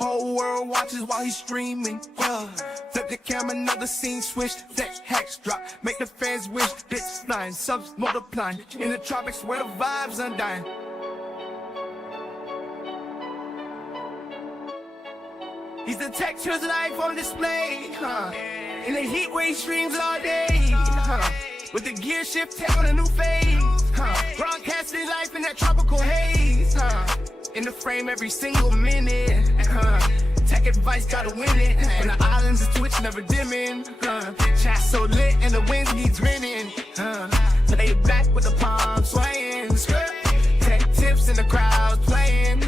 Whole world watches while he's streaming. Flip the camera, another scene switch. Flex, hacks drop, make the fans wish. Bits flying, subs multiplying. In the tropics where the vibes undying. He's the textures life on display. In the heat where he streams all day. With the gear shift, take on a new phase. Broadcasting life in that tropical haze. In the frame every single minute. Tech advice, gotta win it. And the islands of Twitch never dimming. Chat so lit and the winds needs grinning. Lay back with the palm swaying. Tech tips in the crowd playing.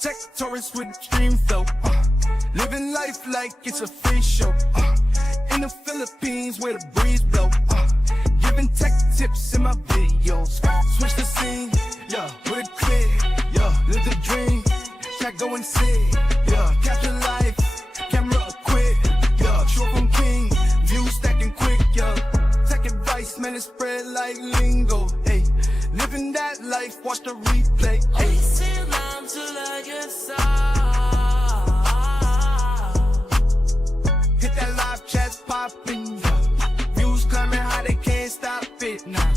Tech tourists with extreme flow. Living life like it's a free show. In the Philippines where the breeze blow. Giving tech tips in my videos. Switch the scene, yeah, with a click, yeah, live the dream. Chat go and sit, yeah, capture life, camera equipped, yeah, short from king, view stacking quick, yeah. Tech advice, man, it spread like lingo, hey. Living that life, watch the replay, hey. Hit that live chat popping, yeah. Views climbing high, they can't stop it now.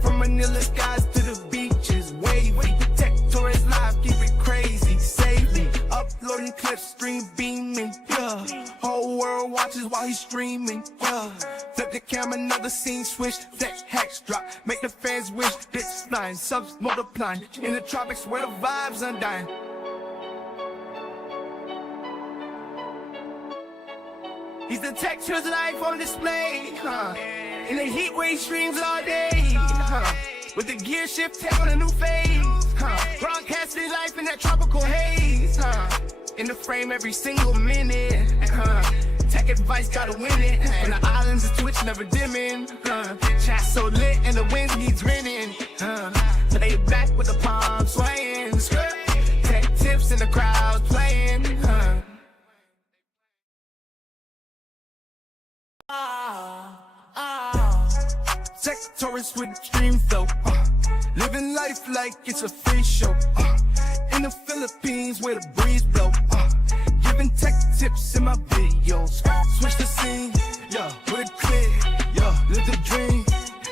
From Manila skies to the beaches, wavy. Tech tourist live, keep it crazy, safely. Uploading clips, stream beaming, yeah. Whole world watches while he's streaming, yeah. Flip the camera, another scene switch. Flex, hacks drop, make the fans wish. Bits flying, subs multiplying. In the tropics where the vibes undying. He's the textures life on display. In the heat where he streams all day. With the gear shift, take on a new phase. Broadcasting life in that tropical haze. In the frame every single minute. Tech advice, gotta win it. And the islands of Twitch never dimming. Chat so lit and the winds needs grinning. Lay back with the palm swaying. Tech tips in the crowd playing. Tech tourists with extreme flow. Living life like it's a free show. In the Philippines where the breeze blow. Giving tech tips in my videos. Switch the scene, yeah, with a click, yeah, live the dream.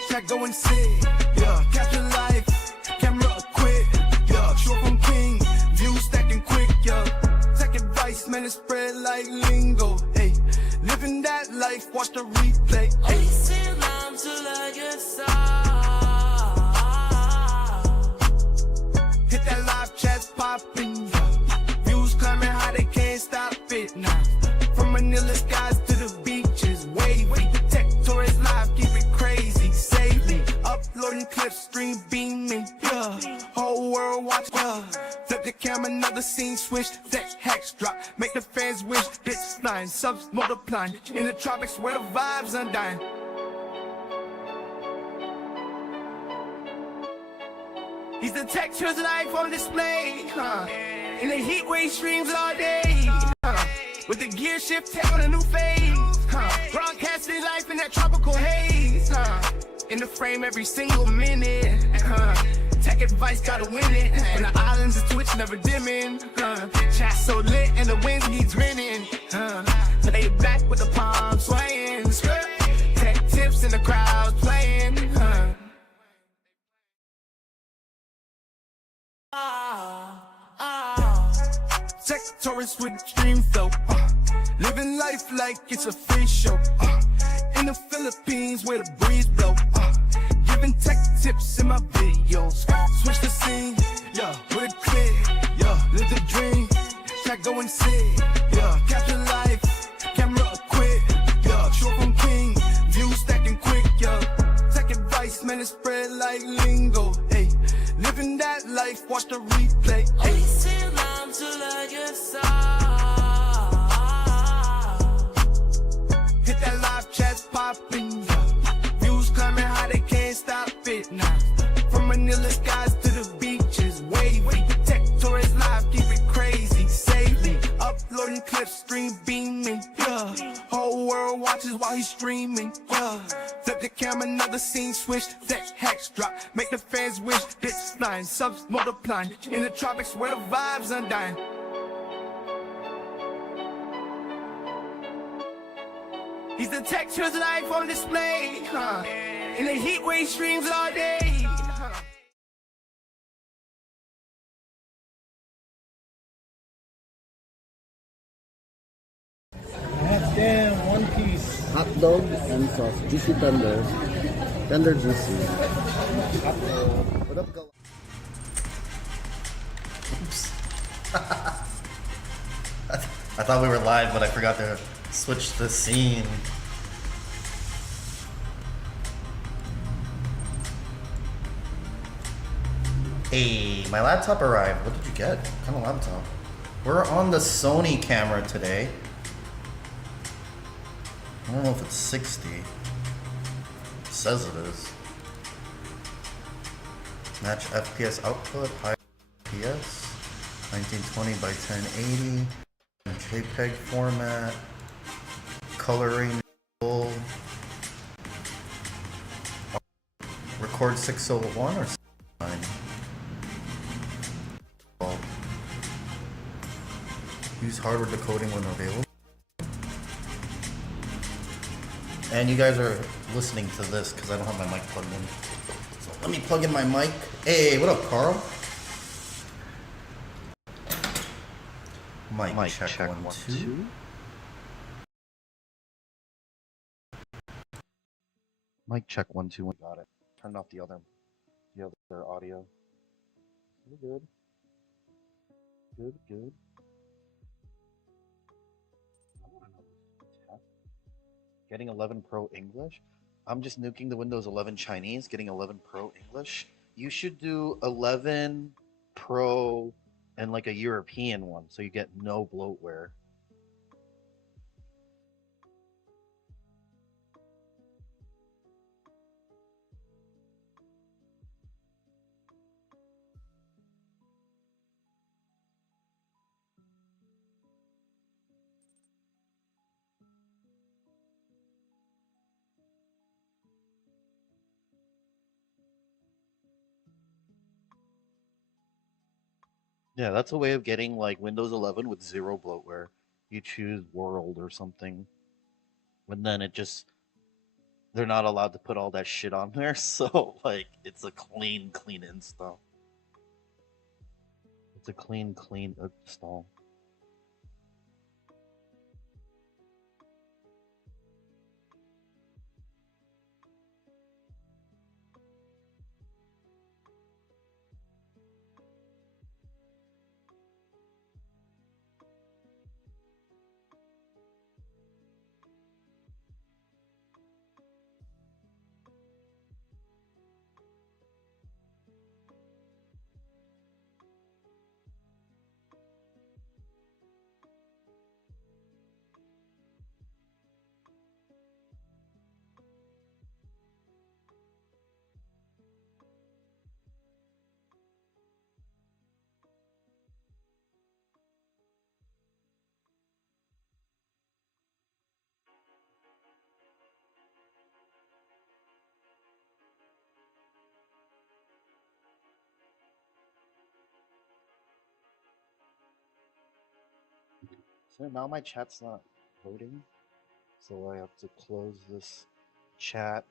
Chat go and sit, yeah, capture life, camera equipped, yeah, short from king, view stacking quick, yeah. Tech advice, man, it spread like lingo, hey. Living that life, watch the replay, hey. Hit that live chat popping, yeah. Views climbing high, they can't stop it now. From Manila skies to the beaches, wavy. Tech tourist live, keep it crazy, safely. Uploading clips, stream beaming, yeah. Whole world watch, yeah. Flip the camera, another scene switch. Flex, hacks drop, make the fans wish. Bits flying, subs multiplying. In the tropics where the vibes undying. He's the textures life on display. In the heat where he streams all day. With the gear shift, take on a new phase. Broadcasting life in that tropical haze. In the frame every single minute. Tech advice, gotta win it. And the islands of Twitch never dimming. Chat so lit and the winds needs grinning. Lay back with the palm swaying. Tech tips in the crowd playing. Tech tourists with extreme flow. Living life like it's a free show. In the Philippines where the breeze blow. Giving tech tips in my videos. Switch the scene, yeah, with a click, yeah, live the dream. Chat go and sit, yeah, capture life, camera equipped, yeah, short from king, view stacking quick, yeah. Tech advice, man, it spread like lingo, hey. Living that life, watch the replay, hey. Hit that live chat popping, yeah. Views climbing high, they can't stop it now. From Manila skies to the beaches, wavy. Tech tourist live, keep it crazy, safely. Uploading clips, stream beaming, yeah. Whole world watches while he's streaming, yeah. Flip the camera, another scene switch. Flex, hacks drop, Make the fans wish, hits flying, subs multiplying. In the tropics where the vibes undying. He's the texture's life on display, in the heat wave streams all day. Damn, one piece. Hot dog and sauce, juicy tender, tender juicy. What up, girl? Oops. I thought we were live, but I forgot to switch the scene. Hey, my laptop arrived. What did you get? What kind of laptop? We're on the Sony camera today. I don't know if it's 60. It says it is. Match FPS output, high FPS, 1920 by 1080, JPEG format, coloring, full. Record 601 or 609. Use hardware decoding when available. And you guys are listening to this because I don't have my mic plugged in. So let me plug in my mic. Hey, what up, Carl? Mic check 1 2. Mic check 1 2. Got it. Turned off the other audio. We're good. Good. Getting 11 Pro English. I'm just nuking the Windows 11 Chinese, getting 11 Pro English. You should do 11 Pro and like a European one so you get no bloatware. Yeah, that's a way of getting like Windows 11 with zero bloatware. You choose World or something, and then they're not allowed to put all that shit on there. So like, it's a clean install. It's a clean install. So now my chat's not loading, so I have to close this chat.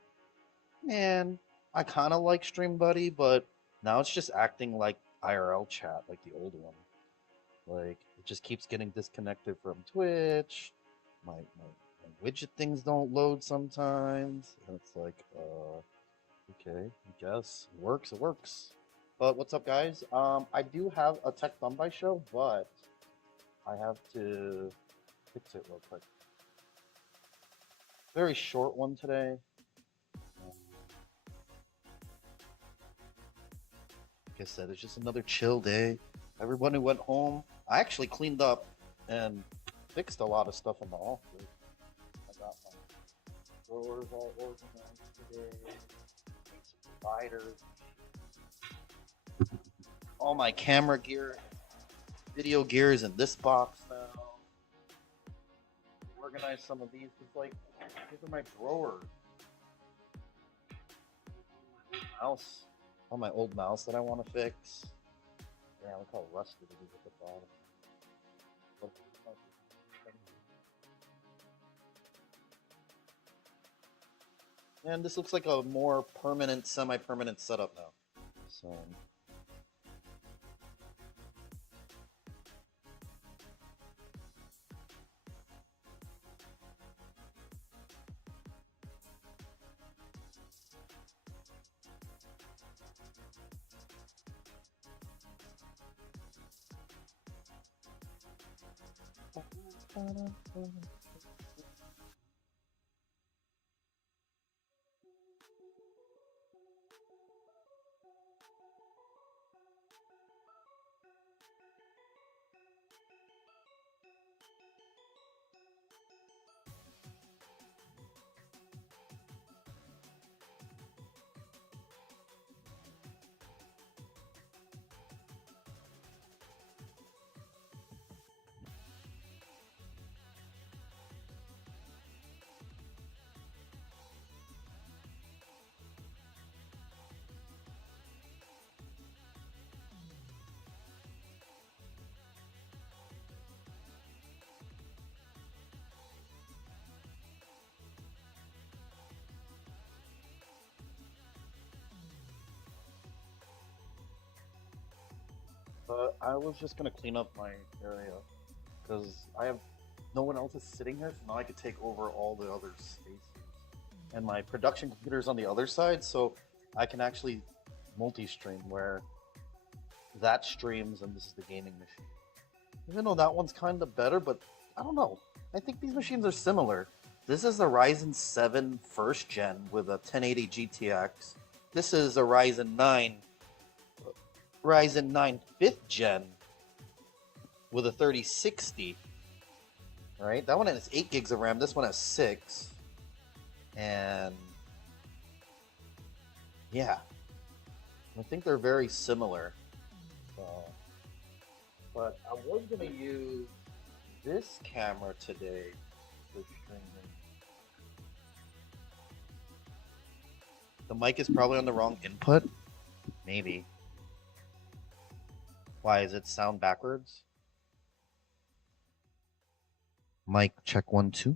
And I kind of like Stream Buddy, but now it's just acting like IRL chat, like the old one. Like, it just keeps getting disconnected from Twitch. My widget things don't load sometimes. And it's like, okay, I guess. It works. But what's up, guys? I do have a Tech Thumb by show, but I have to fix it real quick. Very short one today. Like I said, it's just another chill day. Everyone who went home, I actually cleaned up and fixed a lot of stuff in the office. I got my drawers all organized today. Made some dividers. All my camera gear, video gear is in this box now. Organize some of these. It's like, these are my drawers. Mouse on my old mouse that I want to fix. Yeah, look how rusted it is at the bottom. And this looks like a more permanent, semi-permanent setup now. So I was just gonna clean up my area because I have no one else is sitting here, so now I could take over all the other spaces. And my production computer is on the other side, so I can actually multi-stream where that streams and this is the gaming machine. Even though that one's kind of better, but I don't know. I think these machines are similar. This is a Ryzen 7 first gen with a 1080 GTX. This is a Ryzen 9 5th gen with a 3060. Right? That one has 8 gigs of RAM. This one has 6. And yeah, I think they're very similar. But I was going to use this camera today for streaming. The mic is probably on the wrong input. Maybe. Why, is it sound backwards? Mic check 1 2.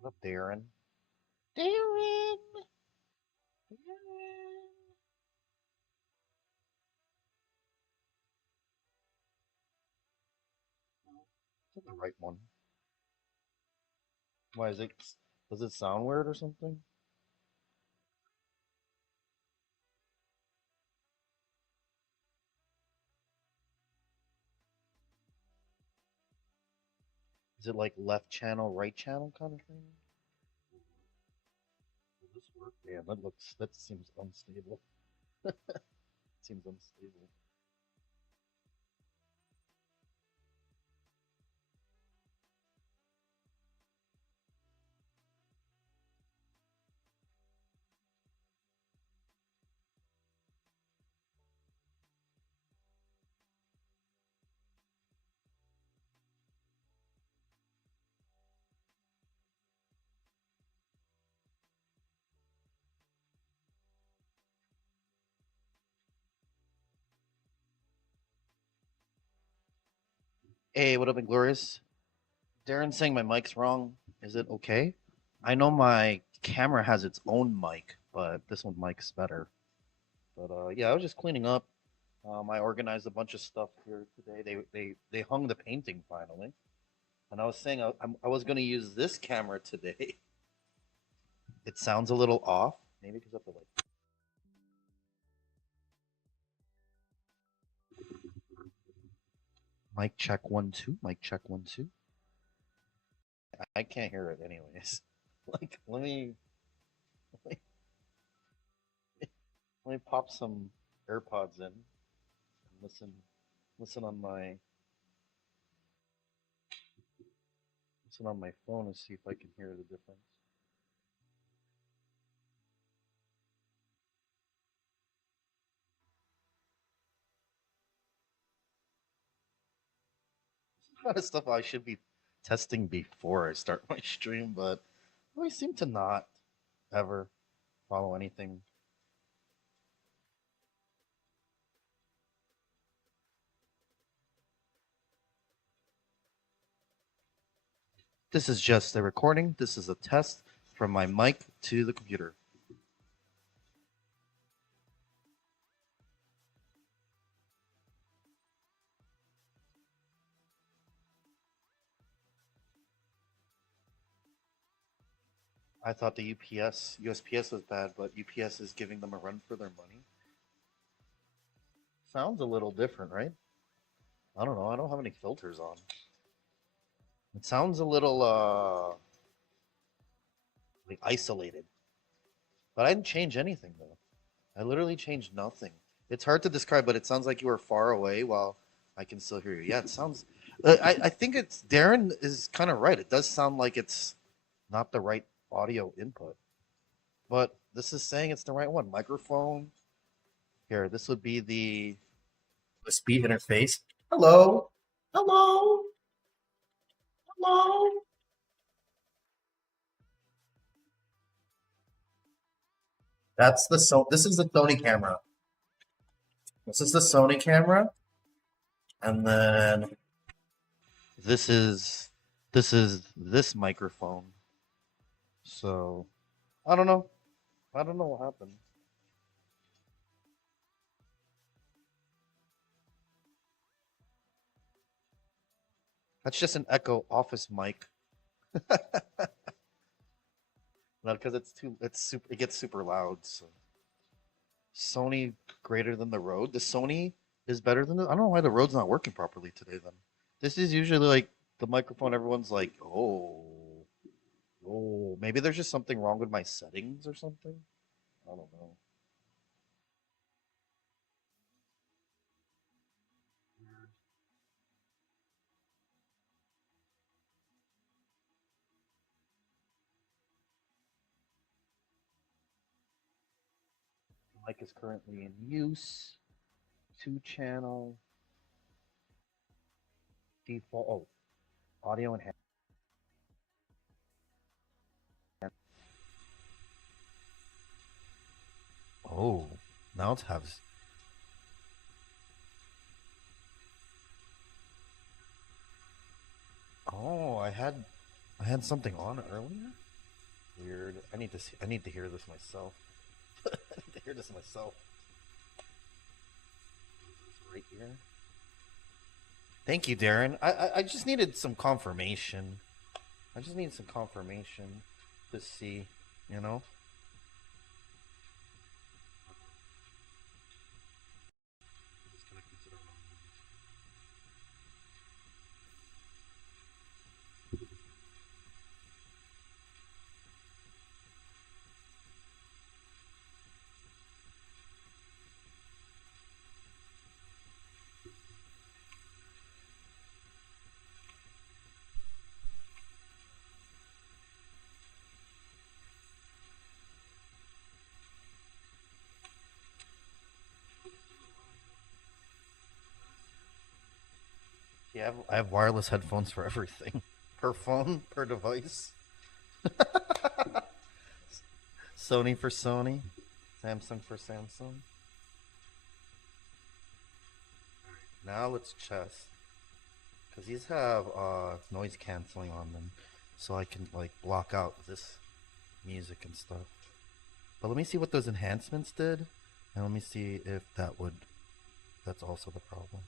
What up, Darren? Darren! Is that the right one? Why is it? Does it sound weird or something? Is it like left channel, right channel kind of thing? Will this work? Yeah, that seems unstable. Seems unstable. Hey, what up, Inglorious? Darren's saying my mic's wrong. Is it okay? I know my camera has its own mic, but this one mic's better. But yeah, I was just cleaning up. I organized a bunch of stuff here today. They hung the painting finally, and I was saying I was going to use this camera today. It sounds a little off, maybe because of the light. Mic check 1 2. Mic check 1 2. I can't hear it anyways. Like, let me pop some AirPods in and listen on my phone and see if I can hear the difference. This kind of stuff I should be testing before I start my stream, but I always seem to not ever. follow anything. This is just a recording. This is a test from my mic to the computer. I thought the USPS was bad, but UPS is giving them a run for their money. Sounds a little different, right? I don't know. I don't have any filters on. It sounds a little like isolated. But I didn't change anything though. I literally changed nothing. It's hard to describe, but it sounds like you were far away while I can still hear you. Yeah, it sounds. I think it's Darren is kind of right. It does sound like it's not the right audio input, but this is saying it's the right one. Microphone. Here, this would be the USB interface. Hello. Hello. Hello. That's the this is the Sony camera. This is the Sony camera. And then this is this microphone. So I don't know. I don't know what happened. That's just an Echo Office mic. No, because it gets super loud. So Sony greater than the Rode. The Sony is better than the. I don't know why the Rode's not working properly today. Then this is usually like the microphone. Everyone's like, oh, maybe there's just something wrong with my settings or something. I don't know. Mic is currently in use. 2-channel. Default. Oh, audio enhancement. Oh, now it has. Oh, I had something on earlier. Weird. I need to hear this myself. I need to hear this myself. Right here. Thank you, Darren. I just needed some confirmation. I just need some confirmation to see, you know. Yeah, I have wireless headphones for everything. Per phone, per device. Sony for Sony. Samsung for Samsung. Now let's test. Because these have noise canceling on them. So I can like block out this music and stuff. But let me see what those enhancements did. And let me see if that's also the problem.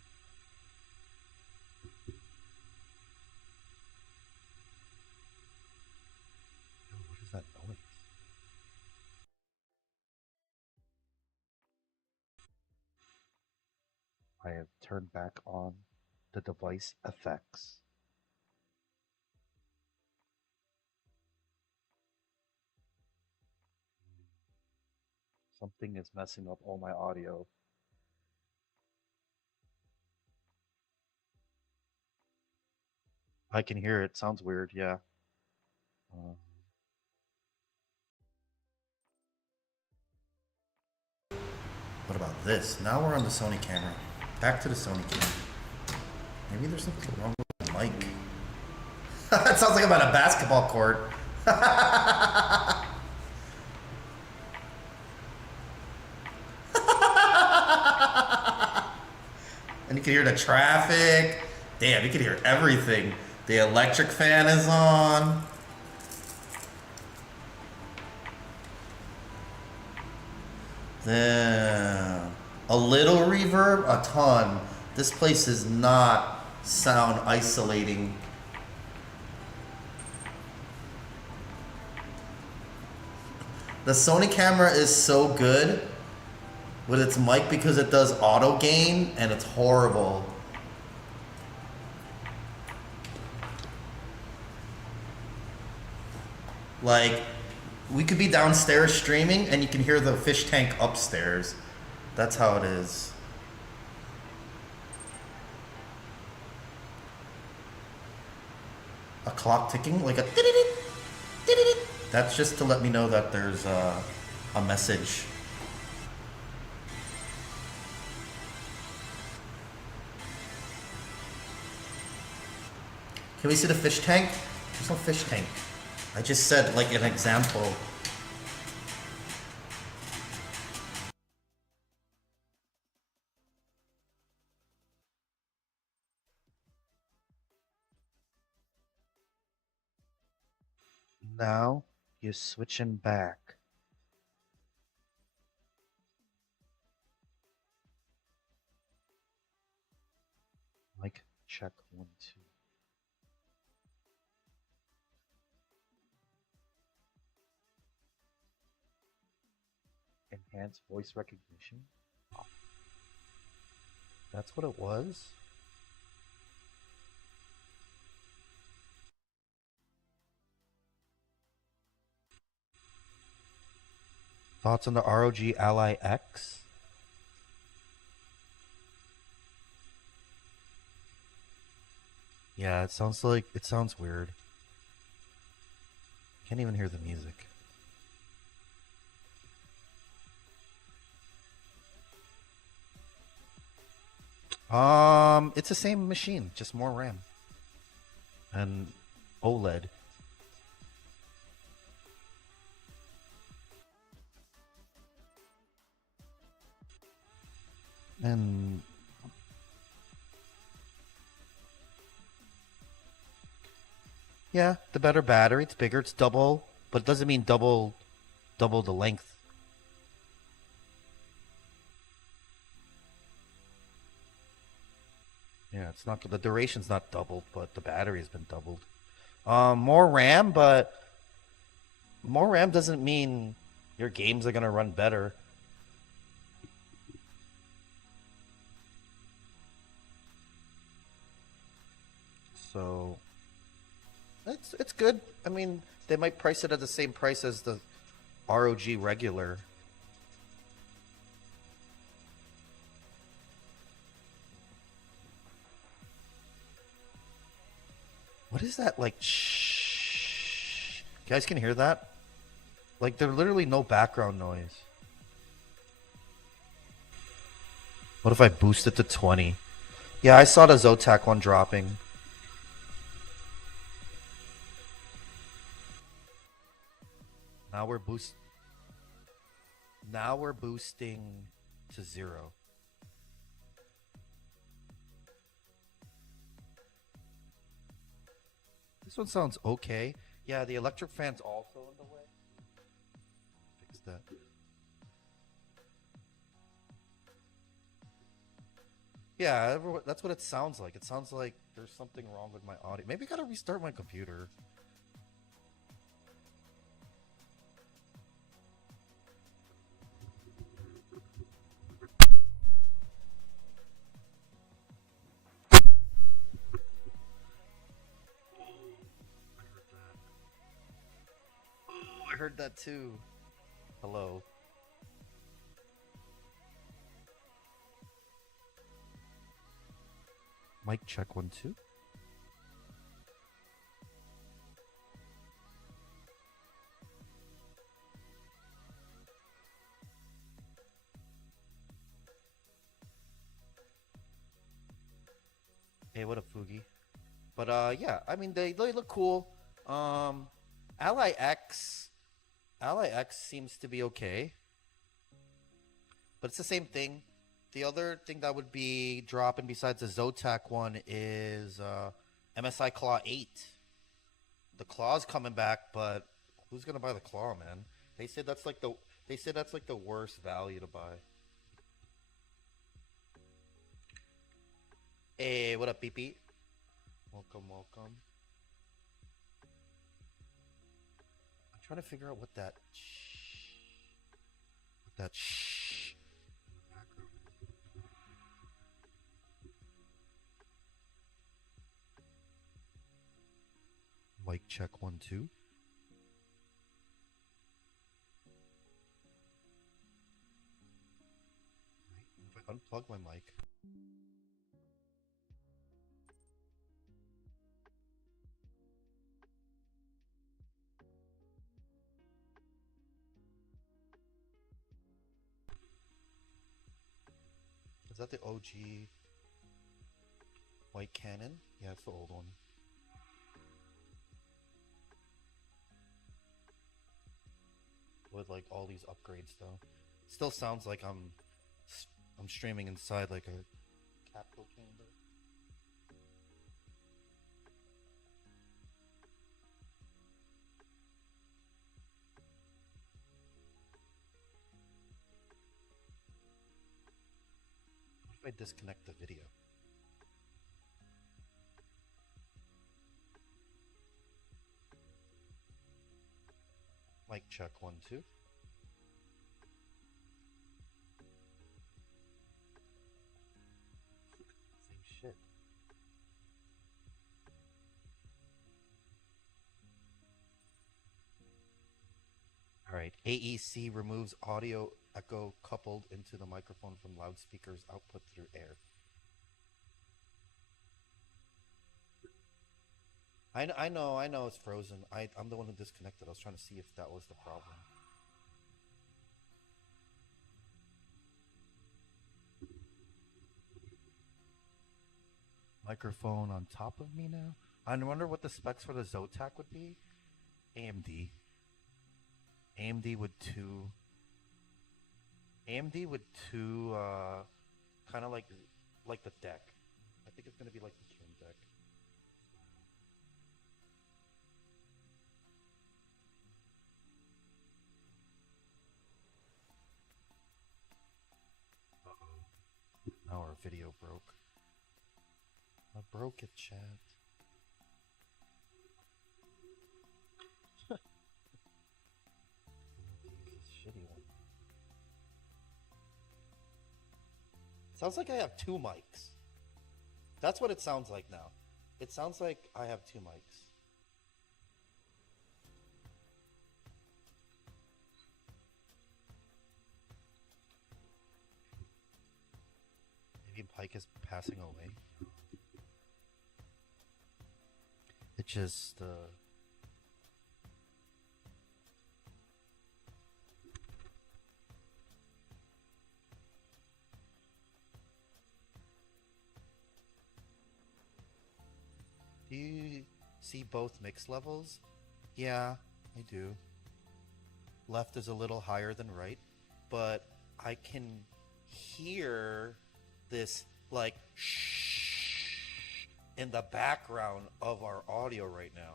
What is that noise? I have turned back on the device effects. Something is messing up all my audio. I can hear it. Sounds weird, yeah. What about this? Now we're on the Sony camera. Back to the Sony camera. Maybe there's something wrong with the mic. That sounds like I'm at a basketball court. And you can hear the traffic. Damn, you can hear everything. The electric fan is on. Damn. A little reverb, a ton. This place is not sound isolating. The Sony camera is so good with its mic because it does auto gain and it's horrible. Like, we could be downstairs streaming and you can hear the fish tank upstairs. That's how it is. A clock ticking, like a did-did-did, did-did-did. That's just to let me know that there's a message. Can we see the fish tank? There's no fish tank. I just said like an example. Now you're switching back. Mic check 1, 2. Enhanced voice recognition. That's what it was? Thoughts on the ROG Ally X? Yeah, it sounds weird. Can't even hear the music. It's the same machine, just more RAM. And OLED. And yeah, the better battery, it's bigger, it's double, but it doesn't mean double the length. Yeah, it's not, the duration's not doubled, but the battery has been doubled. More RAM, but more RAM doesn't mean your games are gonna run better. So it's good. I mean, they might price it at the same price as the ROG regular. What is that, like, shh? You guys can hear that? Like, there's literally no background noise. What if I boost it to 20? Yeah, I saw the Zotac one dropping. Now we're boosting to 0. This one sounds okay. Yeah, the electric fan's also in the way. Fix that. Yeah, that's what it sounds like. It sounds like there's something wrong with my audio. Maybe I gotta restart my computer. I heard that too. Hello. Mic check 1, 2. Hey, what up, Fugi? But yeah, I mean they look cool. Ally X seems to be okay, but it's the same thing. The other thing that would be dropping besides the Zotac one is MSI Claw 8. The Claw's coming back, but who's gonna buy the Claw, man? They said that's like the worst value to buy. Hey, what up, PP? Welcome, welcome. I'm trying to figure out what that mic check 1 2. If I unplug my mic. Is that the OG white Canon? Yeah, it's the old one. With like all these upgrades though. Still sounds like I'm streaming inside like a capsule chamber. What if I disconnect the video? Mic check 1 2. Same shit. Alright, AEC removes audio echo coupled into the microphone from loudspeakers output through air. I know it's frozen. I'm the one who disconnected. I was trying to see if that was the problem. Microphone on top of me now? I wonder what the specs for the Zotac would be. AMD. AMD with two kind of like the deck. I think it's gonna be like the Trim deck. Now our video broke. I broke it, chat. Shitty one. Sounds like I have two mics. That's what it sounds like now. It sounds like I have two mics. Maybe Pike is passing away. It just Do you see both mix levels? Yeah, I do. Left is a little higher than right, but I can hear this like shh in the background of our audio right now.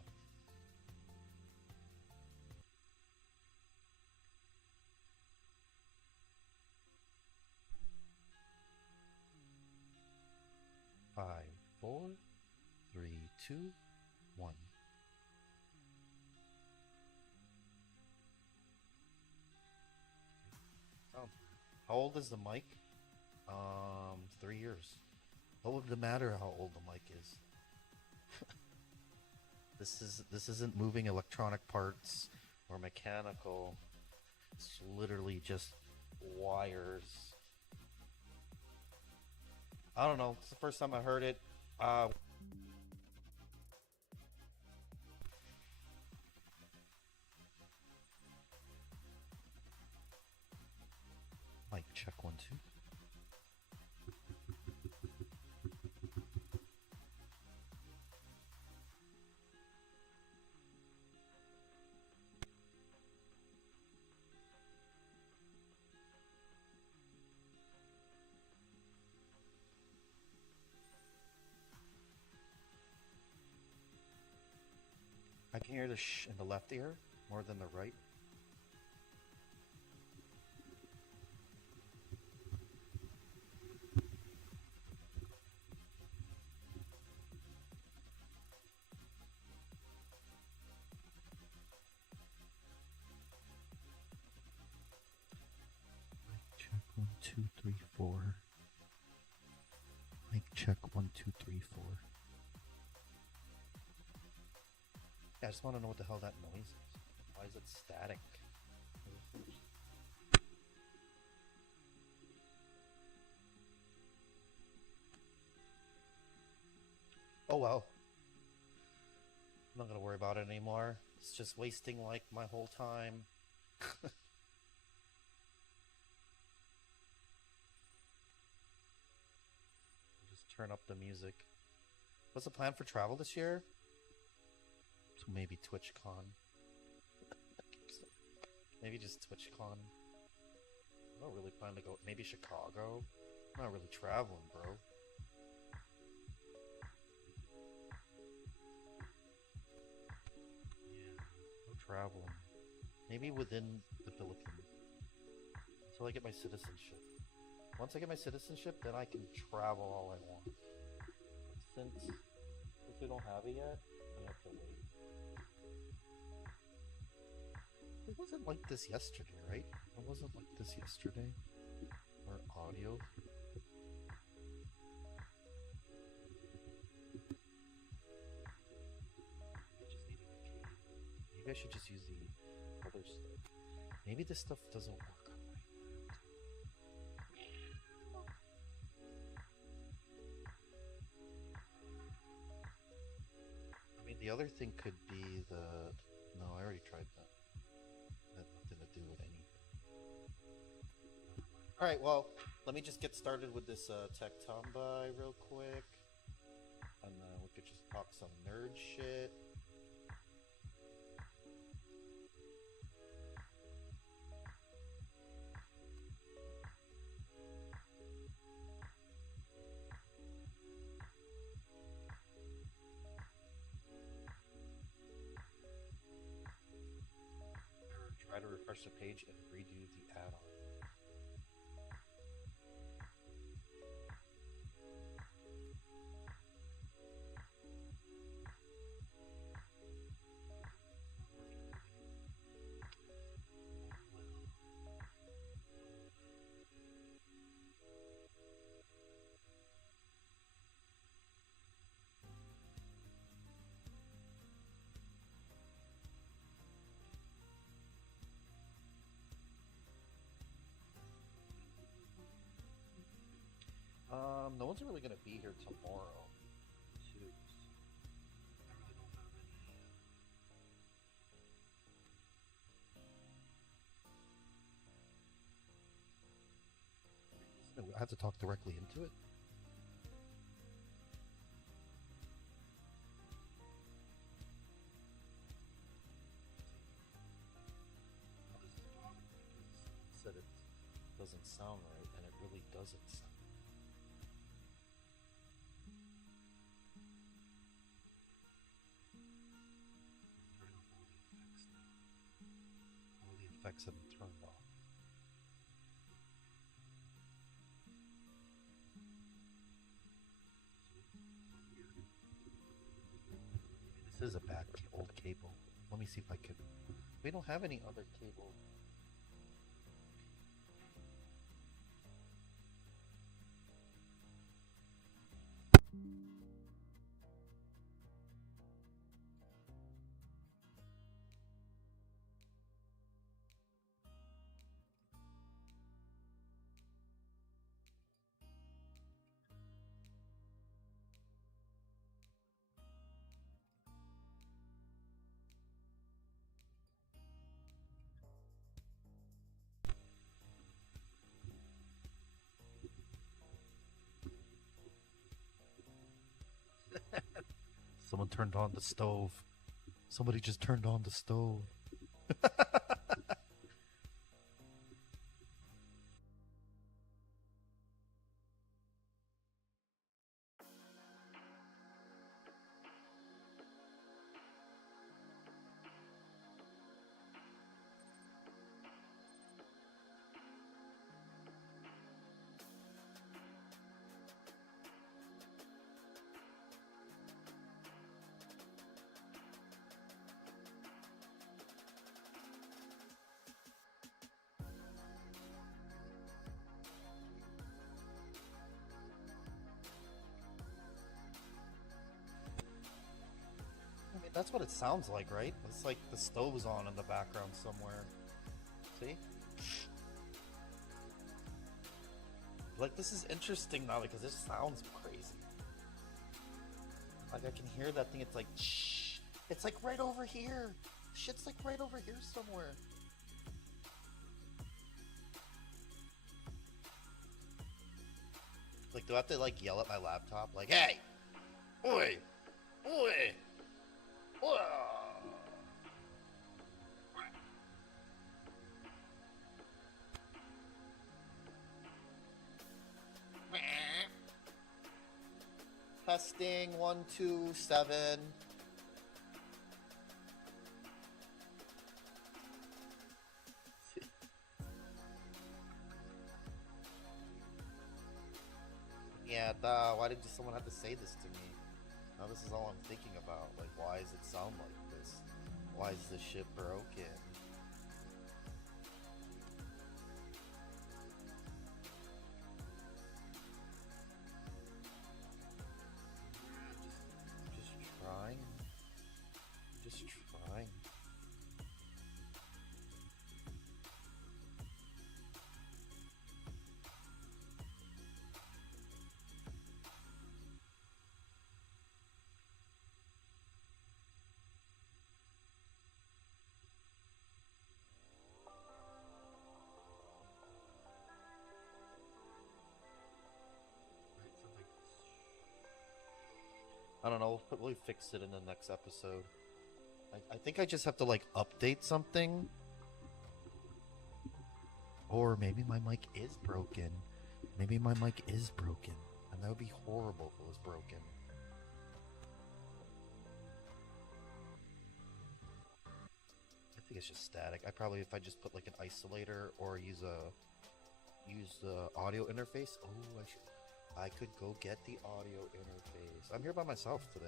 Five, 4, 3, 2, 1. How old is the mic? 3 years. What would it matter how old the mic is? This isn't moving electronic parts or mechanical. It's literally just wires. I don't know. It's the first time I heard it. Mic check 1 2. can hear the sh in the left ear more than the right. Check 1, 2, 3, 4. Mic check 1, 2, 3, 4. Yeah, I just want to know what the hell that noise is. Why is it static? Oh well. I'm not gonna worry about it anymore. It's just wasting like my whole time. Just turn up the music. What's the plan for travel this year? So maybe TwitchCon. Maybe just TwitchCon. I don't really plan to go. Maybe Chicago. I'm not really traveling, bro. Yeah, no traveling. Maybe within the Philippines. Until I get my citizenship. Once I get my citizenship, then I can travel all I want. Since we don't have it yet, I have to wait. It wasn't like this yesterday, right? It wasn't like this yesterday. Or audio. Maybe I should just use the other stuff. Maybe this stuff doesn't work on my I mean, the other thing could be the... No, I already tried that. That had nothing to do with anything. Alright, well, let me just get started with this Tech Tombai real quick. And then we could just talk some nerd shit. Try to refresh the page and redo the add-on. No one's really gonna be here tomorrow. Too. I have to talk directly into it. It said it doesn't sound right, and it really doesn't sound. All the effects have been turned off. This is a bad old cable. Let me see if I can. We don't have any other cable. Someone turned on the stove. Somebody just turned on the stove. That's what it sounds like, right? It's like the stove's on in the background somewhere. See? Like, this is interesting now because this sounds crazy. Like, I can hear that thing. It's like, shh. It's like right over here. Shit's like right over here somewhere. Like, do I have to, like, yell at my laptop? Like, hey! Oi! Oi! Oi! Testing 1, 2, 7. Yeah, why did someone have to say this to me? Now this is all I'm thinking about. Like, why does it sound like this? Why is this shit broken? Just trying. Just trying. I don't know, we'll probably fix it in the next episode. I think I just have to, like, update something. Or maybe my mic is broken. Maybe my mic is broken. And that would be horrible if it was broken. I think it's just static. I probably, if I just put, like, an isolator or use the audio interface. Oh, I could go get the audio interface. I'm here by myself today.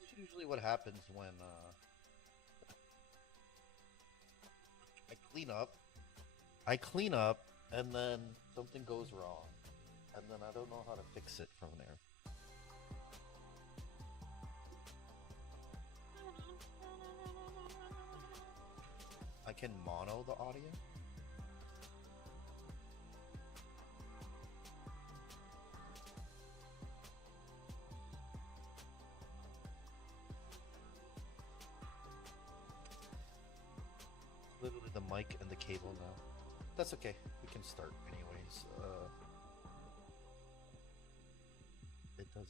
This is usually what happens when I clean up, and then something goes wrong, and then I don't know how to fix it from there. I can mono the audio. Literally the mic and the cable now. That's okay. We can start anyways. It does.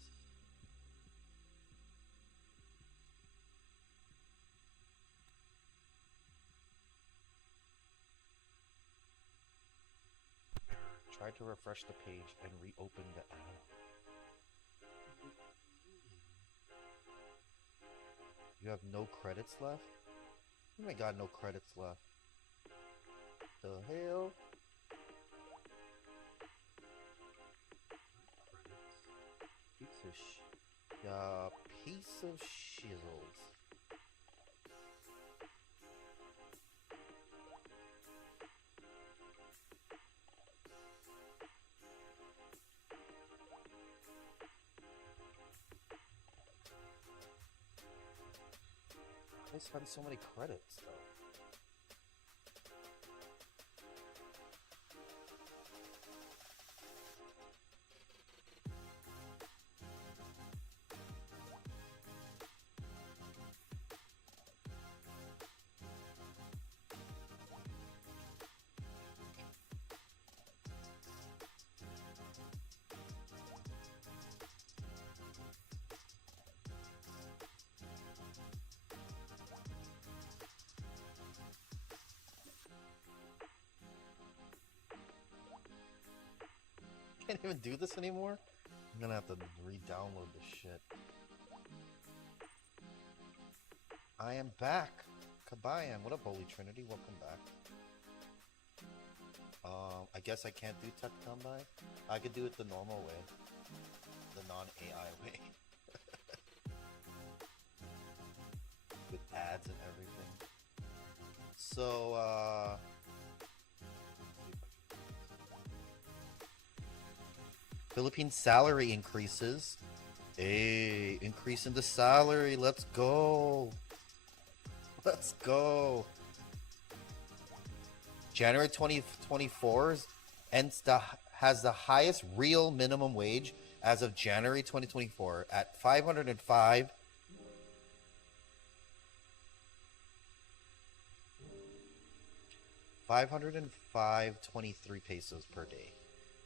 Try to refresh the page and reopen the app. You have no credits left? Oh my god, no credits left. The hell? Piece of shizzles. I spend so many credits though. Can't even do this anymore? I'm gonna have to re-download this shit. I am back! Kabayan, what up, Holy Trinity? Welcome back. I guess I can't do Tech Combine? I could do it the normal way. The non-AI way. ads and everything. So, Philippine salary increases. Hey, increase in the salary. Let's go. Let's go. January 2024 has the highest real minimum wage as of January 2024 at 505. $505.23 pesos per day,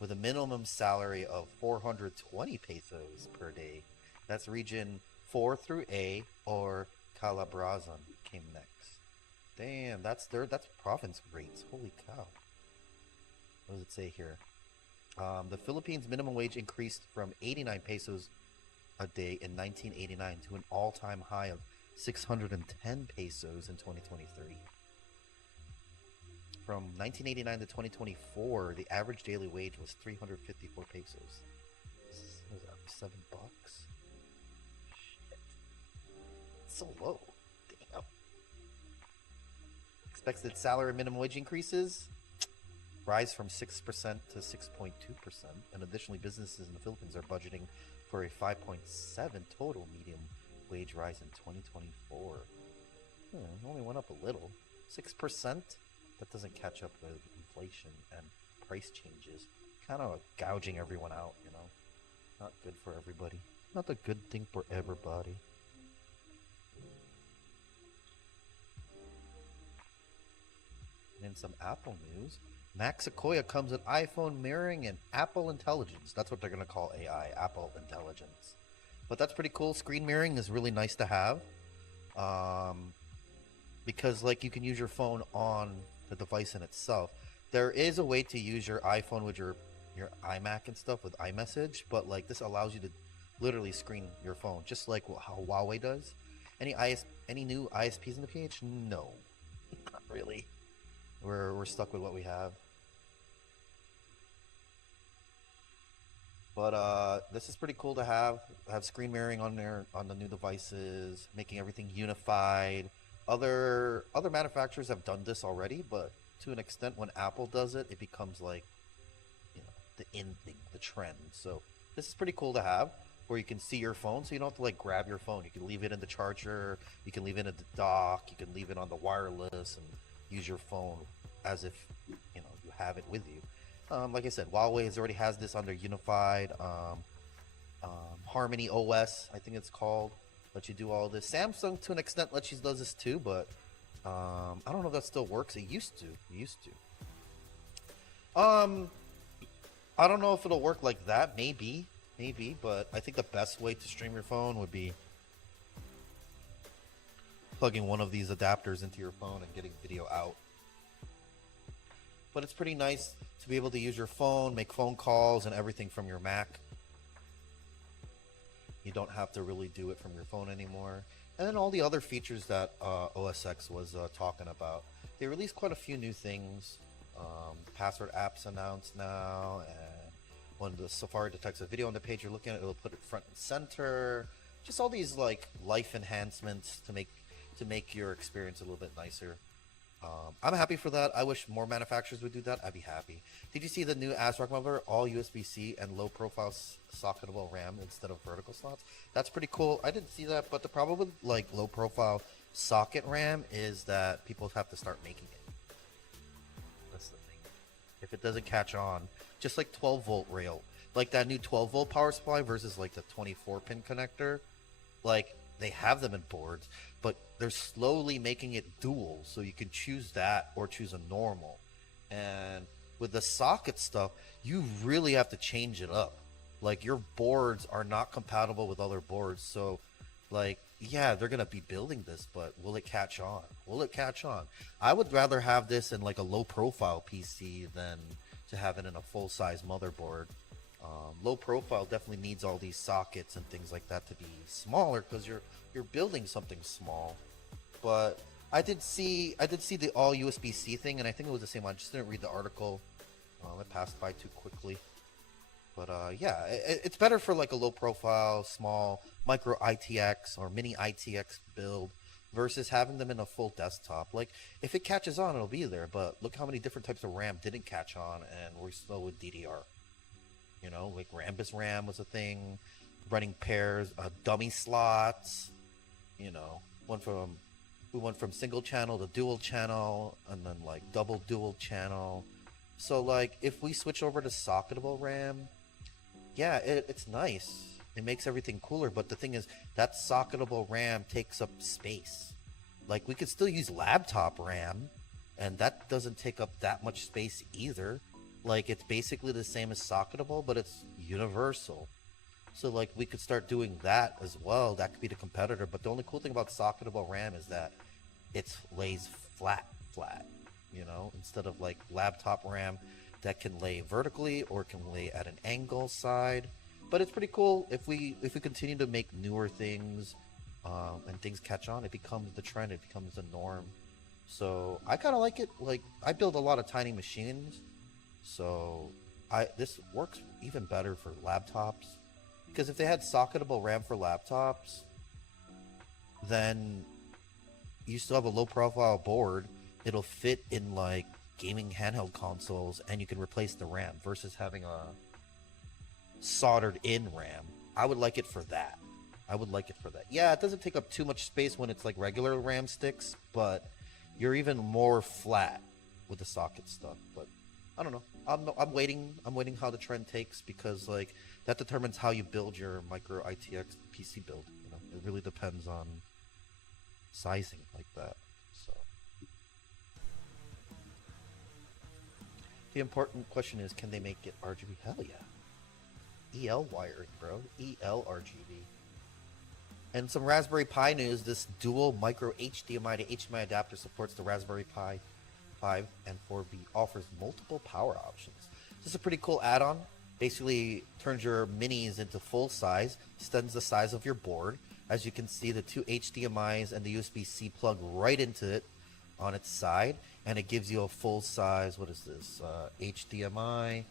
with a minimum salary of 420 pesos per day. That's region 4 through A, or Calabarzon came next. Damn, that's province rates. Holy cow. What does it say here? The Philippines minimum wage increased from 89 pesos a day in 1989 to an all-time high of 610 pesos in 2023. From 1989 to 2024, the average daily wage was 354 pesos. What was that, $7? Shit. It's so low. Damn. Expected salary minimum wage increases rise from 6% to 6.2%. And additionally, businesses in the Philippines are budgeting for a 5.7 total medium wage rise in 2024. It only went up a little. 6%? That doesn't catch up with inflation and price changes. Kind of gouging everyone out, you know. Not good for everybody. Not a good thing for everybody. And in some Apple news, Max Sequoia comes with iPhone mirroring and Apple Intelligence. That's what they're going to call AI, Apple Intelligence. But that's pretty cool. Screen mirroring is really nice to have. Because like you can use your phone on the device in itself. There is a way to use your iPhone with your iMac and stuff with iMessage, but like this allows you to literally screen your phone, just like how Huawei does. Any new ISPs in the PH? No, not really. We're stuck with what we have. But this is pretty cool to have screen mirroring on the new devices, making everything unified. Other manufacturers have done this already, but to an extent, when Apple does it, it becomes like, you know, the in thing, the trend. So this is pretty cool to have, where you can see your phone, so you don't have to like grab your phone. You can leave it in the charger, you can leave it in the dock, you can leave it on the wireless, and use your phone as if, you know, you have it with you. Like I said, Huawei already has this on their unified Harmony OS, I think it's called. Let you do all this. Samsung, to an extent, lets you does this too, but I don't know if that still works. It used to. I don't know if it'll work like that. Maybe, but I think the best way to stream your phone would be plugging one of these adapters into your phone and getting video out. But it's pretty nice to be able to use your phone, make phone calls and everything from your Mac. You don't have to really do it from your phone anymore. And then all the other features that OS X was talking about. They released quite a few new things. Password apps announced now, and when the Safari detects a video on the page you're looking at, it'll put it front and center. Just all these like life enhancements to make your experience a little bit nicer. I'm happy for that. I wish more manufacturers would do that. I'd be happy. Did you see the new ASRock muffler? All USB-C and low-profile socketable RAM instead of vertical slots. That's pretty cool. I didn't see that, but the problem with like low-profile socket RAM is that people have to start making it. That's the thing. If it doesn't catch on, just like 12-volt rail, like that new 12-volt power supply versus like the 24-pin connector, like they have them in boards, but they're slowly making it dual, so you can choose that or choose a normal. And with the socket stuff, you really have to change it up. Like your boards are not compatible with other boards, so like, yeah, they're gonna be building this, but will it catch on? Will it catch on? I would rather have this in like a low profile PC than to have it in a full size motherboard. Low profile definitely needs all these sockets and things like that to be smaller, because you're building something small. But I did see the all USB-C thing, and I think it was the same one. I just didn't read the article. It passed by too quickly. But yeah, it's better for like a low profile, small micro ITX or mini ITX build, versus having them in a full desktop. Like, if it catches on, it'll be there, but look how many different types of RAM didn't catch on, and we're still with DDR. You know, like Rambus RAM was a thing, running pairs, dummy slots, you know, we went from single channel to dual channel, and then like double dual channel. So like, if we switch over to socketable RAM, yeah, it's nice. It makes everything cooler, but the thing is, that socketable RAM takes up space. Like, we could still use laptop RAM, and that doesn't take up that much space either. Like, it's basically the same as socketable, but it's universal. So like, we could start doing that as well. That could be the competitor. But the only cool thing about socketable RAM is that it lays flat, you know, instead of like laptop RAM that can lay vertically or can lay at an angle side. But it's pretty cool. If we continue to make newer things, and things catch on, it becomes the trend. It becomes the norm. So I kind of like it. Like, I build a lot of tiny machines, so this works even better for laptops. Because if they had socketable RAM for laptops, then you still have a low profile board. It'll fit in like gaming handheld consoles, and you can replace the RAM versus having a soldered in RAM. I would like it for that. Yeah, it doesn't take up too much space when it's like regular RAM sticks, but you're even more flat with the socket stuff. But I don't know. I'm waiting how the trend takes, because like that determines how you build your micro ITX PC build. You know, it really depends on sizing like that. So the important question is, can they make it RGB? Hell yeah. EL wiring, bro. EL RGB. And some Raspberry Pi news. This dual micro HDMI to HDMI adapter supports the Raspberry Pi 5 and 4B, offers multiple power options. This is a pretty cool add-on. Basically turns your minis into full size, extends the size of your board. As you can see, the two HDMIs and the USB-C plug right into it on its side, and it gives you a full size, what is this, HDMI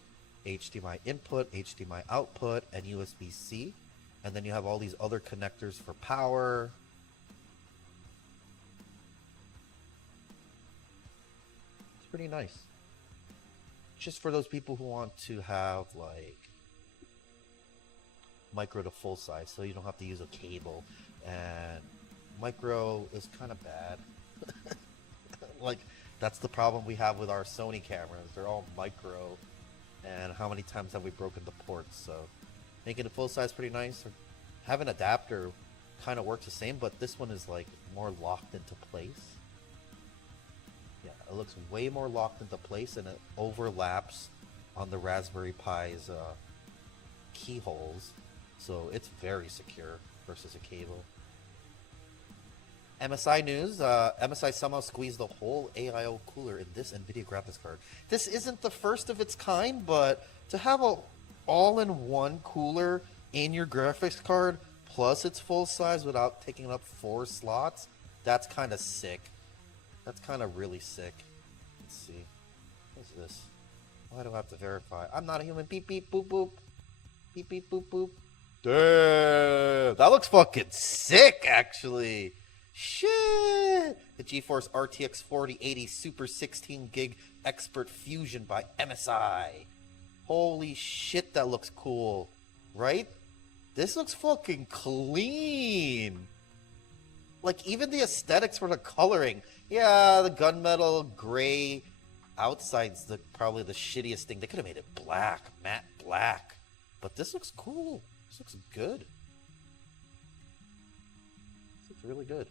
input, HDMI output, and USB-C. And then you have all these other connectors for power. It's pretty nice. Just for those people who want to have like micro to full size, so you don't have to use a cable. And micro is kind of bad. Like, that's the problem we have with our Sony cameras. They're all micro, and how many times have we broken the ports? So making it full size pretty nice. Or have an adapter kind of works the same, but this one is like more locked into place. Yeah, it looks way more locked into place, and it overlaps on the Raspberry Pi's keyholes, so it's very secure versus a cable. MSI news, MSI somehow squeezed the whole AIO cooler in this NVIDIA graphics card. This isn't the first of its kind, but to have a all-in-one cooler in your graphics card, plus it's full size without taking up 4 slots, that's kind of sick. That's kind of really sick. Let's see. What's this? Why do I have to verify? I'm not a human. Beep, beep, boop, boop. Beep, beep, boop, boop. Damn! That looks fucking sick, actually. Shit! The GeForce RTX 4080 Super 16 gig Expert Fusion by MSI. Holy shit, that looks cool. Right? This looks fucking clean. Like, even the aesthetics for the coloring. Yeah, the gunmetal gray outside's probably the shittiest thing. They could have made it black, matte black. But this looks cool. This looks good. This looks really good.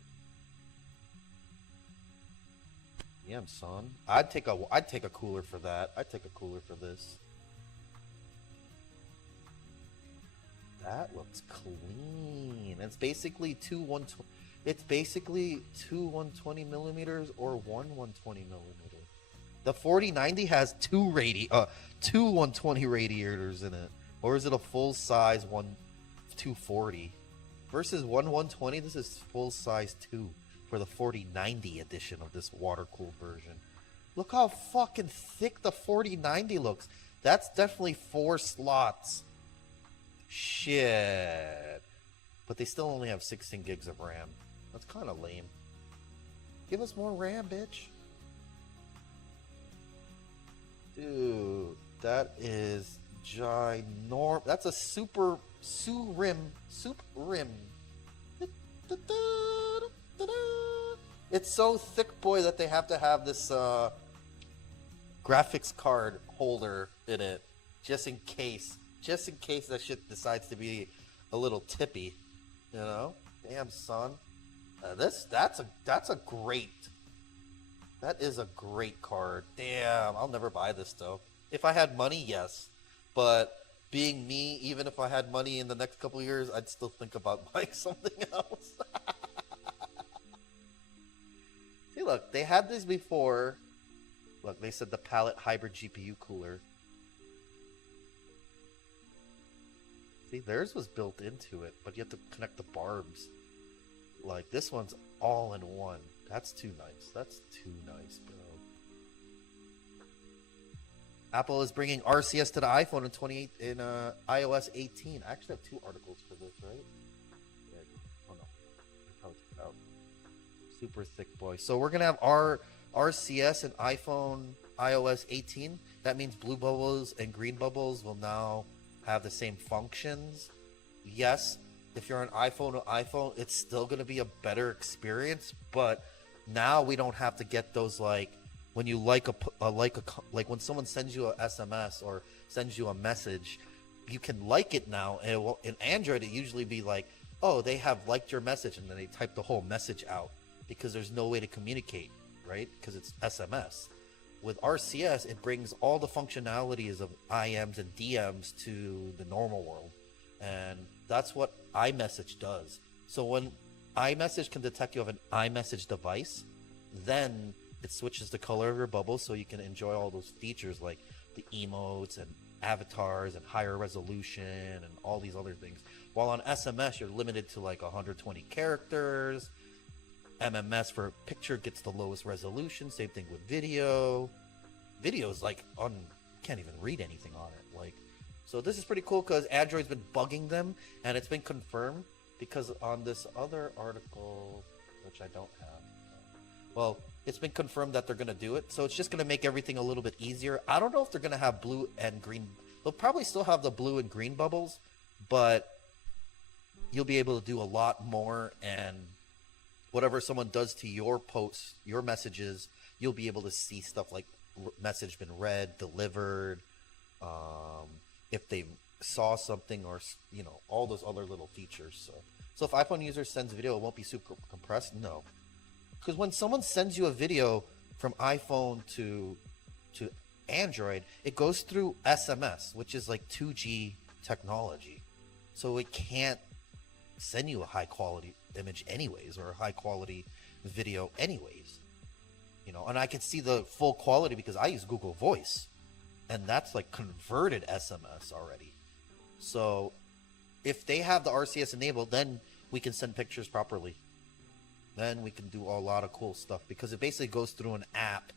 Yeah, son. I'd take a cooler for that. I'd take a cooler for this. That looks clean. It's basically two 120 millimeters or one 120 millimeter. The 4090 has two 120 radiators in it, or is it a full size 240? Versus 120, this is full size 2 for the 4090 edition of this water-cooled version. Look how fucking thick the 4090 looks. That's definitely 4 slots. Shit. But they still only have 16 gigs of RAM. That's kind of lame. Give us more RAM, bitch. Dude, that is ginormous. That's a super rim. It's so thick, boy, that they have to have this graphics card holder in it, just in case that shit decides to be a little tippy, you know? Damn, son. That is a great card. Damn, I'll never buy this though. If I had money, yes, but being me, even if I had money in the next couple of years, I'd still think about buying something else. See, look, they had this before. Look, they said the Palette Hybrid GPU cooler. See, theirs was built into it, but you have to connect the barbs. Like, this one's all in one. That's too nice. That's too nice, bro. Apple is bringing RCS to the iPhone in iOS 18. I actually have 2 articles for this, right? Yeah. Oh no, how it's out. Super thick, boy. So we're gonna have our RCS and iPhone iOS 18. That means blue bubbles and green bubbles will now have the same functions. Yes, if you're an iPhone to iPhone, it's still going to be a better experience, but now we don't have to get those, like, when you like when someone sends you a SMS or sends you a message, you can like it now, and in Android it usually be like, oh, they have liked your message, and then they type the whole message out because there's no way to communicate, right? Because it's SMS. With RCS, it brings all the functionalities of IMs and DMs to the normal world. And that's what iMessage does. So when iMessage can detect you have an iMessage device, then it switches the color of your bubble so you can enjoy all those features like the emotes and avatars and higher resolution and all these other things. While on SMS, you're limited to like 120 characters. MMS for picture gets the lowest resolution. Same thing with video. Video is like can't even read anything on it. Like, so this is pretty cool because Android's been bugging them, and it's been confirmed because on this other article, which I don't have, well, it's been confirmed that they're gonna do it. So it's just gonna make everything a little bit easier. I don't know if they're gonna have blue and green. They'll probably still have the blue and green bubbles, but you'll be able to do a lot more, and whatever someone does to your posts, your messages, you'll be able to see stuff like message been read, delivered, if they saw something, or, you know, all those other little features. So if iPhone user sends video, it won't be super compressed. No, because when someone sends you a video from iPhone to Android, it goes through SMS, which is like 2G technology, so it can't send you a high quality image anyways, or a high quality video anyways, you know. And I can see the full quality because I use Google Voice, and that's like converted SMS already. So if they have the RCS enabled, then we can send pictures properly. Then we can do a lot of cool stuff because it basically goes through an app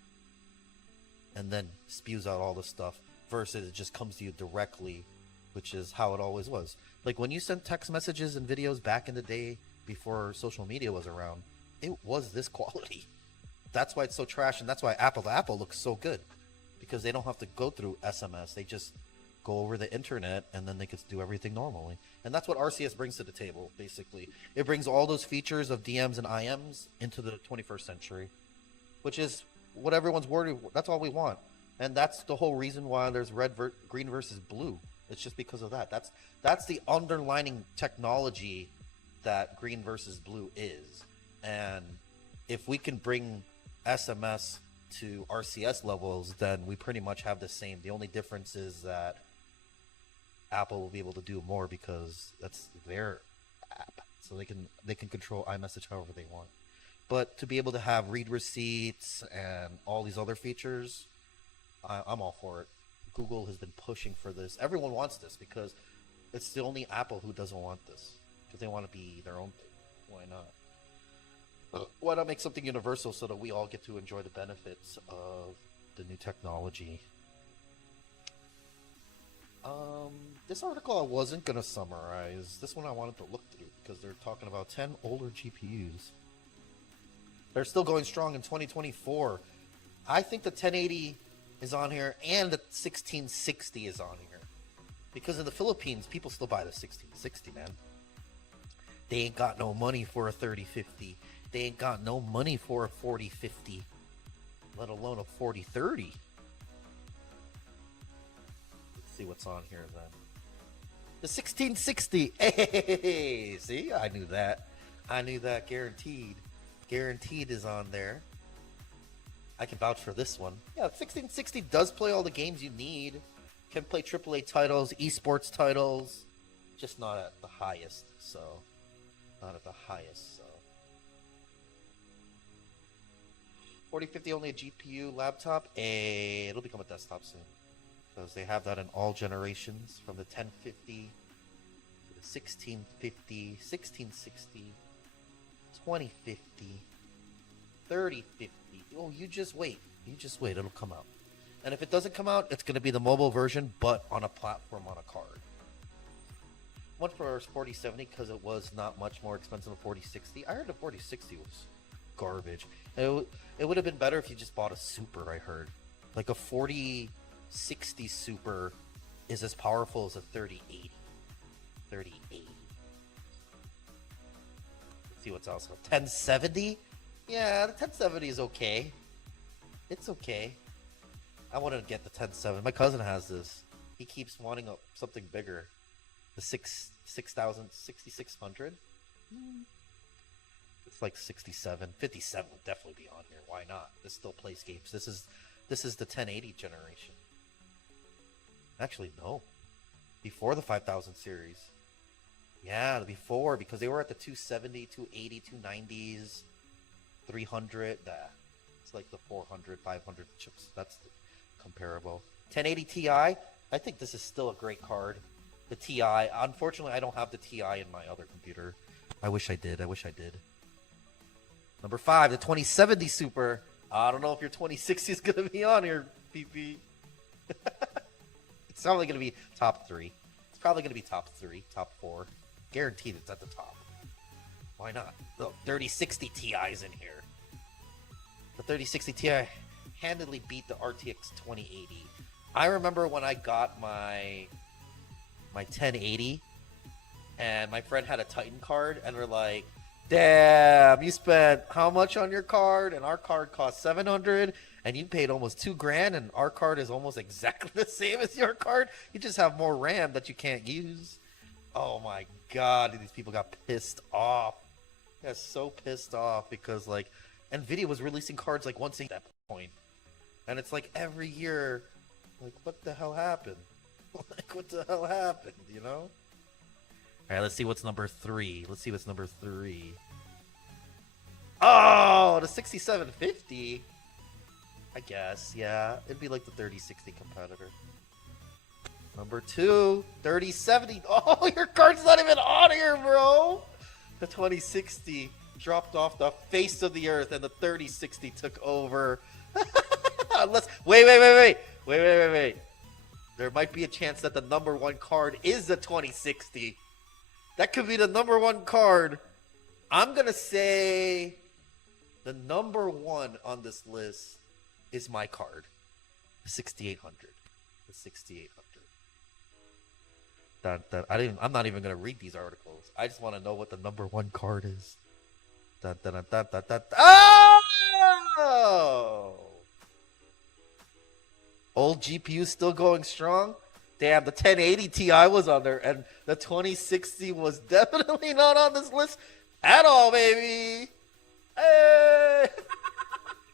and then spews out all the stuff, versus it just comes to you directly, which is how it always was. Like when you sent text messages and videos back in the day before social media was around, it was this quality. That's why it's so trash, and that's why Apple to Apple looks so good, because they don't have to go through SMS. They just go over the internet, and then they can do everything normally. And that's what RCS brings to the table, basically. It brings all those features of DMs and IMs into the 21st century, which is what everyone's worried. That's all we want. And that's the whole reason why there's green versus blue. It's just because of that. That's the underlining technology that green versus blue is. And if we can bring SMS to RCS levels, then we pretty much have the same. The only difference is that Apple will be able to do more because that's their app, so they can control iMessage however they want. But to be able to have read receipts and all these other features, I'm all for it. Google has been pushing for this. Everyone wants this because it's the only Apple who doesn't want this, because they want to be their own thing. Why not? Why not make something universal so that we all get to enjoy the benefits of the new technology? This article I wasn't going to summarize. This one I wanted to look through because they're talking about 10 older GPUs. They're still going strong in 2024. I think the 1080 is on here and the 1660 is on here. Because in the Philippines, people still buy the 1660, man. They ain't got no money for a 3050. They ain't got no money for a 4050, let alone a 4030. Let's see what's on here then. The 1660. Hey, see, I knew that. I knew that, guaranteed. Guaranteed is on there. I can vouch for this one. Yeah, 1660 does play all the games you need. Can play AAA titles, esports titles, just not at the highest. So, not at the highest. So, 4050 only a GPU laptop. It'll become a desktop soon because they have that in all generations, from the 1050 to the 1650, 1660, 2050, 3050. Oh, you just wait. You just wait. It'll come out. And if it doesn't come out, it's going to be the mobile version, but on a platform on a card. Went for 4070 because it was not much more expensive than 4060. I heard the 4060 was garbage. It would have been better if you just bought a Super, I heard. Like a 4060 Super is as powerful as a 3080. 3080. Let's see what's else. 1070? Yeah, the 1070 is okay. It's okay. I wanted to get the 1070. My cousin has this. He keeps wanting something bigger. The 6600. It's like 67. 57 would definitely be on here. Why not? This still plays games. This is the 1080 generation. Actually, no. Before the 5000 series. Yeah, before, because they were at the 270, 280, 290s, 300. It's like the 400, 500 chips. That's the comparable. 1080 Ti, I think this is still a great card. The Ti, unfortunately, I don't have the Ti in my other computer. I wish I did. Number 5, the 2070 Super. I don't know if your 2060 is going to be on here, PP. It's probably going to be top 3. It's probably going to be top 3, top 4. Guaranteed it's at the top. Why not? The 3060 Ti is in here. The 3060 Ti handedly beat the RTX 2080. I remember when I got my 1080 and my friend had a Titan card and we're like, damn, you spent how much on your card? And our card cost $700 and you paid almost $2,000 and our card is almost exactly the same as your card. You just have more RAM that you can't use. Oh my god, these people got pissed off. Got so pissed off because like Nvidia was releasing cards like once at that point. And it's like every year, like, what the hell happened? Like, what the hell happened, you know? Alright, let's see what's number 3. Oh, the 6750? I guess, yeah. It'd be like the 3060 competitor. Number 2, 3070. Oh, your card's not even on here, bro! The 2060 dropped off the face of the earth and the 3060 took over. Wait. There might be a chance that the number 1 card is the 2060. That could be the number 1 card. I'm gonna say the number 1 on this list is my card, the 6800. The 6800. I'm not even gonna read these articles. I just want to know what the number 1 card is. Oh! Old GPU still going strong? Damn, the 1080 Ti was on there, and the 2060 was definitely not on this list at all, baby! Hey!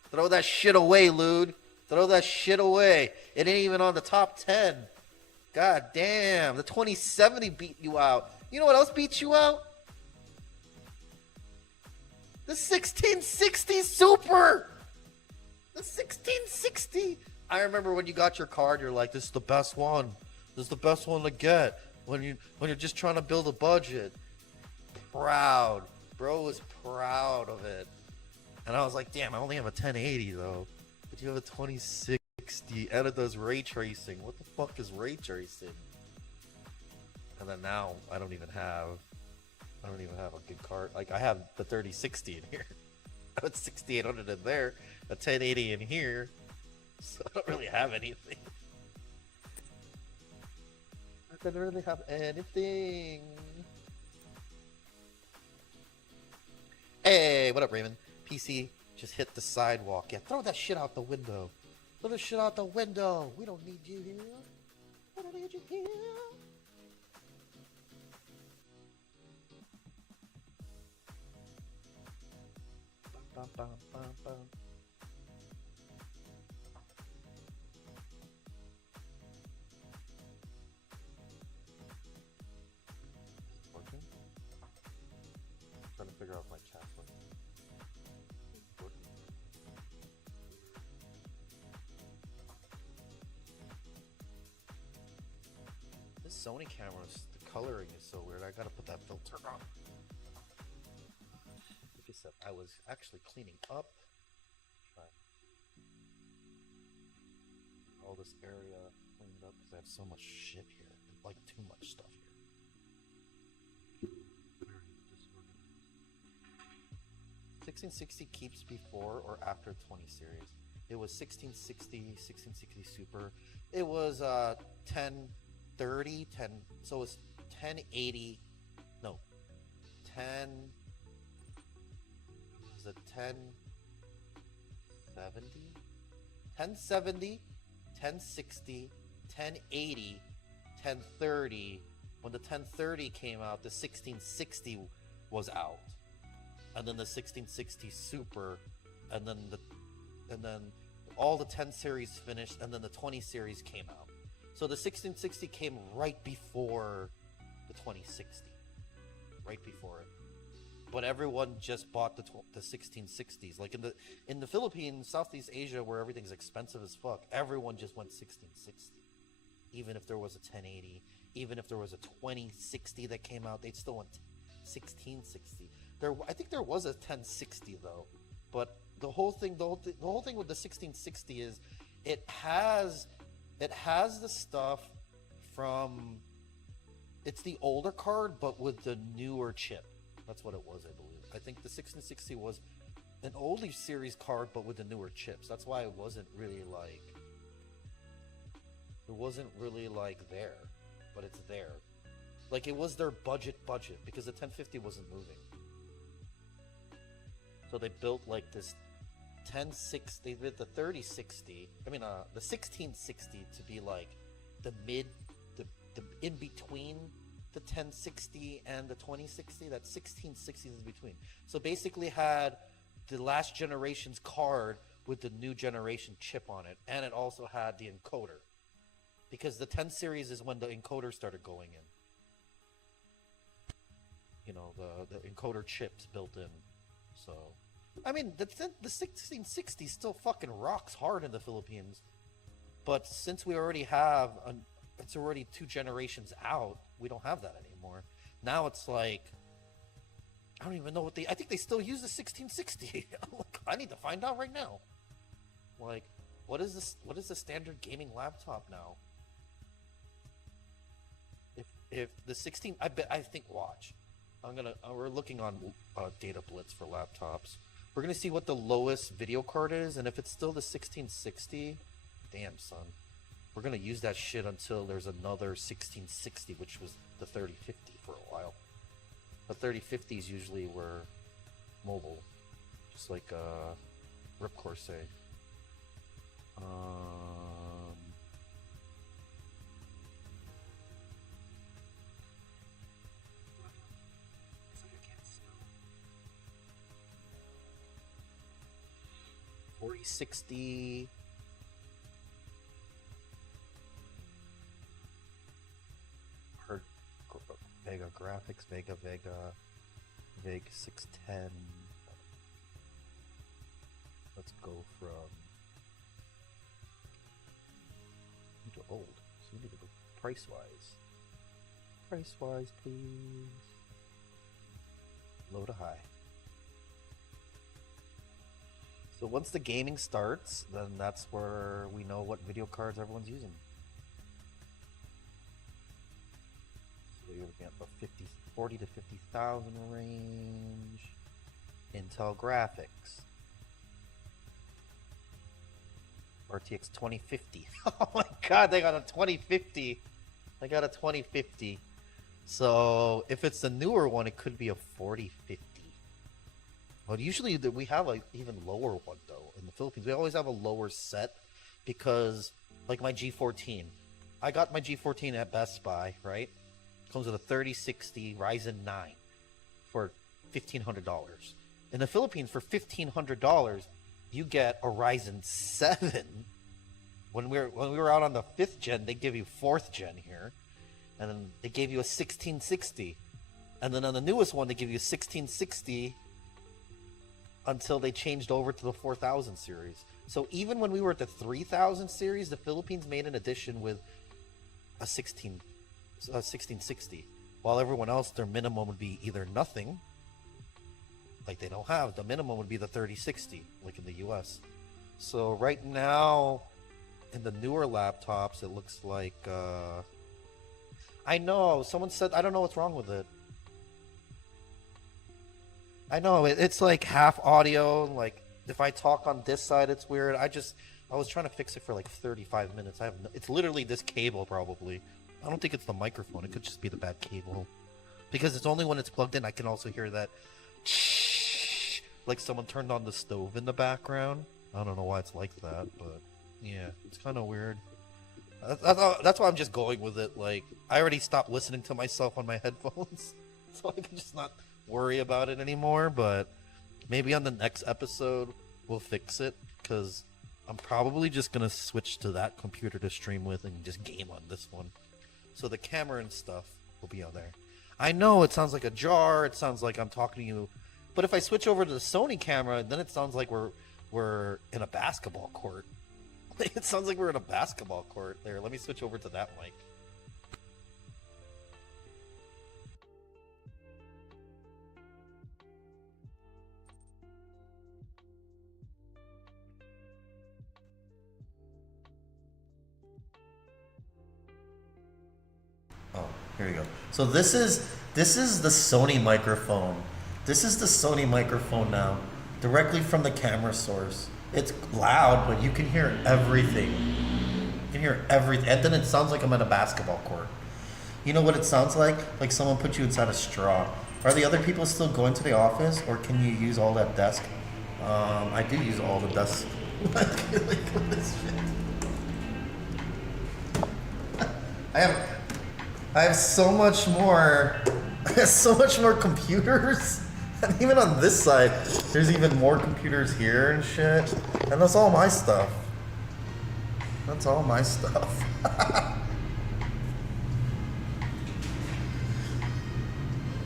Throw that shit away, Lude. Throw that shit away. It ain't even on the top 10. God damn, the 2070 beat you out. You know what else beat you out? The 1660 Super! The 1660! I remember when you got your card, you're like, this is the best one. This is the best one to get when you're just trying to build a budget. Proud. Bro was proud of it. And I was like, damn, I only have a 1080 though. But you have a 2060 and it does ray tracing. What the fuck is ray tracing? And then now I don't even have a good card. Like I have the 3060 in here. I have 6800 in there, a 1080 in here, so I don't really have anything. I don't really have anything. Hey, what up, Raymond? PC just hit the sidewalk. Yeah, throw that shit out the window. Throw the shit out the window. We don't need you here. We don't need you here. Bum, bum, bum, bum. Working? Trying to figure out if my chat's working. Working. This Sony camera's, the coloring is so weird. I gotta put that filter on. Like I said, I was actually cleaning up. Try all this area cleaned up because I have so much shit here. Like too much stuff here. 1660 keeps before or after 20 series. It was 1660, 1660 Super. It was 1030, 10. So it was 1080. No, 10. Was it 1070? 1070, 1060, 1080, 1030. When the 1030 came out, the 1660 was out. And then the 1660 Super, and then all the 10 series finished, and then the 20 series came out. So the 1660 came right before the 2060, right before it. But everyone just bought the 1660s. Like in the Philippines, Southeast Asia, where everything's expensive as fuck, everyone just went 1660. Even if there was a 1080, even if there was a 2060 that came out, they'd still want 1660. I think there was a 1060 though, but the whole thing with the 1660 is it has the stuff from, it's the older card but with the newer chip. That's what it was, I believe. I think the 1660 was an oldie series card but with the newer chips. That's why it wasn't really like there, but it's there. Like it was their budget because the 1050 wasn't moving. So they built like this 1060, they did the 3060, the 1660 to be like the in between the 1060 and the 2060, that 1660 is in between. So basically had the last generation's card with the new generation chip on it, and it also had the encoder. Because the 10 series is when the encoder started going in. You know, the encoder chips built in. So, I mean, the 1660 still fucking rocks hard in the Philippines. But since we already have, it's already 2 generations out, we don't have that anymore. Now it's like, I don't even know I think they still use the 1660. Like, I need to find out right now. Like, what is the standard gaming laptop now? If the 16, I think, watch. We're looking on Data Blitz for laptops. We're gonna see what the lowest video card is, and if it's still the 1660, damn son, we're gonna use that shit until there's another 1660, which was the 3050 for a while. The 3050s usually were mobile, just like Ripcore say. $4060. Her Vega graphics, Vega, VIG 610. Let's go from new to old. So we need to go price wise. Price wise, please. Low to high. So once the gaming starts, then that's where we know what video cards everyone's using. So you're looking at the 40 to 50,000 range. Intel graphics. RTX 2050. Oh my god, they got a 2050. They got a 2050. So if it's the newer one, it could be a 4050. But usually we have a even lower one though. In the Philippines, we always have a lower set because, like my G14, I got my G14 at Best Buy, right? Comes with a 3060 Ryzen 9 for $1,500. In the Philippines, for $1,500, you get a Ryzen 7. When we were out on the 5th gen, they give you 4th gen here, and then they gave you a 1660, and then on the newest one, they give you a 1660 until they changed over to the 4000 series. So even when we were at the 3000 series, the Philippines made an edition with a 1660, while everyone else, their minimum would be either nothing, like they don't have. The minimum would be the 3060, like in the US. So right now, in the newer laptops, it looks like, I know, someone said, I don't know what's wrong with it. I know, it's like half audio, like, if I talk on this side, it's weird. I was trying to fix it for like 35 minutes. It's literally this cable, probably. I don't think it's the microphone. It could just be the bad cable. Because it's only when it's plugged in, I can also hear that like someone turned on the stove in the background. I don't know why it's like that, but yeah, it's kind of weird. That's why I'm just going with it. Like, I already stopped listening to myself on my headphones, so I can just not worry about it anymore. But maybe on the next episode, we'll fix it, because I'm probably just going to switch to that computer to stream with and just game on this one. So the camera and stuff will be on there. I know it sounds like a jar, it sounds like I'm talking to you, but if I switch over to the Sony camera, then it sounds like we're in a basketball court. It sounds like we're in a basketball court. There, let me switch over to that mic. Oh, here we go. So this is the Sony microphone. This is the Sony microphone now, directly from the camera source. It's loud, but you can hear everything. You can hear everything, and then it sounds like I'm at a basketball court. You know what it sounds like? Like someone put you inside a straw. Are the other people still going to the office, or can you use all that desk? I do use all the desk. Look at this shit. I have so much more. I have so much more computers. And even on this side, there's even more computers here and shit. And that's all my stuff. That's all my stuff.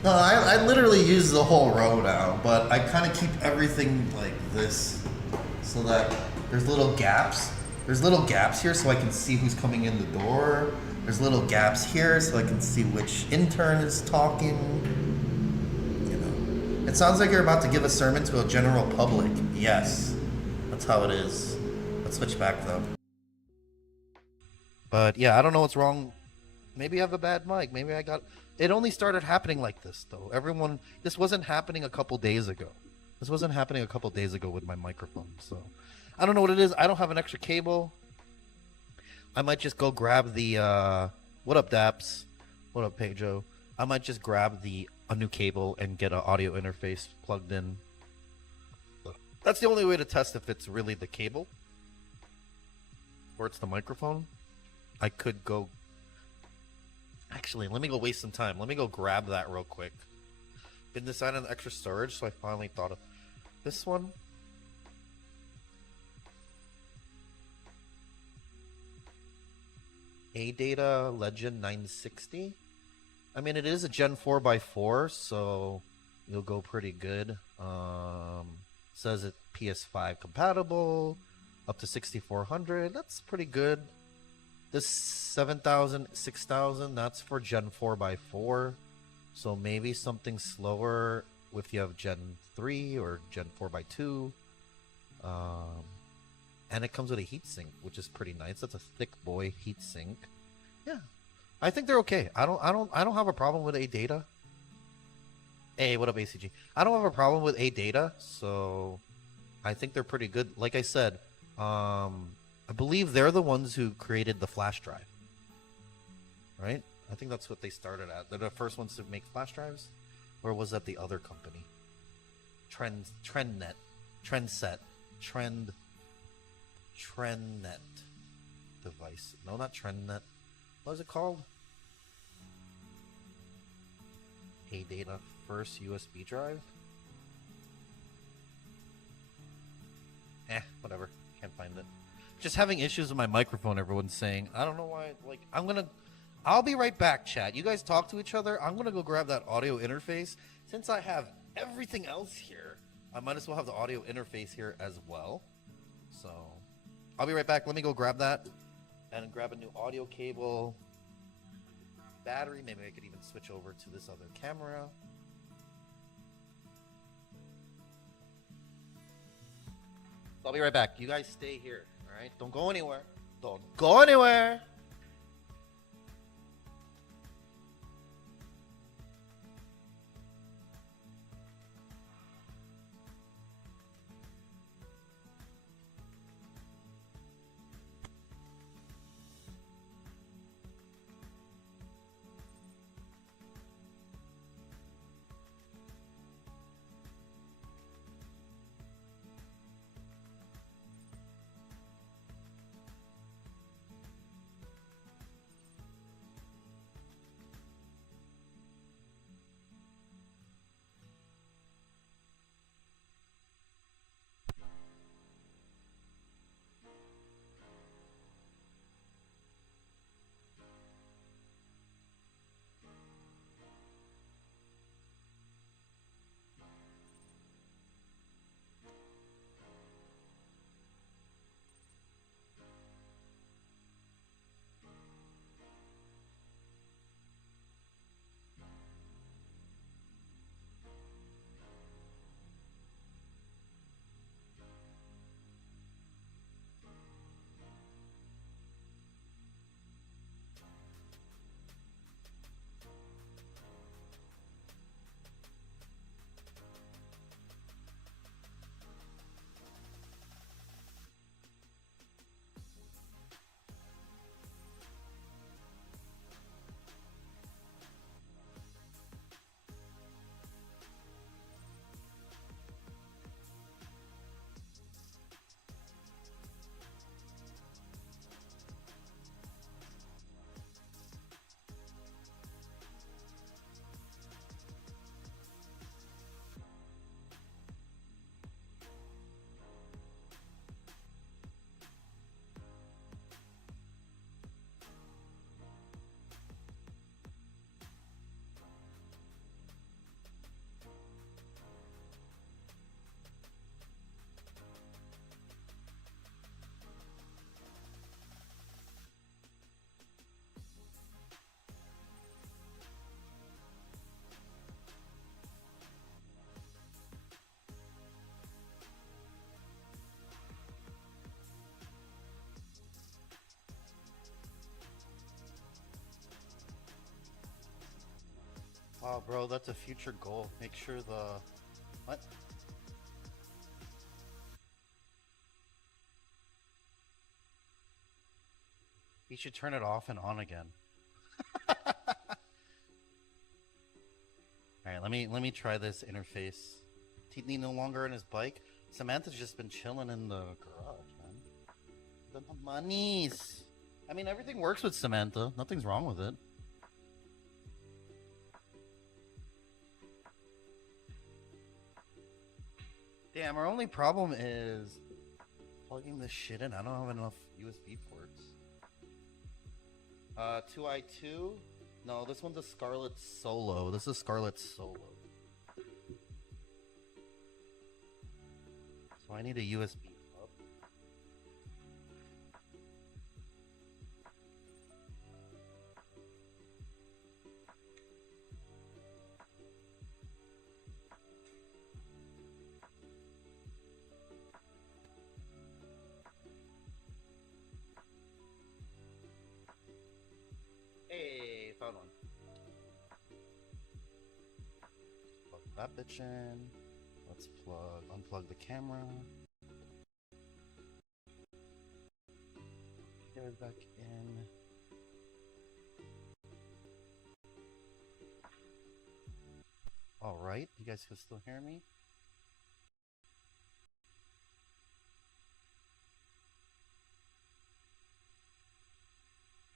No, I literally use the whole row now, but I kind of keep everything like this so that there's little gaps. There's little gaps here so I can see who's coming in the door. There's little gaps here so I can see which intern is talking. You know, it sounds like you're about to give a sermon to a general public. Yes, that's how it is. Let's switch back though. But yeah, I don't know what's wrong. Maybe I have a bad mic. Maybe I got... It only started happening like this, though. This wasn't happening a couple days ago. This wasn't happening a couple days ago with my microphone, so... I don't know what it is. I don't have an extra cable. I might just go grab the, what up, Daps? What up, Pedro? I might just grab a new cable and get an audio interface plugged in. That's the only way to test if it's really the cable. Or it's the microphone. I could go... Actually, let me go waste some time. Let me go grab that real quick. Been deciding on extra storage, so I finally thought of this one. ADATA Legend 960. I mean, it is a Gen 4x4, so you'll go pretty good. Says it's PS5 compatible, up to 6400. That's pretty good. This 7000, 6000, that's for Gen 4x4. So maybe something slower if you have Gen 3 or Gen 4x2. And it comes with a heatsink, which is pretty nice. That's a thick boy heatsink. Yeah, I think they're okay. I don't have a problem with ADATA. Hey, what up, ACG? I don't have a problem with A Data, so I think they're pretty good. Like I said, I believe they're the ones who created the flash drive, right? I think that's what they started at. They're the first ones to make flash drives, or was that the other company? TrendNet, TrendNet device. No, not TrendNet. What is it called? A Data first USB drive. Whatever. Can't find it. Just having issues with my microphone. Everyone's saying. I don't know why. Like, I'll be right back, chat. You guys talk to each other. I'm gonna go grab that audio interface. Since I have everything else here, I might as well have the audio interface here as well. So, I'll be right back. Let me go grab that and grab a new audio cable. Battery. Maybe I could even switch over to this other camera. I'll be right back. You guys stay here, all right? Don't go anywhere. Don't go anywhere. Oh, bro, that's a future goal. Make sure the... What? He should turn it off and on again. Alright, let me try this interface. Tidney no longer on his bike. Samantha's just been chilling in the garage, man. The monies. I mean, everything works with Samantha. Nothing's wrong with it. Damn, our only problem is plugging this shit in. I don't have enough USB ports. 2i2? No, this one's a Scarlett Solo. This is Scarlett Solo. So I need a USB hub. Hey, found one. that bitch in. Let's unplug the camera. Get it back in. All right, you guys can still hear me?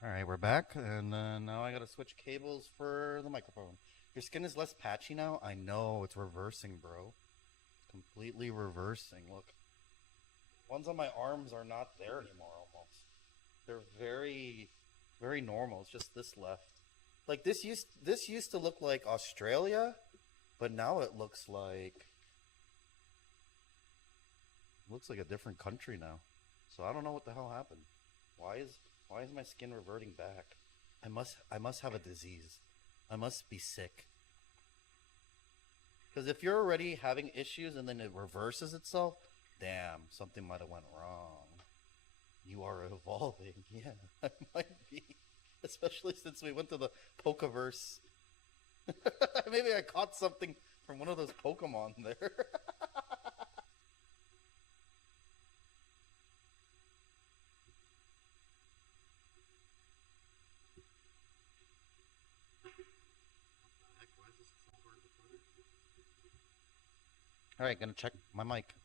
All right, we're back, and now I gotta switch cables for the microphone. Your skin is less patchy now. I know, it's reversing, bro. It's completely reversing. Look, ones on my arms are not there anymore. Almost, they're very, very normal. It's just this left. Like this used to look like Australia, but now it looks like a different country now. So I don't know what the hell happened. Why is my skin reverting back? I must have a disease. I must be sick. Because if you're already having issues and then it reverses itself, damn, something might have went wrong. You are evolving. Yeah, I might be. Especially since we went to the Pokeverse. Maybe I caught something from one of those Pokemon there. All right, gonna check my mic.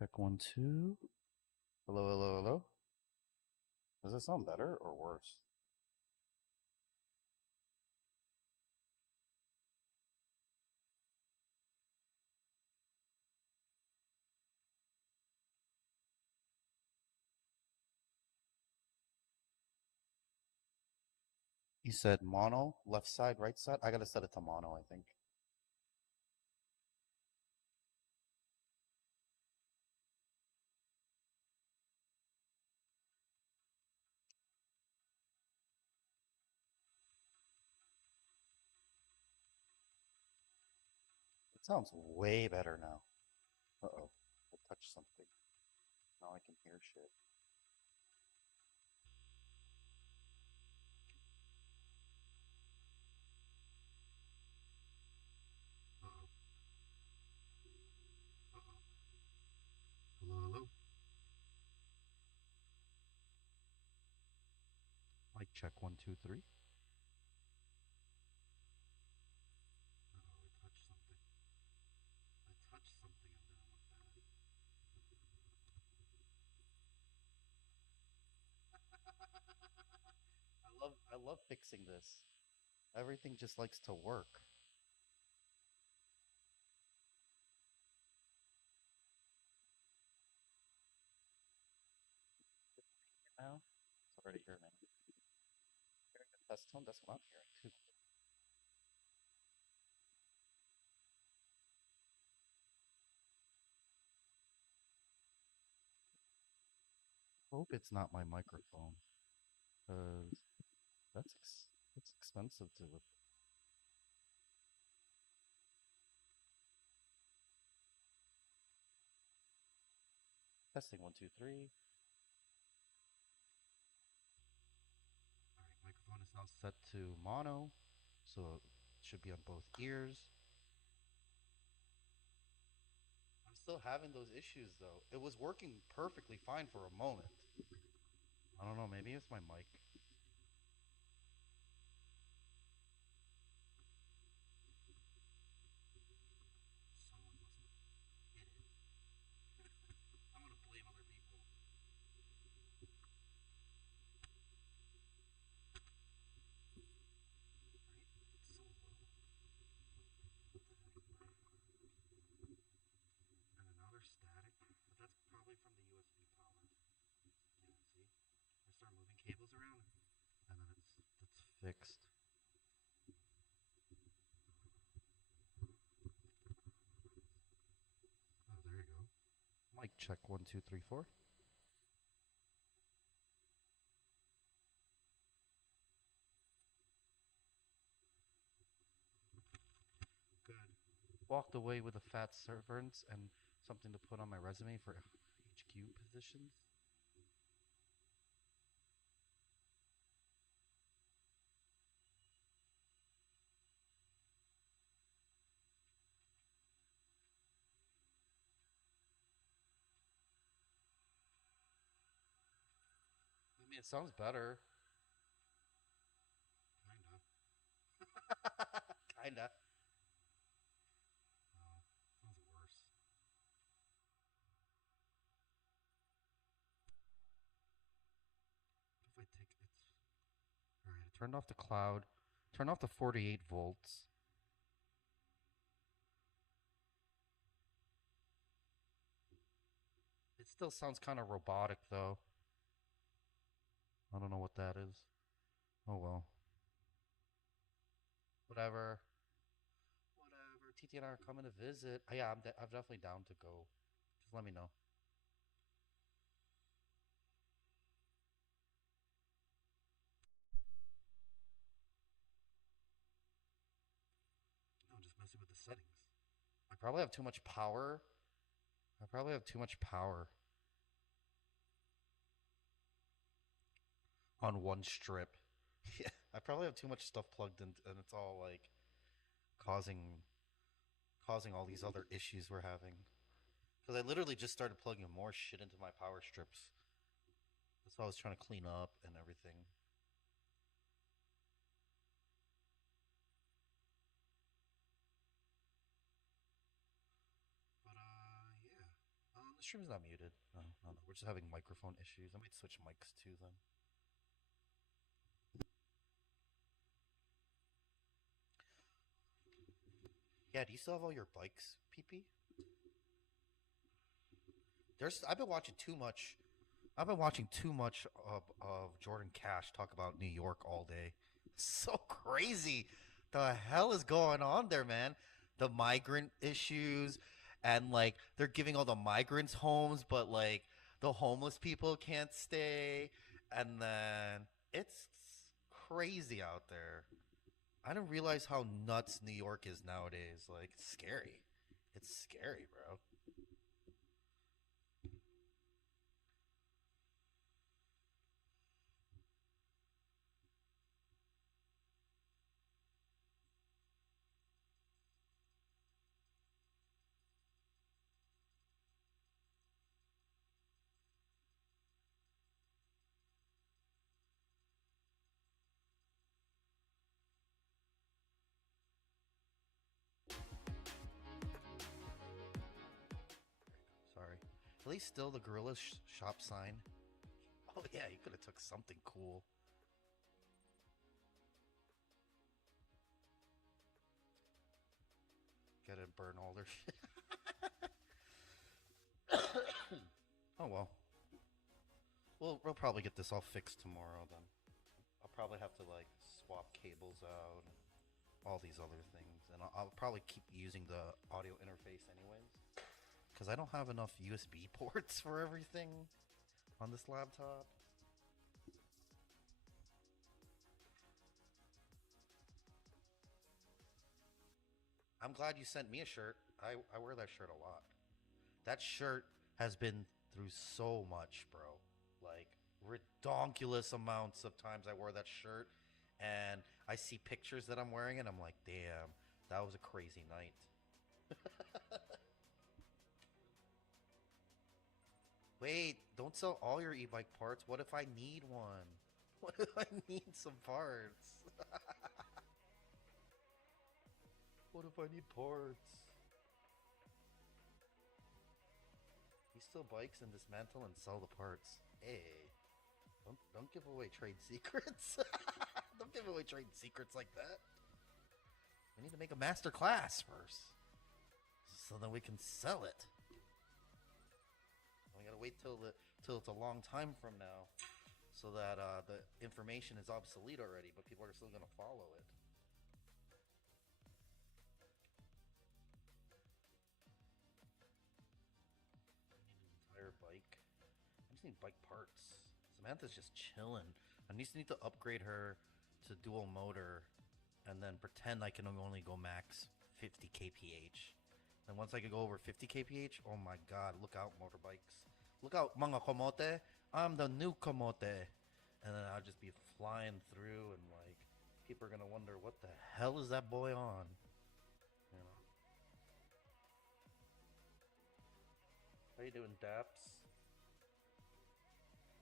Check 1, 2. Hello, hello, hello. Does it sound better or worse? You said mono, left side, right side? I gotta set it to mono, I think. It sounds way better now. Uh-oh, I touched something. Now I can hear shit. Hello, hello. Mic check 1, 2, 3. I touched something. I love fixing this. Everything just likes to work. Now it's already here, man. Hearing the test tone, that's what I'm hearing too. Hope it's not my microphone, because that's expensive to. Testing 1, 2, 3. All right, microphone is now set to mono, so it should be on both ears. I'm still having those issues though. It was working perfectly fine for a moment. I don't know, maybe it's my mic. Someone must have hit it. I'm gonna blame other people. And now they're static, but that's probably from the USB power. Yeah, see? I start moving cables around, and then it's fixed. Oh, there you go. Mic check 1, 2, 3, 4. walked away with a fat severance and something to put on my resume for HQ positions. I mean, it sounds better. Kinda. Kinda. Oh, sounds worse. What if I take it? Alright, I turned off the cloud. Turned off the 48 volts. It still sounds kind of robotic, though. I don't know what that is. Oh well. Whatever. Whatever. TT and I are coming to visit. Yeah, I'm definitely down to go. Just let me know. No, I'm just messing with the settings. I probably have too much power. On one strip. Yeah, I probably have too much stuff plugged in, and it's all like causing all these other issues we're having. Because I literally just started plugging more shit into my power strips. That's why I was trying to clean up and everything. But yeah. The stream's not muted. No. We're just having microphone issues. I might switch mics too then. Yeah, do you still have all your bikes, PP? I've been watching too much of Jordan Cash talk about New York all day. So crazy. The hell is going on there, man? The migrant issues, and like they're giving all the migrants homes, but like the homeless people can't stay, and then it's crazy out there. I didn't realize how nuts New York is nowadays. Like, it's scary. It's scary, bro. Sorry. At least still the gorilla shop sign. Oh yeah, you could have took something cool. Gotta burn all their shit. Oh well. We'll probably get this all fixed tomorrow then. I'll probably have to like swap cables out and all these other things, and I'll probably keep using the audio interface anyways, because I don't have enough USB ports for everything on this laptop. I'm glad you sent me a shirt. I wear that shirt a lot. That shirt has been through so much, bro. Like, redonkulous amounts of times I wore that shirt, and I see pictures that I'm wearing, and I'm like, damn, that was a crazy night. Wait, don't sell all your e-bike parts. What if I need one? What if I need some parts? What if I need parts? He still bikes and dismantle and sell the parts. Hey, don't give away trade secrets. Don't give away trade secrets like that. We need to make a master class first, so that we can sell it. We gotta wait till it's a long time from now, so that the information is obsolete already, but people are still gonna follow it. Entire bike. I just need bike parts. Samantha's just chilling. I just need to upgrade her to dual motor, and then pretend I can only go max 50 kph, And once I could go over 50 kph, oh my god, look out, motorbikes. Look out, mga komote. I'm the new komote. And then I'll just be flying through, and like, people are gonna wonder, what the hell is that boy on? You know. How you doing, Daps?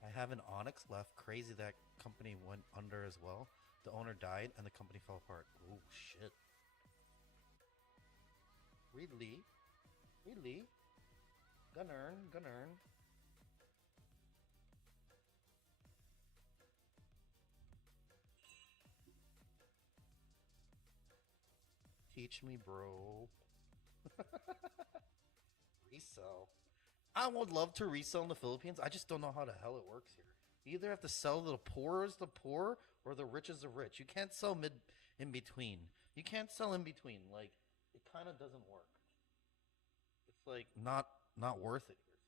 I have an Onyx left. Crazy that company went under as well. The owner died and the company fell apart. Oh shit. Really? Really? Gunner. Teach me, bro. Resell. I would love to resell in the Philippines. I just don't know how the hell it works here. You either have to sell the poor as the poor or the rich as the rich. You can't sell in between. You can't sell in between. Like, it kind of doesn't work. It's like not worth it here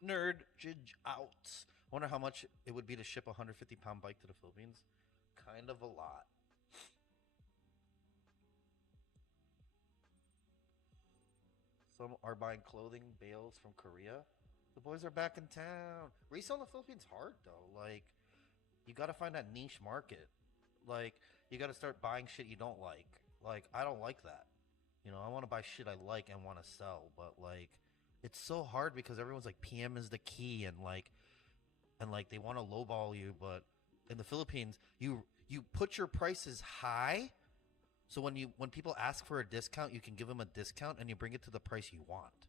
sometimes. Nerd jidge out. I wonder how much it would be to ship a 150-pound bike to the Philippines. Kind of a lot. Some are buying clothing bales from Korea. The boys are back in town. Resale in the Philippines hard though. Like, you gotta find that niche market. Like, you gotta start buying shit you don't like. Like, I don't like that. You know, I want to buy shit I like and want to sell, but like, it's so hard because everyone's like PM is the key, and like they want to lowball you. But in the Philippines, you put your prices high. So when people ask for a discount, you can give them a discount and you bring it to the price you want.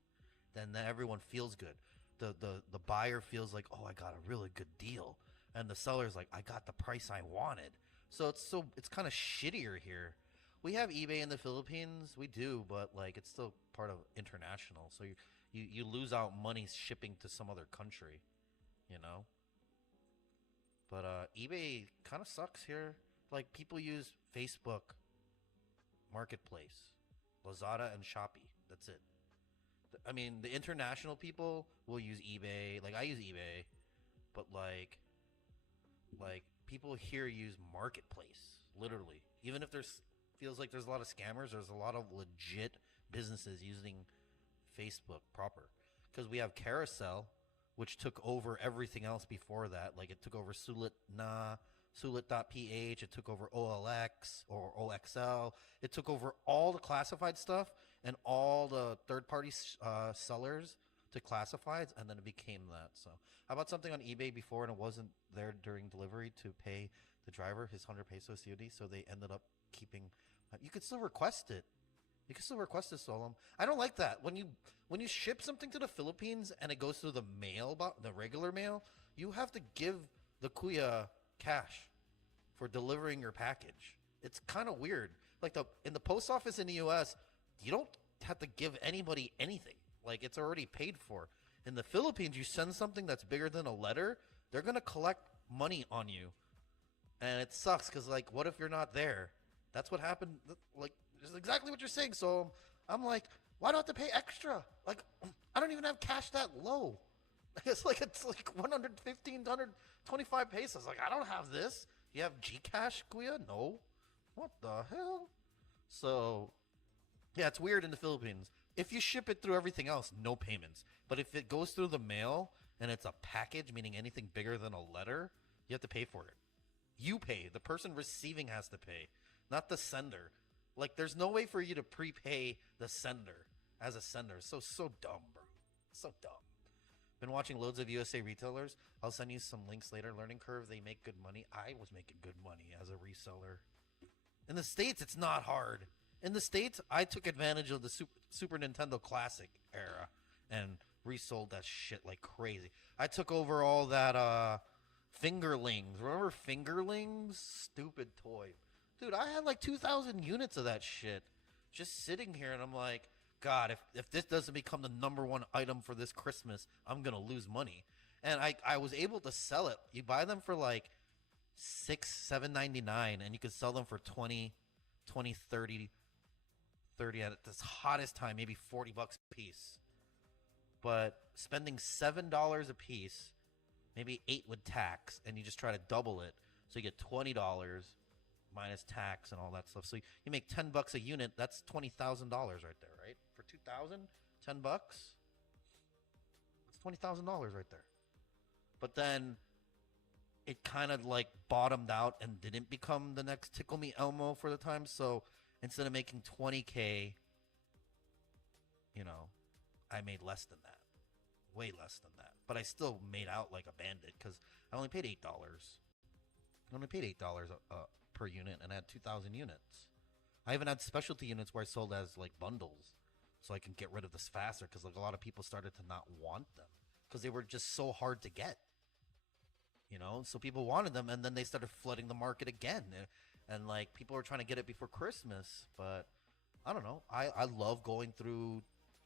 Then everyone feels good. The buyer feels like, oh, I got a really good deal, and the seller's like, I got the price I wanted. So it's kind of shittier here. We have eBay in the Philippines, we do, but like it's still part of international. So you lose out money shipping to some other country, you know. But eBay kind of sucks here. Like, people use Facebook Marketplace, Lazada, and Shopee. That's it. I mean, the international people will use eBay. Like, I use eBay, but like people here use Marketplace, literally. Even if feels like there's a lot of scammers, there's a lot of legit businesses using Facebook proper. Because we have Carousel, which took over everything else before that. Like, it took over Sulit.ph, it took over OLX or OXL. It took over all the classified stuff and all the third-party sellers to classifieds, and then it became that. So I bought something on eBay before, and it wasn't there during delivery to pay the driver his 100 pesos COD, so they ended up keeping. You could still request it. You can still request it, Solom. I don't like that. When you ship something to the Philippines and it goes through the mail, the regular mail, you have to give the kuya cash for delivering your package. It's kind of weird. Like, in the post office in the US, you don't have to give anybody anything. Like, it's already paid for. In the Philippines, you send something that's bigger than a letter, they're going to collect money on you. And it sucks because, like, what if you're not there? That's what happened. Like, it's exactly what you're saying. So I'm like, why do I have to pay extra? Like, I don't even have cash that low. It's like 115, 125 pesos. Like, I don't have this. You have Gcash, Kuya? No. What the hell? So, yeah, it's weird in the Philippines. If you ship it through everything else, no payments. But if it goes through the mail and it's a package, meaning anything bigger than a letter, you have to pay for it. You pay. The person receiving has to pay, not the sender. Like, there's no way for you to prepay the sender as a sender. So dumb, bro. So dumb. Been watching loads of USA retailers. I'll send you some links later. Learning Curve, they make good money. I was making good money as a reseller. In the States, it's not hard. In the States, I took advantage of the Super Nintendo Classic era and resold that shit like crazy. I took over all that Fingerlings. Remember Fingerlings? Stupid toy. Dude, I had like 2,000 units of that shit just sitting here, and I'm like, God, if this doesn't become the #1 item for this Christmas, I'm going to lose money. And I was able to sell it. You buy them for like $7.99, and you can sell them for 20, 30 at this hottest time, maybe $40 a piece. But spending $7 a piece, maybe $8 with tax, and you just try to double it, so you get $20 minus tax and all that stuff. So you make $10 a unit. That's $20,000 right there, right? For 2,000, $10. That's $20,000 right there. But then it kind of like bottomed out and didn't become the next Tickle Me Elmo for the time. So instead of making 20K, you know, I made less than that, way less than that. But I still made out like a bandit because I only paid $8. I only paid $8 per unit, and I had 2,000 units. I even had specialty units where I sold as like bundles, so I can get rid of this faster. Because like a lot of people started to not want them because they were just so hard to get. You know, so people wanted them, and then they started flooding the market again, and like people were trying to get it before Christmas. But I don't know. I love going through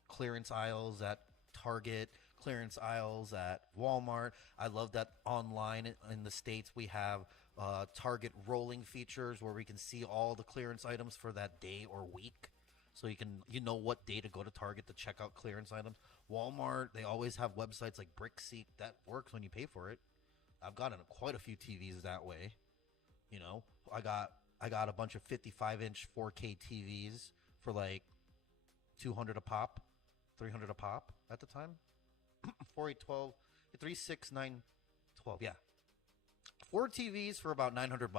clearance aisles at Target, clearance aisles at Walmart. I love that online in the States we have Target rolling features where we can see all the clearance items for that day or week. So you know what day to go to Target to check out clearance items. Walmart, they always have websites like BrickSeek that works when you pay for it. I've gotten quite a few TVs that way. You know, I got a bunch of 55-inch 4K TVs for like $200 a pop, $300 a pop at the time. 4812, 36912, yeah. 4 TVs for about $900.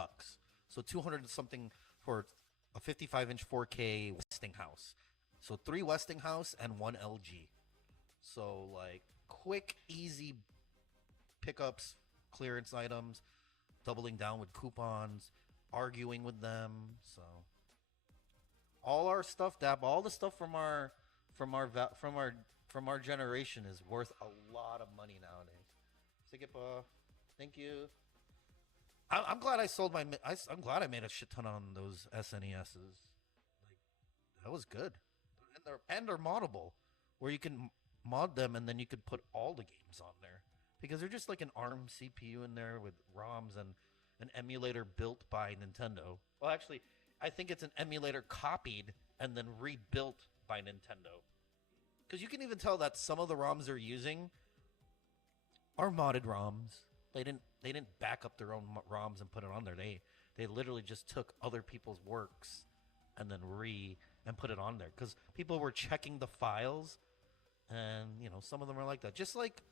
So 200 something for a 55-inch 4K Westinghouse. So 3 Westinghouse and 1 LG. So like quick, easy pickups, clearance items, doubling down with coupons, arguing with them. So all our stuff, Dap, all the stuff from our generation is worth a lot of money nowadays. Sigipa, thank you. I'm glad I sold my. I'm glad I made a shit ton on those SNESs. Like that was good, and they're moddable, where you can mod them and then you could put all the games on there because they're just like an ARM CPU in there with ROMs and an emulator built by Nintendo. Well, actually, I think it's an emulator copied and then rebuilt by Nintendo. Because you can even tell that some of the ROMs they're using are modded ROMs. They didn't back up their own ROMs and put it on there. They literally just took other people's works and then put it on there. Because people were checking the files, and you know some of them are like that. Just like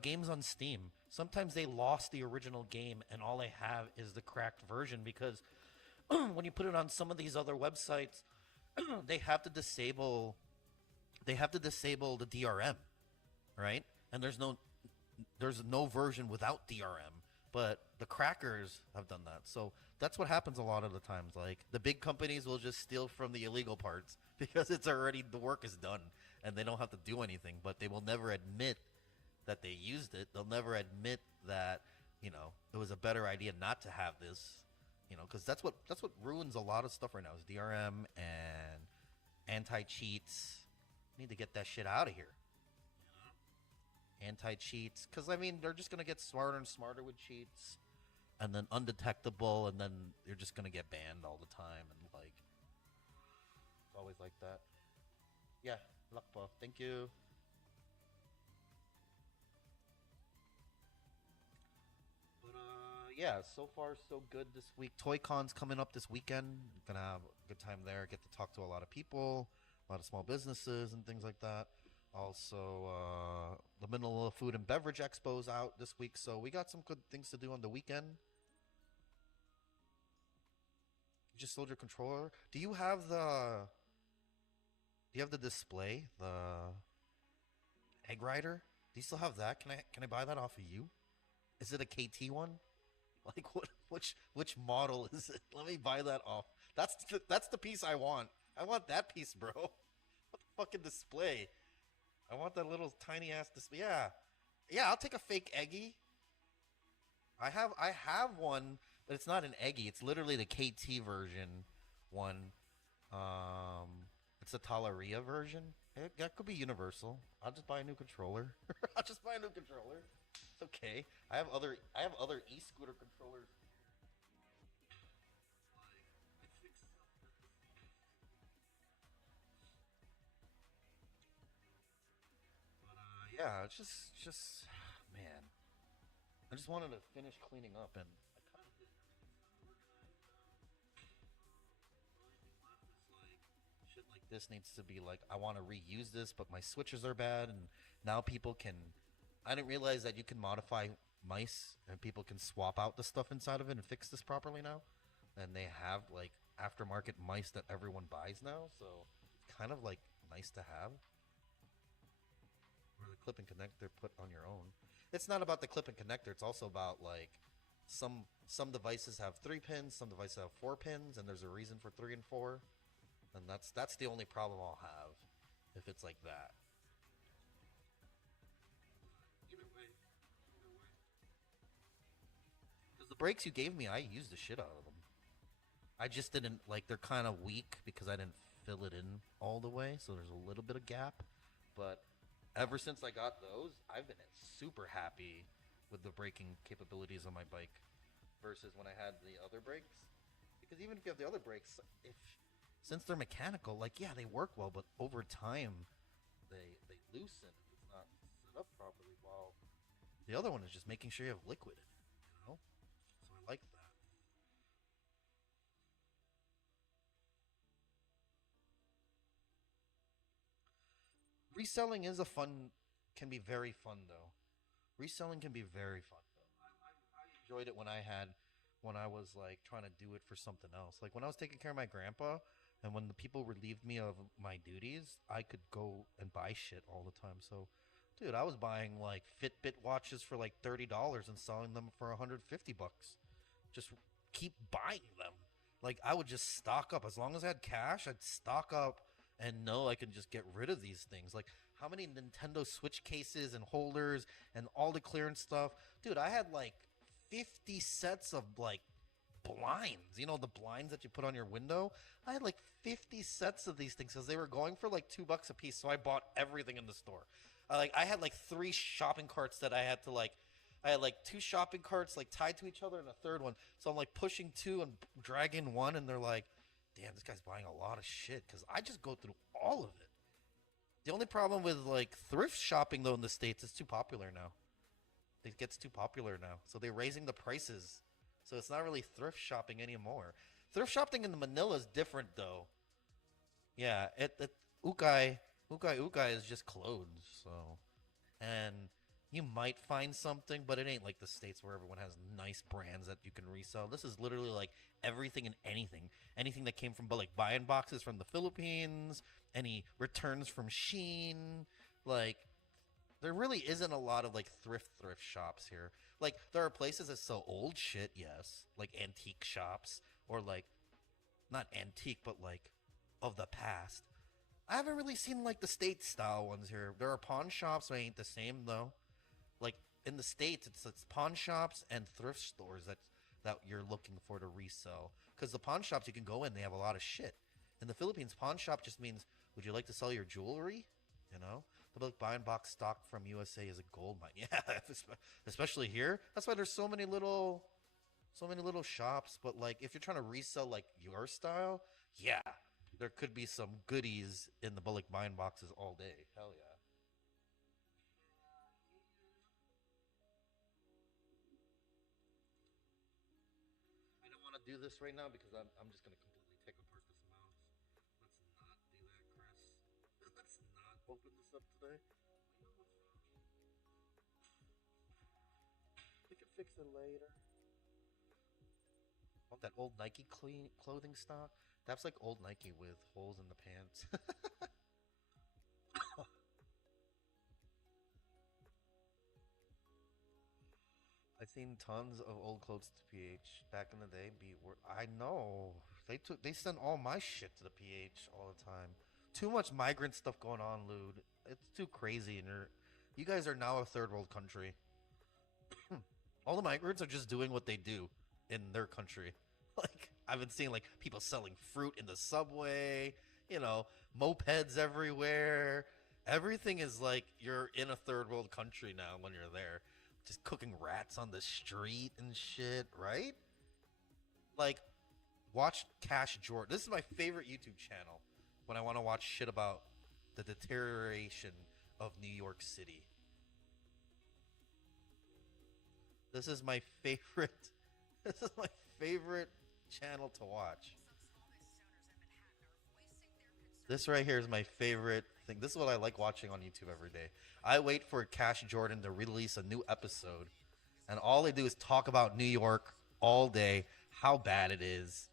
games on Steam. Sometimes they lost the original game and all they have is the cracked version because when you put it on some of these other websites, they have to disable the DRM, right? And there's no version without DRM, but the crackers have done that. So that's what happens a lot of the times. Like the big companies will just steal from the illegal parts because it's already, the work is done and they don't have to do anything, but they will never admit that they used it. They'll never admit that, you know, it was a better idea not to have this, you know, because that's what ruins a lot of stuff right now is DRM and anti-cheats. Need to get that shit out of here. Anti-cheats, because I mean they're just gonna get smarter and smarter with cheats, and then undetectable, and then you're just gonna get banned all the time, and like it's always like that. Yeah, Luckpa, thank you. But yeah, so far so good this week. ToyCon's coming up this weekend. Gonna have a good time there. Get to talk to a lot of people, a lot of small businesses and things like that. Also, the Manila Food and Beverage Expo's out this week, so we got some good things to do on the weekend. You just sold your controller. Do you have the display, the Egg Rider? Do you still have that? Can I buy that off of you? Is it a KT one? Like which model is it? Let me buy that off. That's the piece I want. I want that piece, bro. What the fucking display? I want that little tiny ass display. Yeah, I'll take a fake Eggy. I have one, but it's not an Eggy. It's literally the KT version one. It's a Talaria version. That could be universal. I'll just buy a new controller. It's okay. I have other e-scooter controllers. Yeah, it's just, man. I just wanted to finish cleaning up, and I kind of did. this needs to be like, I want to reuse this, but my switches are bad, and now people can. I didn't realize that you can modify mice and people can swap out the stuff inside of it and fix this properly now. And they have like aftermarket mice that everyone buys now, so it's kind of like nice to have. Or the clip and connector put on your own. It's not about the clip and connector. It's also about like some devices have 3 pins, some devices have 4 pins, and there's a reason for 3 and 4. And that's the only problem I'll have if it's like that. Because the brakes you gave me, I used the shit out of them. I just didn't like, they're kind of weak because I didn't fill it in all the way, so there's a little bit of gap. But ever since I got those, I've been super happy with the braking capabilities on my bike versus when I had the other brakes. Because even if you have the other brakes, since they're mechanical, like, yeah, they work well, but over time they loosen if it's not set up properly, while the other one is just making sure you have liquid in it, you know? So I like that. Reselling is can be very fun though. Reselling can be very fun though. I enjoyed it when I was like trying to do it for something else. Like when I was taking care of my grandpa, and when the people relieved me of my duties, I could go and buy shit all the time. So, dude, I was buying like Fitbit watches for like $30 and selling them for $150. Just keep buying them. Like I would just stock up. As long as I had cash, I'd stock up and know I can just get rid of these things. Like how many Nintendo Switch cases and holders and all the clearance stuff. Dude, I had like 50 sets of like blinds, you know, the blinds that you put on your window. I had like 50 sets of these things because they were going for like $2 a piece, so I bought everything in the store. I had like 3 shopping carts that I had like 2 shopping carts like tied to each other and a third one, so I'm like pushing 2 and dragging 1, and they're like, damn, this guy's buying a lot of shit, because I just go through all of it. The only problem with like thrift shopping though in the States, it's too popular now. It gets too popular now, so they're raising the prices. So it's not really thrift shopping anymore. Thrift shopping in Manila is different though. Yeah, Ukay is just clothes, so. And you might find something, but it ain't like the States where everyone has nice brands that you can resell. This is literally like everything and anything. Anything that came from like buying boxes from the Philippines, any returns from Shein, like there really isn't a lot of like thrift shops here. Like there are places that sell old shit, yes, like antique shops, or like not antique but like of the past. I haven't really seen like the States style ones here. There are pawn shops, but ain't the same though. Like in the States, it's pawn shops and thrift stores that you're looking for to resell. Because the pawn shops you can go in, they have a lot of shit. In the Philippines, pawn shop just means, would you like to sell your jewelry? You know, they'll be like, buying box stock from USA is a gold mine. Yeah, especially here. That's why there's so many little shops. But like, if you're trying to resell like your style, yeah, there could be some goodies in the Bullock buying boxes all day. Hell yeah. I don't want to do this right now because I'm just gonna completely take apart this mouse. Let's not do that, Chris. Let's not open this up today. We can fix it later. Want that old Nike clothing stock? That's like old Nike with holes in the pants. I've seen tons of old clothes to PH back in the day. I know they send all my shit to the PH all the time. Too much migrant stuff going on, Lude. It's too crazy, and you guys are now a third world country. All the migrants are just doing what they do in their country. Like I've been seeing like people selling fruit in the subway, you know, mopeds everywhere. Everything is like you're in a third world country now when you're there. Just cooking rats on the street and shit, right? Like, watch Cash Jordan. This is my favorite YouTube channel when I want to watch shit about the deterioration of New York City. This is my favorite. This is my favorite channel to watch. This right here is my favorite thing. This is what I like watching on YouTube every day. I wait for Cash Jordan to release a new episode, and all they do is talk about New York all day, how bad it is.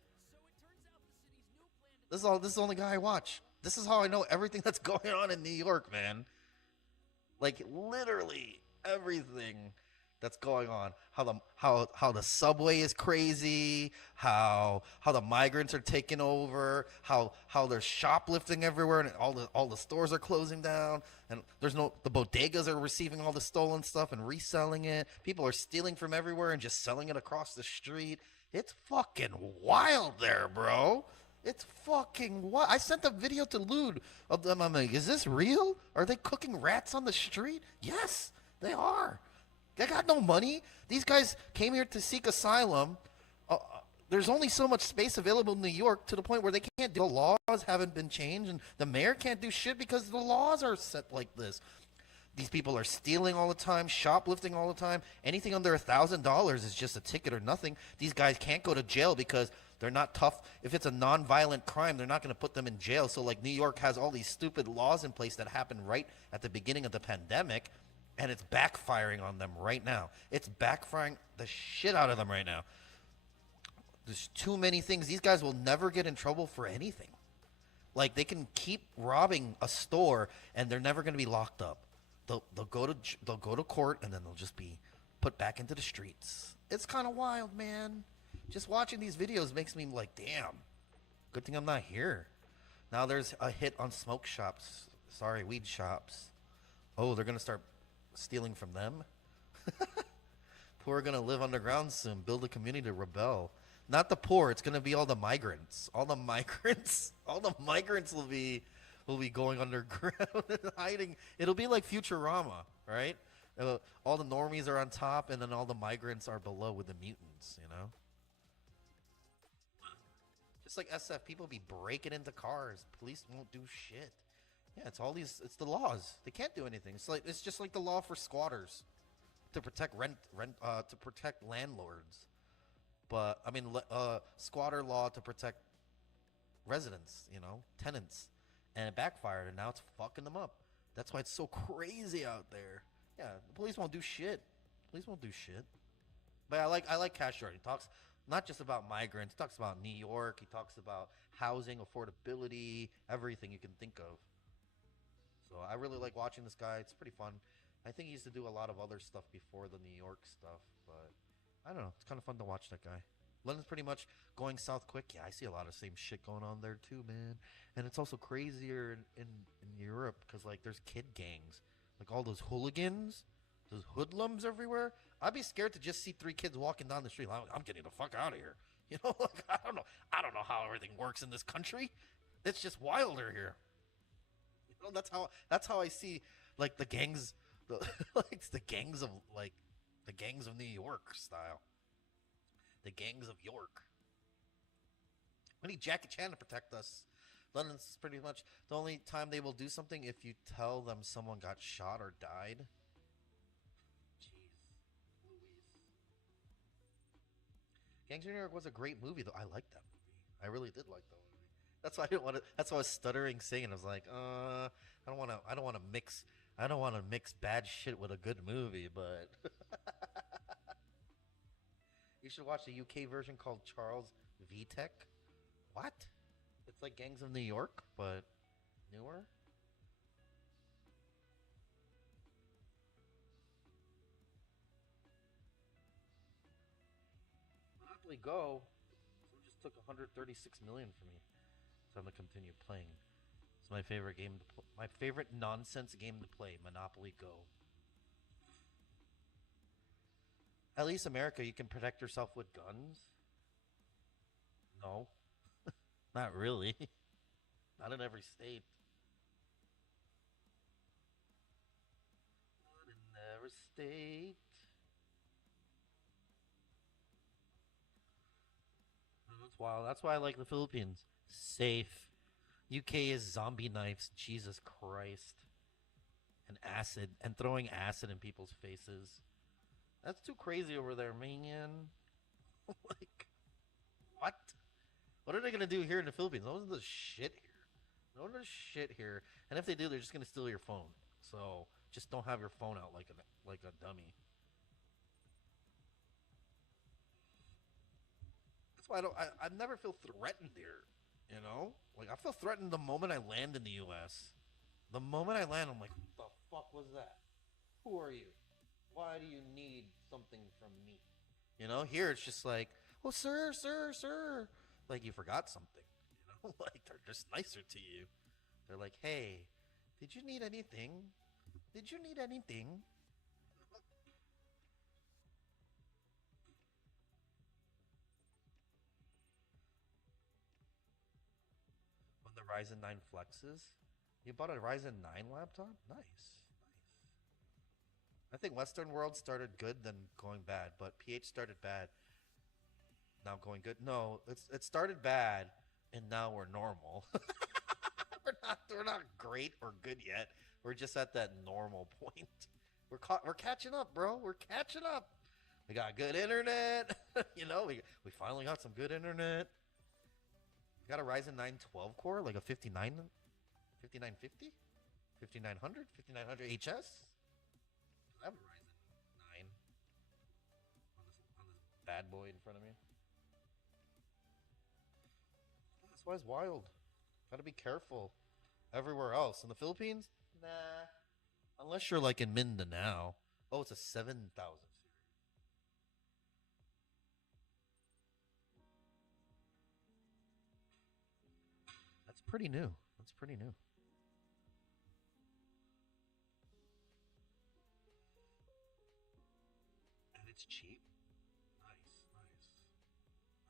This is the only guy I watch. This is how I know everything that's going on in New York, man. Like literally everything that's going on. How the subway is crazy, how the migrants are taking over, how there's shoplifting everywhere and all the stores are closing down, and the bodegas are receiving all the stolen stuff and reselling it. People are stealing from everywhere and just selling it across the street. It's fucking wild there, bro. It's fucking wild. I sent a video to Lude of them. I'm like, is this real? Are they cooking rats on the street? Yes, they are. They got no money. These guys came here to seek asylum. There's only so much space available in New York to the point where they can't do. The laws haven't been changed, and the mayor can't do shit because the laws are set like this. These people are stealing all the time, shoplifting all the time. Anything under $1,000 is just a ticket or nothing. These guys can't go to jail because they're not tough. If it's a non-violent crime, they're not going to put them in jail. So like New York has all these stupid laws in place that happened right at the beginning of the pandemic, and it's backfiring on them right now. It's backfiring the shit out of them right now. There's too many things. These guys will never get in trouble for anything. Like they can keep robbing a store and they're never going to be locked up. They'll go to court and then they'll just be put back into the streets. It's kind of wild, man. Just watching these videos makes me like, damn, good thing I'm not here. Now there's a hit on smoke shops. Sorry, weed shops. Oh, they're going to start stealing from them? Poor are going to live underground soon, build a community to rebel. Not the poor, it's going to be all the migrants. All the migrants will be going underground and hiding. It'll be like Futurama, right? All the normies are on top and then all the migrants are below with the mutants, you know? Just like SF, people be breaking into cars. Police won't do shit. Yeah, it's the laws. They can't do anything. It's just like the law for squatters to protect to protect landlords. But I mean, squatter law to protect residents, you know, tenants, and it backfired, and now it's fucking them up. That's why it's so crazy out there. Yeah, the police won't do shit. Police won't do shit. But I like Cash Jordan. He talks not just about migrants. He talks about New York. He talks about housing, affordability, everything you can think of. So I really like watching this guy. It's pretty fun. I think he used to do a lot of other stuff before the New York stuff, but I don't know. It's kind of fun to watch that guy. London's pretty much going south quick. Yeah, I see a lot of same shit going on there too, man. And it's also crazier in Europe because, like, there's kid gangs. Like, all those hooligans, those hoodlums everywhere. I'd be scared to just see 3 kids walking down the street. I'm getting the fuck out of here. You know, like, I don't know how everything works in this country. It's just wilder here. You know, that's how I see, like, the gangs, like, the gangs of New York style. The gangs of York. We need Jackie Chan to protect us. London's pretty much the only time they will do something if you tell them someone got shot or died. Jeez Louise. Gangs of New York was a great movie, though. I liked that movie. I really did like that movie. That's why I didn't want to. That's why I was stuttering saying. I was like, I don't want to mix bad shit with a good movie, but. You should watch the UK version called Charles Vitek. What? It's like Gangs of New York, but newer? Monopoly Go just took 136 million from me, so I'm gonna continue playing. It's my favorite game to my favorite nonsense game to play, Monopoly Go. At least America, you can protect yourself with guns. No. Not really. Not in every state. Not in every state. That's wild. That's why I like the Philippines. Safe. UK is zombie knives. Jesus Christ. And acid. And throwing acid in people's faces. That's too crazy over there, man. Like, what? What are they gonna do here in the Philippines? What is this shit here? No one does shit here, and if they do, they're just gonna steal your phone. So just don't have your phone out like a dummy. That's why I never feel threatened here. You know, like I feel threatened the moment I land in the U.S. The moment I land, I'm like, what the fuck was that? Who are you? Why do you need something from me? You know, here it's just like, oh, sir, sir, sir. Like you forgot something. You know, like they're just nicer to you. They're like, hey, did you need anything? Did you need anything? When the Ryzen 9 flexes, you bought a Ryzen 9 laptop? Nice. I think Western World started good, then going bad, but PH started bad, now going good. No, it started bad, and now we're normal. we're not great or good yet. We're just at that normal point. We're catching up, bro. We're catching up. We got good internet. You know, we finally got some good internet. We got a Ryzen 9 12 core, like a 5950, 5900, 5900 HS. I have a Ryzen 9 on this bad boy in front of me. That's why it's wild. Gotta be careful. Everywhere else. In the Philippines? Nah. Unless you're like in Mindanao. Oh, it's a 7000 series. That's pretty new. That's pretty new. It's cheap. Nice, nice.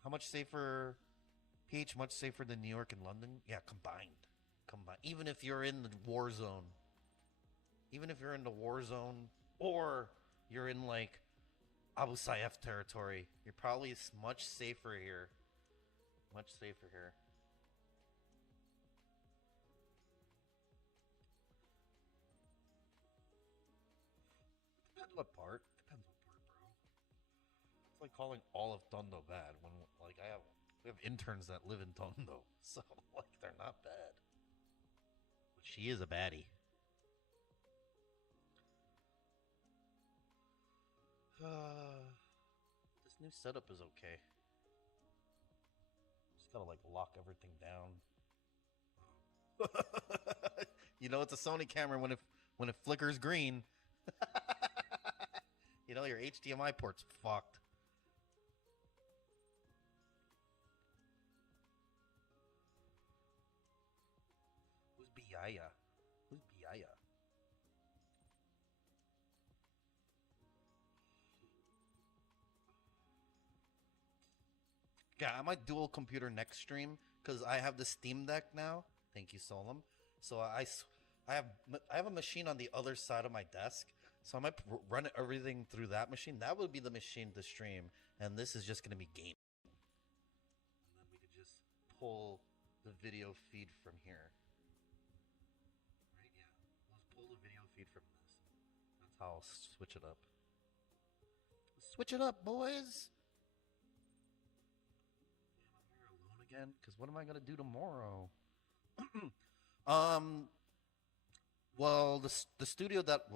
How much safer? PH much safer than New York and London? Yeah, combined. Combined. Even if you're in the war zone. Even if you're in the war zone or you're in like Abu Sayyaf territory, you're probably much safer here. Much safer here. Depends what part. Depends what part, bro. It's like calling all of Tondo bad when like we have interns that live in Tondo, so like they're not bad. But she is a baddie. This new setup is okay. Just gotta like lock everything down. You know, it's a Sony camera when it flickers green. You know, your HDMI port's fucked. Who's Biaya? Who's Biaya? Yeah, I might dual computer next stream because I have the Steam Deck now. Thank you, Solom. So I have a machine on the other side of my desk. So I might run everything through that machine. That would be the machine to stream, and this is just gonna be game. And then we could just pull the video feed from here. Right? Yeah. Let's pull the video feed from this. That's how I'll switch it up. Switch it up, boys. Again, because what am I gonna do tomorrow? Well, the studio that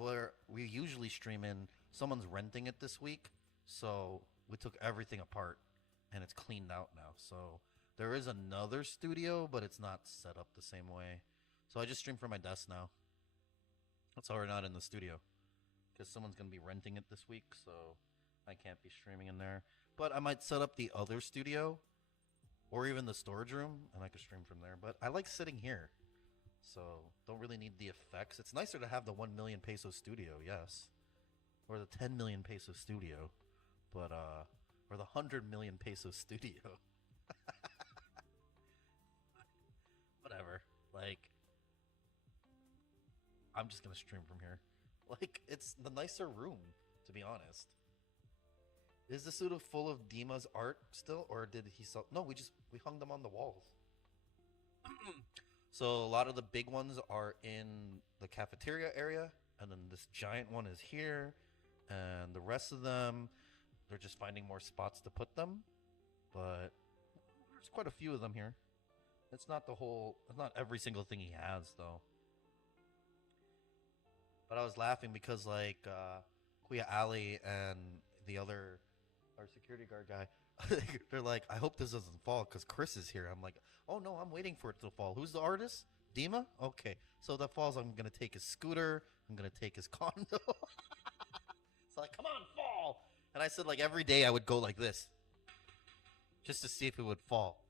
we usually stream in, someone's renting it this week, so we took everything apart and it's cleaned out now. So there is another studio, but it's not set up the same way. So I just stream from my desk now. That's why we're not in the studio, because someone's gonna be renting it this week, so I can't be streaming in there. But I might set up the other studio. Or even the storage room, and I could stream from there. But I like sitting here, so don't really need the effects. It's nicer to have the 1 million peso studio, yes. Or the 10 million peso studio. But, or the 100 million peso studio. Whatever. Like, I'm just gonna stream from here. Like, it's the nicer room, to be honest. Is the studio full of Dima's art still, or did he sell? No, we hung them on the walls. So a lot of the big ones are in the cafeteria area, and then this giant one is here, and the rest of them, they're just finding more spots to put them. But there's quite a few of them here. It's not the whole. It's not every single thing he has though. But I was laughing because like Kuya Ali and the other our security guard guy, they're like, I hope this doesn't fall because Chris is here. I'm like, oh no, I'm waiting for it to fall. Who's the artist? Dima? Okay. So if that falls, I'm gonna take his scooter, I'm gonna take his condo. It's like, come on, fall. And I said like every day I would go like this. Just to see if it would fall.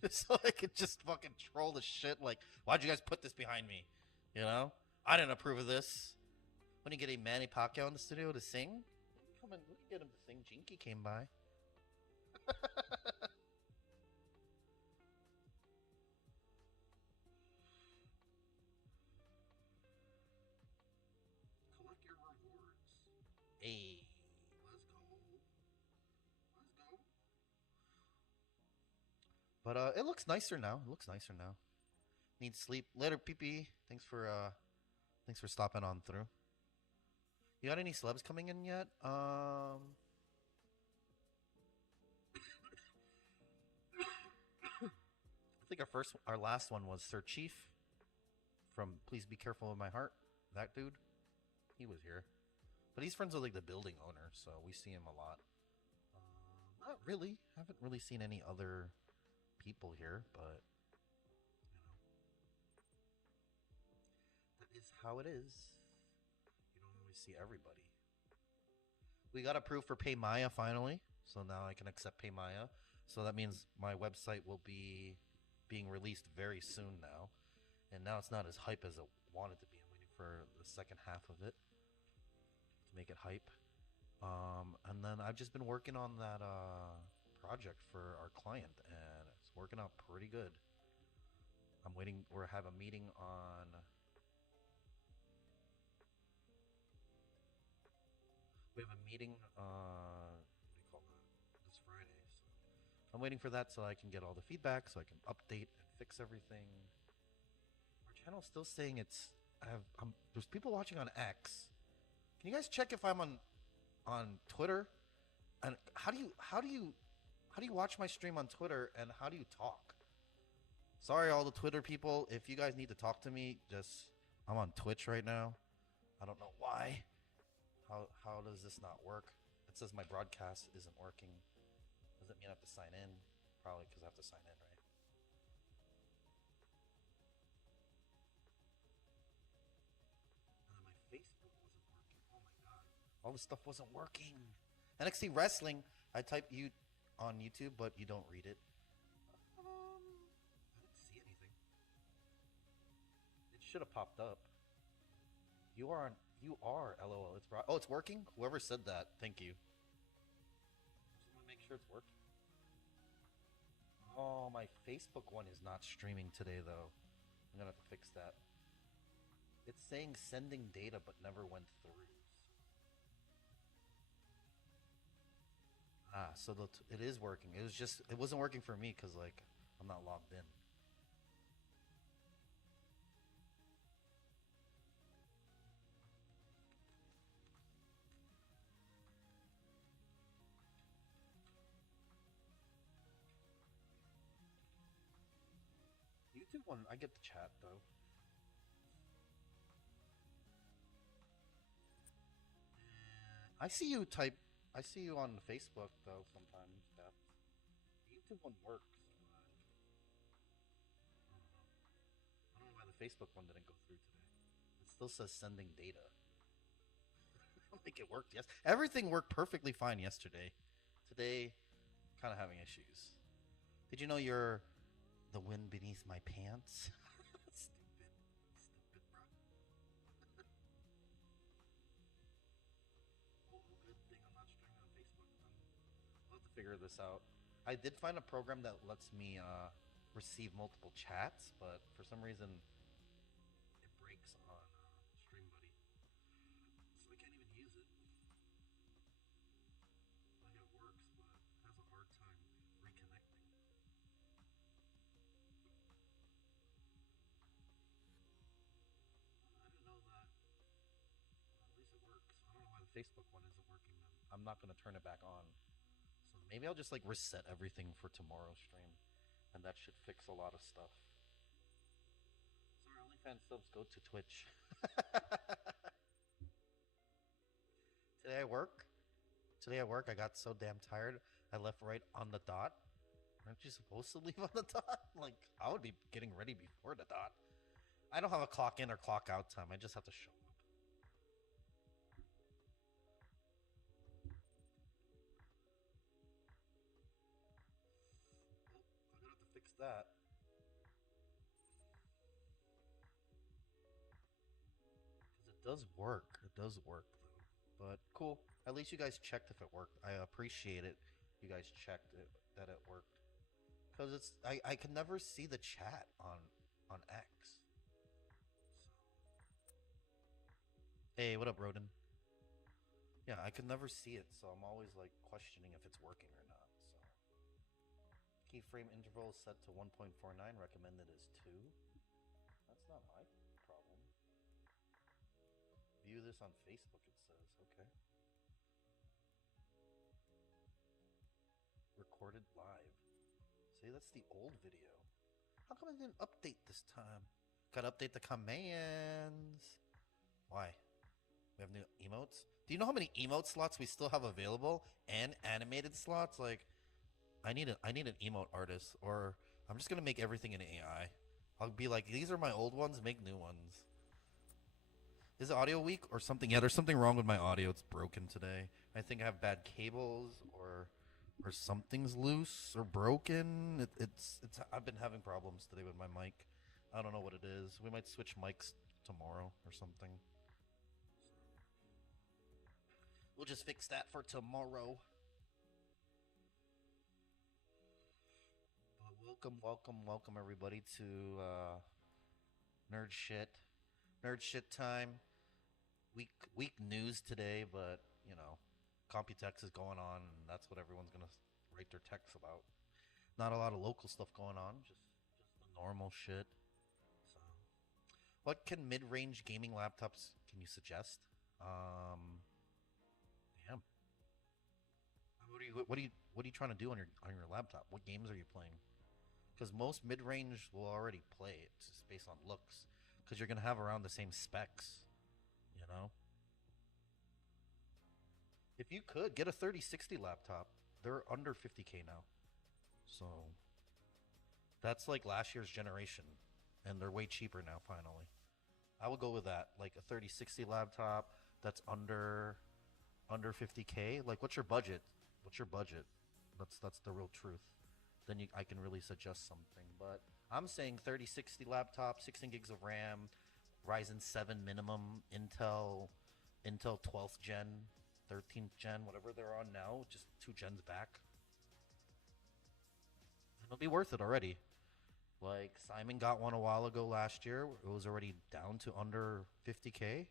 Just so I could just fucking troll the shit like, why'd you guys put this behind me? You know? I didn't approve of this. When you get a Manny Pacquiao in the studio to sing, come on, we can get him to sing. Jinky came by. Collect your rewards. Hey, let's go. Let's go. But it looks nicer now. It looks nicer now. Need sleep. Later, PP. Thanks for stopping on through. You got any celebs coming in yet? I think our last one was Sir Chief from Please Be Careful of My Heart. That dude, he was here, but he's friends with like the building owner, so we see him a lot. Not really. Haven't really seen any other people here, but that is how it is. You don't always see everybody. We got approved for PayMaya finally, so now I can accept PayMaya. So that means my website will be being released very soon now. And now it's not as hype as it wanted to be. I'm waiting for the second half of it to make it hype. And then I've just been working on that project for our client, and it's working out pretty good. I'm waiting. We're have a meeting on. We have a meeting. What do you call that? This Friday. So I'm waiting for that so I can get all the feedback, so I can update and fix everything. Our channel's still saying it's. There's people watching on X. Can you guys check if I'm on Twitter? And how do you watch my stream on Twitter, and how do you talk? Sorry, all the Twitter people. If you guys need to talk to me, I'm on Twitch right now. I don't know why. How does this not work? It says my broadcast isn't working. Does it mean I have to sign in? Probably because I have to sign in, right? And then my Facebook wasn't working. Oh my god. All this stuff wasn't working. NXT Wrestling, I type you on YouTube, but you don't read it. I didn't see anything. It should have popped up. You are LOL. It's working? Whoever said that, thank you. Just want to make sure it's working. Oh, my Facebook one is not streaming today, though. I'm gonna have to fix that. It's saying sending data, but never went through. So it is working. It wasn't working for me because like I'm not logged in. YouTube one, I get the chat though. I see you on Facebook though sometimes. Yeah. The YouTube one works. I don't know why the Facebook one didn't go through today. It still says sending data. I don't think it worked. Yes, everything worked perfectly fine yesterday. Today, kind of having issues. Did you know you're the wind beneath my pants? Stupid, bro. Oh, good thing I'm not streaming on Facebook. I'll have to figure this out. I did find a program that lets me receive multiple chats, but for some reason it breaks on StreamBuddy, so I can't even use it. Like it works, but it has a hard time reconnecting. I didn't know that. At least it works. I don't know why the Facebook one isn't working then. I'm not going to turn it back on. So maybe I'll just like reset everything for tomorrow's stream. and that should fix a lot of stuff. So our OnlyFans subs go to Twitch. Today I work. I got so damn tired. I left right on the dot. Aren't you supposed to leave on the dot? Like, I would be getting ready before the dot. I don't have a clock in or clock out time. I just have to show up. I'm gonna have to fix that. Because it does work. It does work, though. But cool. At least you guys checked if it worked. I appreciate it. You guys checked it, that it worked. Because it's I can never see the chat on X. Hey, what up, Rodin? Yeah, I could never see it, so I'm always like questioning if it's working or not. So keyframe interval is set to 1.49. Recommended is 2. That's not my problem. View this on Facebook, it says. Okay. Recorded live. See, that's the old video. How come it didn't update this time? Gotta update the commands. Why? We have new emotes? Do you know how many emote slots we still have available? And animated slots? Like, I need an emote artist, or I'm just gonna make everything in AI. I'll be like, these are my old ones, make new ones. Is it audio weak or something? Yeah, there's something wrong with my audio. It's broken today. I think I have bad cables or something's loose or broken. It's I've been having problems today with my mic. I don't know what it is. We might switch mics tomorrow or something. We'll just fix that for tomorrow. But welcome everybody to Nerd Shit time. Week news today, but you know, Computex is going on, and that's what everyone's gonna write their texts about. Not a lot of local stuff going on, just the normal shit. So, what can mid-range gaming laptops can you suggest? Damn. What are you trying to do on your laptop? What games are you playing? Because most mid-range will already play it just based on looks. Because you're gonna have around the same specs, you know. If you could get a 3060 laptop, they're under 50K now. So that's like last year's generation, and they're way cheaper now. Finally, I would go with that, like a 3060 laptop that's under 50K. Like, what's your budget? That's the real truth. Then I can really suggest something. But I'm saying 3060 laptop, 16 gigs of RAM, Ryzen 7 minimum, Intel 12th gen, 13th gen, whatever they're on now, just 2 gens back. It'll be worth it already. Like, Simon got one a while ago last year. It was already down to under 50K.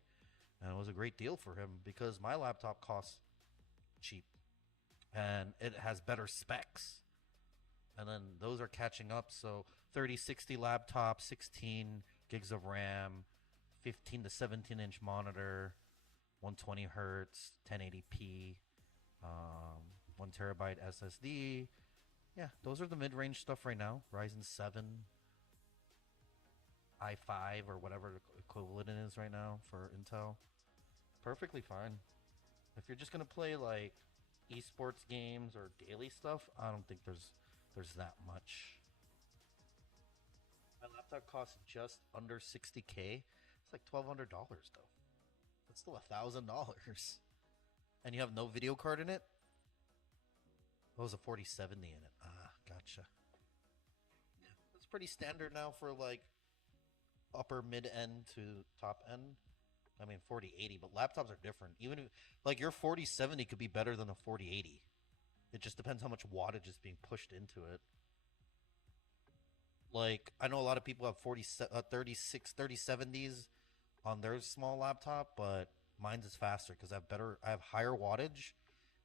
And it was a great deal for him because my laptop costs cheap. And it has better specs. And then those are catching up. So 3060 laptop, 16 gigs of RAM, 15 to 17 inch monitor, 120 hertz, 1080p, 1 terabyte SSD. Yeah, those are the mid-range stuff right now. Ryzen 7, i5, or whatever the equivalent is right now for Intel. Perfectly fine. If you're just gonna play like esports games or daily stuff, I don't think there's that much. My laptop costs just under 60K. It's like $1,200 though. That's still $1,000. And you have no video card in it? Oh, it was a 4070 in it. Ah, gotcha. Yeah, that's pretty standard now for like upper mid-end to top end. I mean 4080, but laptops are different. Even if, like, your 4070 could be better than a 4080. It just depends how much wattage is being pushed into it. Like, I know a lot of people have 3070s on their small laptop, but mine's is faster because I have higher wattage,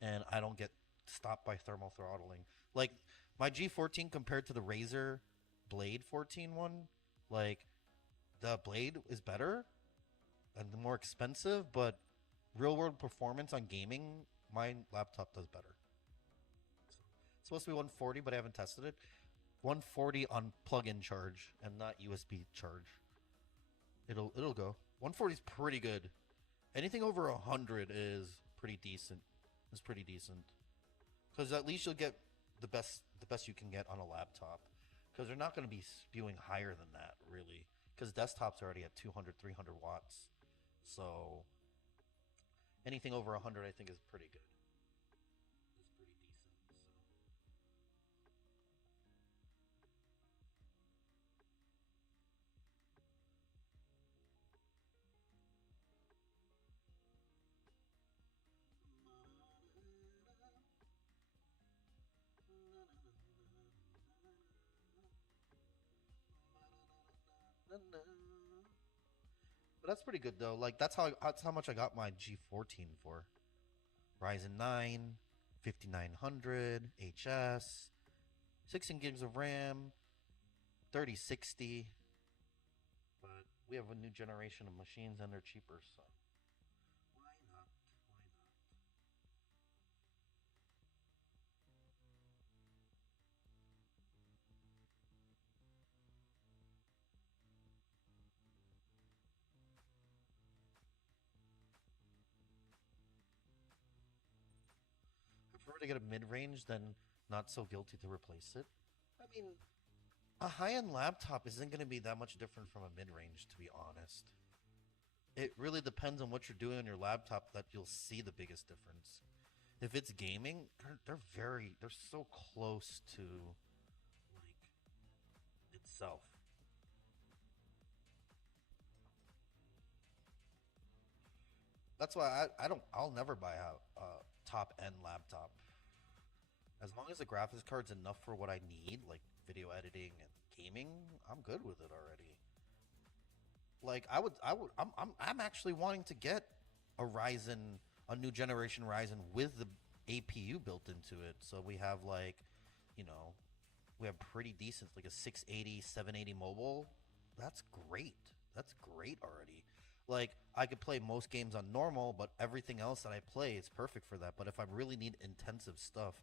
and I don't get stopped by thermal throttling. Like, my G14 compared to the Razer Blade 14 one, like, the Blade is better and more expensive, but real world performance on gaming, my laptop does better. It's supposed to be 140, but I haven't tested it. 140 on plug-in charge and not USB charge. It'll go. 140 is pretty good. Anything over 100 is pretty decent. It's pretty decent. Because at least you'll get the best you can get on a laptop. Because they're not going to be spewing higher than that, really. Because desktops are already at 200, 300 watts. So anything over 100 I think is pretty good. It's pretty decent. So. But that's pretty good though. Like that's how much I got my G14 for. Ryzen 9, 5900 HS, 16 gigs of RAM, 3060. But we have a new generation of machines and they're cheaper, so why not? Why not? I prefer to get a mid-range than not so guilty to replace it. I mean, a high-end laptop isn't going to be that much different from a mid-range, to be honest. It really depends on what you're doing on your laptop that you'll see the biggest difference. If it's gaming, they're so close to like itself. That's why I'll never buy a top end laptop. As long as the graphics card's enough for what I need, like video editing and gaming, I'm good with it already. Like I'm actually wanting to get a new generation Ryzen with the APU built into it. So we have like, we have pretty decent, like a 680, 780 mobile. That's great. That's great already. Like I could play most games on normal, but everything else that I play is perfect for that. But if I really need intensive stuff,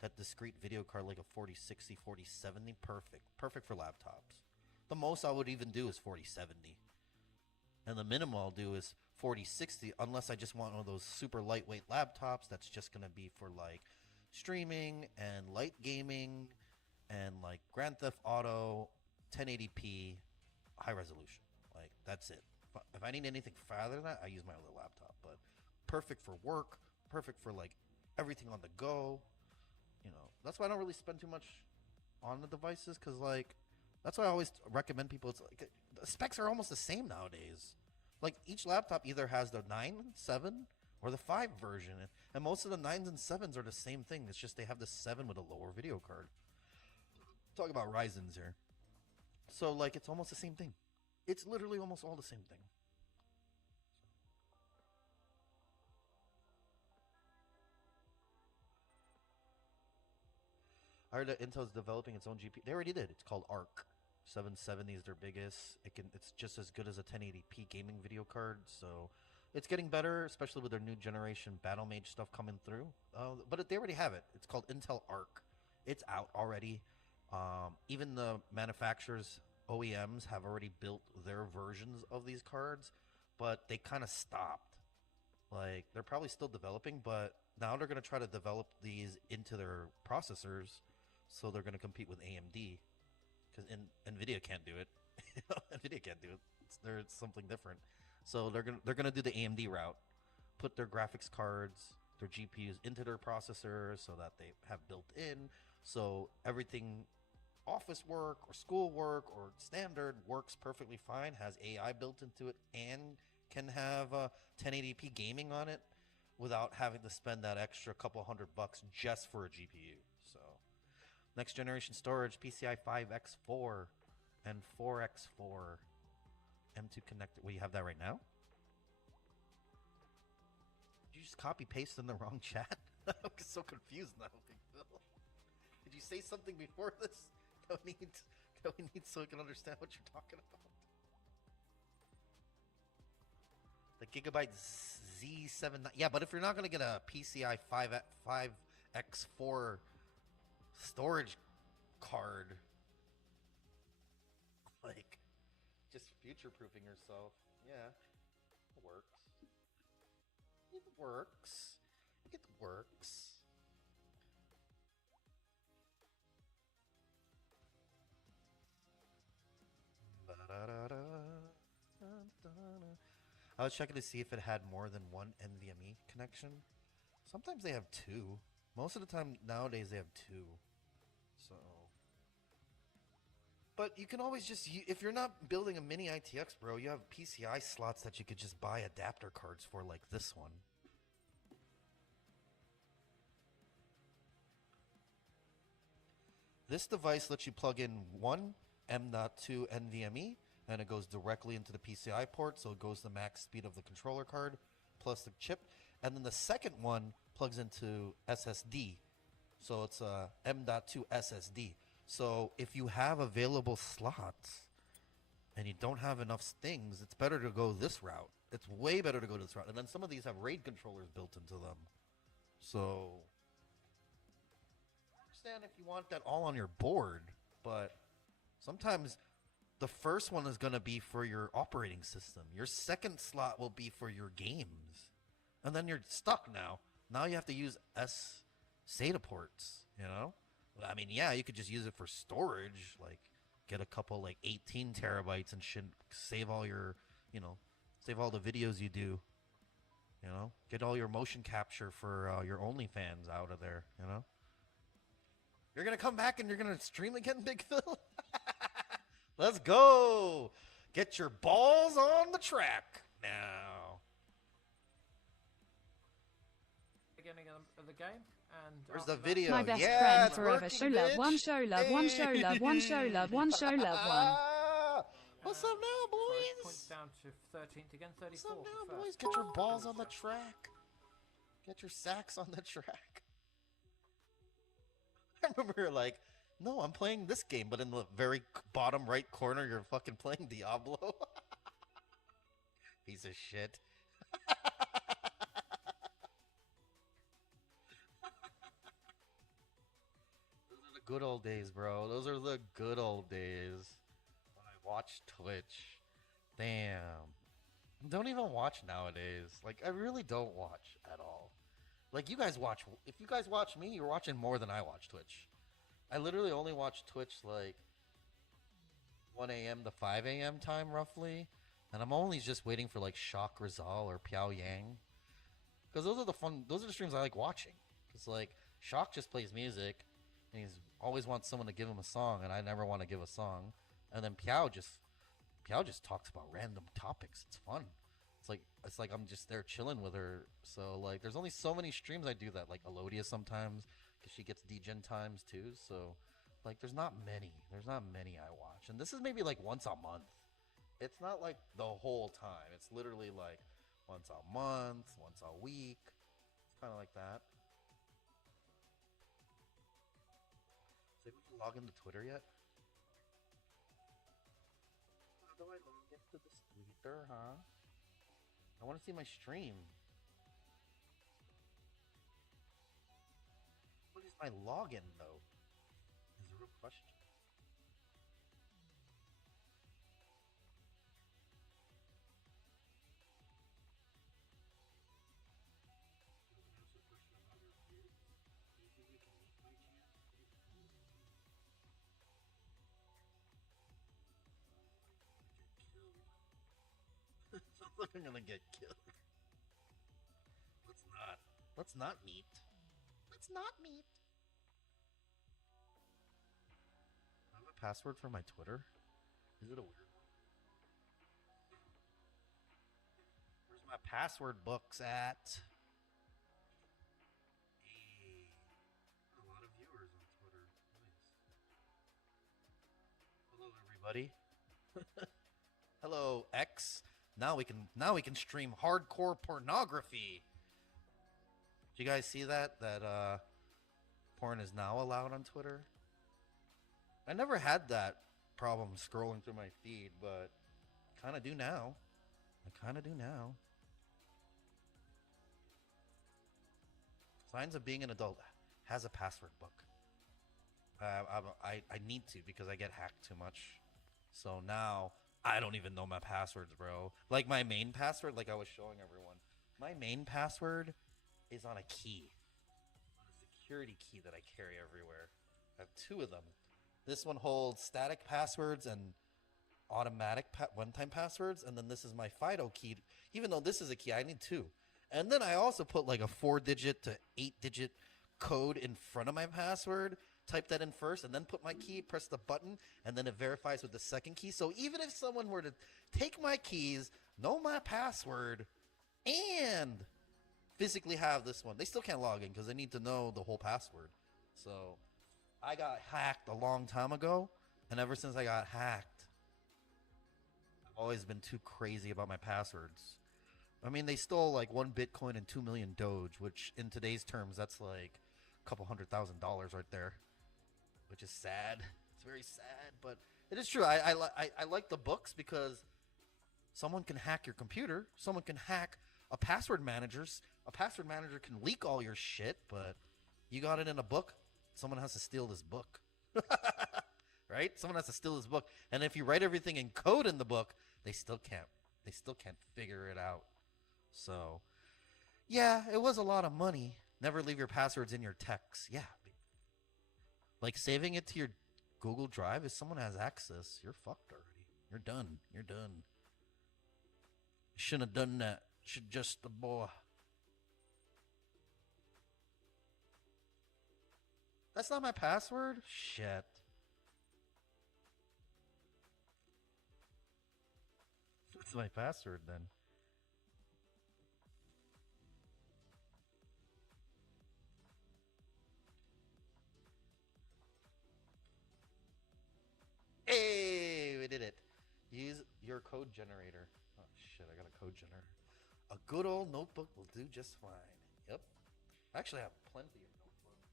that discrete video card like a 4060, 4070, perfect for laptops. The most I would even do is 4070. And the minimum I'll do is 4060, unless I just want one of those super lightweight laptops that's just going to be for like streaming and light gaming and like Grand Theft Auto, 1080p, high resolution. Like that's it. If I need anything farther than that, I use my other laptop. But perfect for work, perfect for like everything on the go. That's why I don't really spend too much on the devices, because like that's why I always recommend people. It's like the specs are almost the same nowadays. Like each laptop either has the 9, 7, or the 5 version, and most of the 9s and 7s are the same thing. It's just they have the 7 with a lower video card. Talk about Ryzen's here. So like it's almost the same thing. It's literally almost all the same thing. I heard that Intel's developing its own GPU. They already did. It's called Arc. 770 is their biggest. It's just as good as a 1080p gaming video card. So it's getting better, especially with their new generation Battle Mage stuff coming through. But they already have it. It's called Intel Arc. It's out already. Even the manufacturers, OEMs, have already built their versions of these cards, but they kind of stopped. Like they're probably still developing, but now they're going to try to develop these into their processors. So they're going to compete with AMD, because NVIDIA can't do it. NVIDIA can't do it. It's something different. So they're gonna do the AMD route, put their graphics cards, their GPUs into their processors so that they have built in. So everything, office work or school work or standard, works perfectly fine. Has AI built into it and can have 1080p gaming on it without having to spend that extra couple $100 just for a GPU. So. Next generation storage, PCI 5X4 and 4X4 M2 connector. Well, you have that right now? Did you just copy paste in the wrong chat? I'm so confused now, Big Bill. Did you say something before this that we need so I can understand what you're talking about? The Gigabyte Z7. Yeah, but if you're not going to get a PCI 5X4 storage card, future-proofing yourself. Yeah, it works. It works. It works. Ba-da-da-da, dun-dun-dun. I was checking to see if it had more than one NVMe connection. Sometimes they have two. Most of the time nowadays they have two. So, but you can always just if you're not building a mini ITX, bro, you have PCI slots that you could just buy adapter cards for, like this one. This device lets you plug in one M.2 NVMe, and it goes directly into the PCI port, so it goes the max speed of the controller card plus the chip. And then the second one plugs into SSD, so it's a M.2 SSD. So if you have available slots and you don't have enough things, it's better to go this route. It's way better to go this route. And then some of these have RAID controllers built into them. So I understand if you want that all on your board, but sometimes the first one is going to be for your operating system. Your second slot will be for your games. And then you're stuck now. Now you have to use SATA ports, you know? I mean, yeah, you could just use it for storage, like get a couple like 18 terabytes and shit, save all your, you know, save all the videos you do, you know? Get all your motion capture for your OnlyFans out of there, you know? You're going to come back and you're going to stream again, Big Phil? Let's go. Get your balls on the track now. Beginning of the game, and Where's the after that- video? My best Yeah, friend it's forever. working, Show love, bitch. one show love, one show love, one show love, one show love, one. What's up now, Sorry, boys? points down to 13th again, What's 34 up for now, first. boys? Get your balls on the track. Get your sacks on the track. I remember you're like, no, I'm playing this game, but in the very bottom right corner, you're fucking playing Diablo. Piece of shit. Those are the good old days, bro. Those are the good old days. When I watched Twitch. Damn. Don't even watch nowadays. Like, I really don't watch at all. Like, you guys watch. If you guys watch me, you're watching more than I watch Twitch. I literally only watch Twitch like 1 a.m. to 5 a.m. time, roughly. And I'm only just waiting for like Shock Rizal or Piao Yang. Because those are the streams I like watching. Because like, Shock just plays music. And he's always wants someone to give him a song. And I never want to give a song. And then Piao just talks about random topics. It's fun. It's like I'm just there chilling with her. So like, there's only so many streams I do that. Like Elodia sometimes, because she gets degen times too. So like, there's not many I watch. And this is maybe like once a month. It's not like the whole time. It's literally like once a month, once a week. It's kind of like that. Is able to log into Twitter yet? How do I log into this Twitter, huh? I want to see my stream. What is my login, though? Is a real question. Sounds like I'm gonna get killed. Let's not. Let's not meet. Let's not meet. I have a password for my Twitter. Is it a weird one? Where's my password books at? Hey, a lot of viewers on Twitter. Nice. Hello, everybody. Hello, X. Now we can stream hardcore pornography. Did you guys see that porn is now allowed on Twitter? I never had that problem scrolling through my feed, but kind of do now. Signs of being an adult has a password book. I need to, because I get hacked too much. So now I don't even know my passwords, bro. Like my main password, like I was showing everyone, my main password is on a key, on a security key that I carry everywhere. I have two of them. This one holds static passwords and automatic one-time passwords, and then this is my FIDO key. Even though this is a key, I need two. And then I also put like a 4-digit to 8-digit code in front of my password. Type that in first, and then put my key, press the button, and then it verifies with the second key. So even if someone were to take my keys, know my password, and physically have this one, they still can't log in because they need to know the whole password. So I got hacked a long time ago, and ever since I got hacked, I've always been too crazy about my passwords. I mean, they stole like 1 Bitcoin and 2 million Doge, which in today's terms, that's like a couple $100,000 right there, which is sad. It's very sad, but it is true. I like the books because someone can hack your computer. Someone can hack a password manager. A password manager can leak all your shit, but you got it in a book. Someone has to steal this book. Right? Someone has to steal this book. And if you write everything in code in the book, they still can't. They still can't figure it out. So, yeah, it was a lot of money. Never leave your passwords in your texts. Yeah. Like saving it to your Google Drive, if someone has access, you're fucked already. You're done. You're done. Shouldn't have done that. Should just the boy. That's not my password? Shit. What's my password then? Hey, we did it. Use your code generator. Oh shit, I got a code generator. A good old notebook will do just fine. Yep. I actually have plenty of notebooks.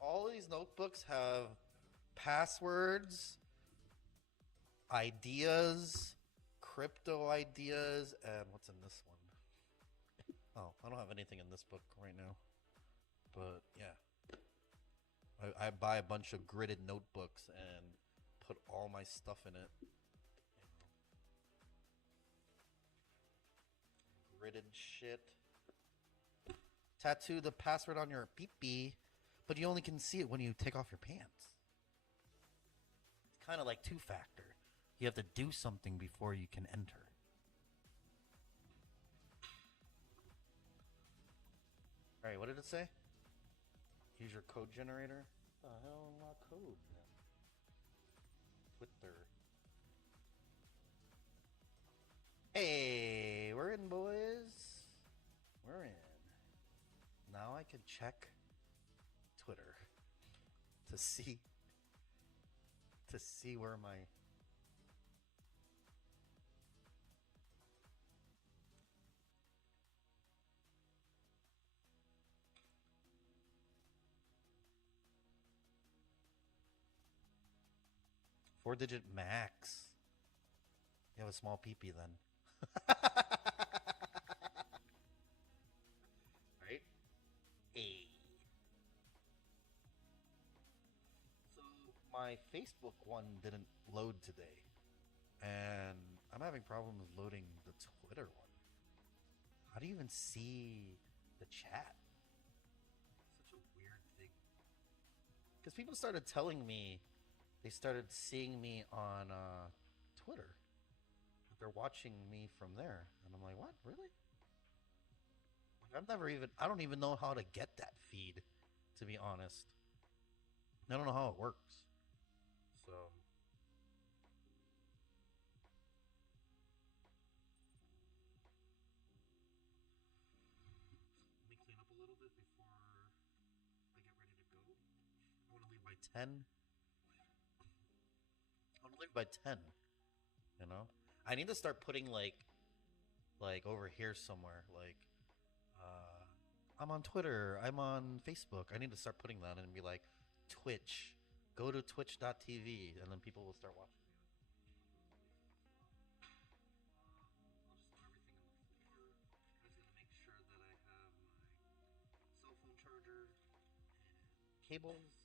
All these notebooks have passwords, ideas, crypto ideas, and what's in this one? Oh, I don't have anything in this book right now. But yeah, I buy a bunch of gridded notebooks and put all my stuff in it. Gridded shit. Tattoo the password on your pee-pee, but you only can see it when you take off your pants. It's kind of like two-factor. You have to do something before you can enter. Alright, what did it say? Use your code generator? What the hell is my code then? Twitter. Hey, we're in, boys. We're in. Now I can check Twitter to see where my four-digit max. You have a small peepee then. Right? Hey. So my Facebook one didn't load today. And I'm having problems loading the Twitter one. How do you even see the chat? Such a weird thing. Because people started telling me they started seeing me on Twitter. They're watching me from there. And I'm like, what? Really? I don't even know how to get that feed, to be honest. I don't know how it works. So. Let me clean up a little bit before I get ready to go. I want to leave by 10. I want to leave by 10. You know? I need to start putting like over here somewhere, like I'm on Twitter, I'm on Facebook. I need to start putting that and be like Twitch. Go to twitch.tv and then people will start watching me. I'll just throw everything in the folder. I just gotta make sure that I have my cell phone charger and cables.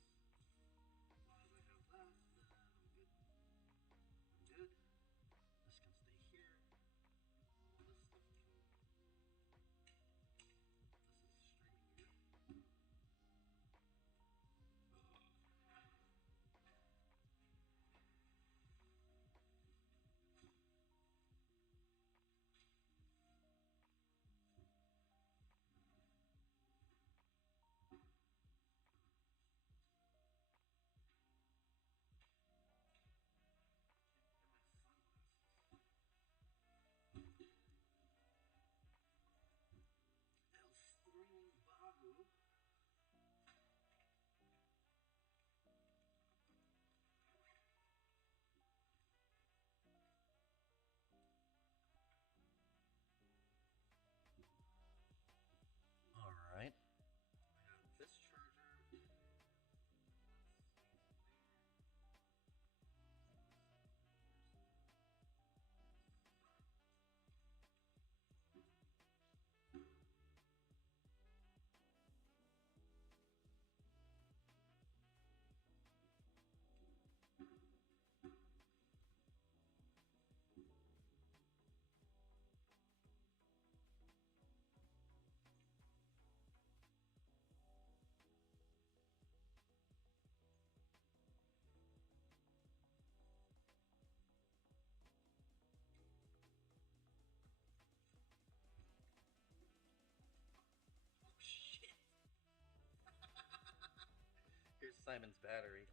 Simon's battery.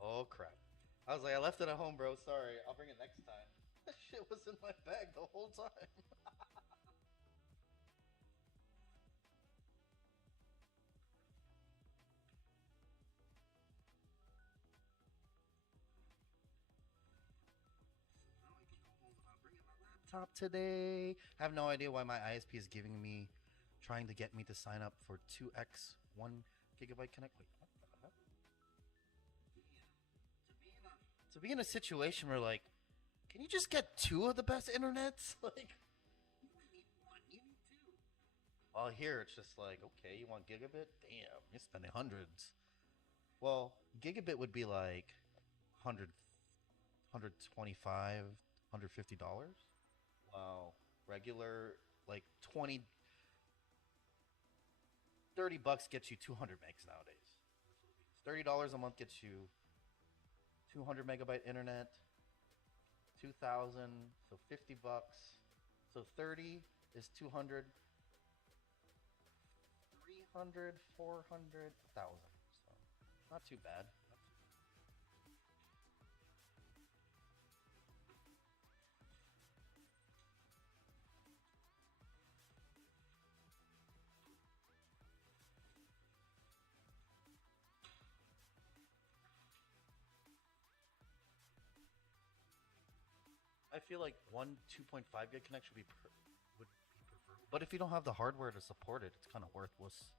Oh crap. I was like, I left it at home, bro. Sorry. I'll bring it next time. That shit was in my bag the whole time. Laptop today. I have no idea why my ISP is giving me, trying to get me to sign up for 2x 1 gigabyte connect. Wait, what the hell? To be in a situation where, like, can you just get 2 of the best internets? Like, you don't need 1, you need 2. Well, here it's just like, okay, you want gigabit? Damn, you're spending hundreds. Well, gigabit would be like 100, 125, $150. Wow. Regular, like 20, 30 bucks gets you 200 megs nowadays. $30 a month gets you 200 megabyte internet, 2,000, so 50 bucks. So 30 is 200, 300, 400, 1,000. So not too bad. I feel like one 2.5 gig connection would be preferable. But if you don't have the hardware to support it, it's kind of worthless.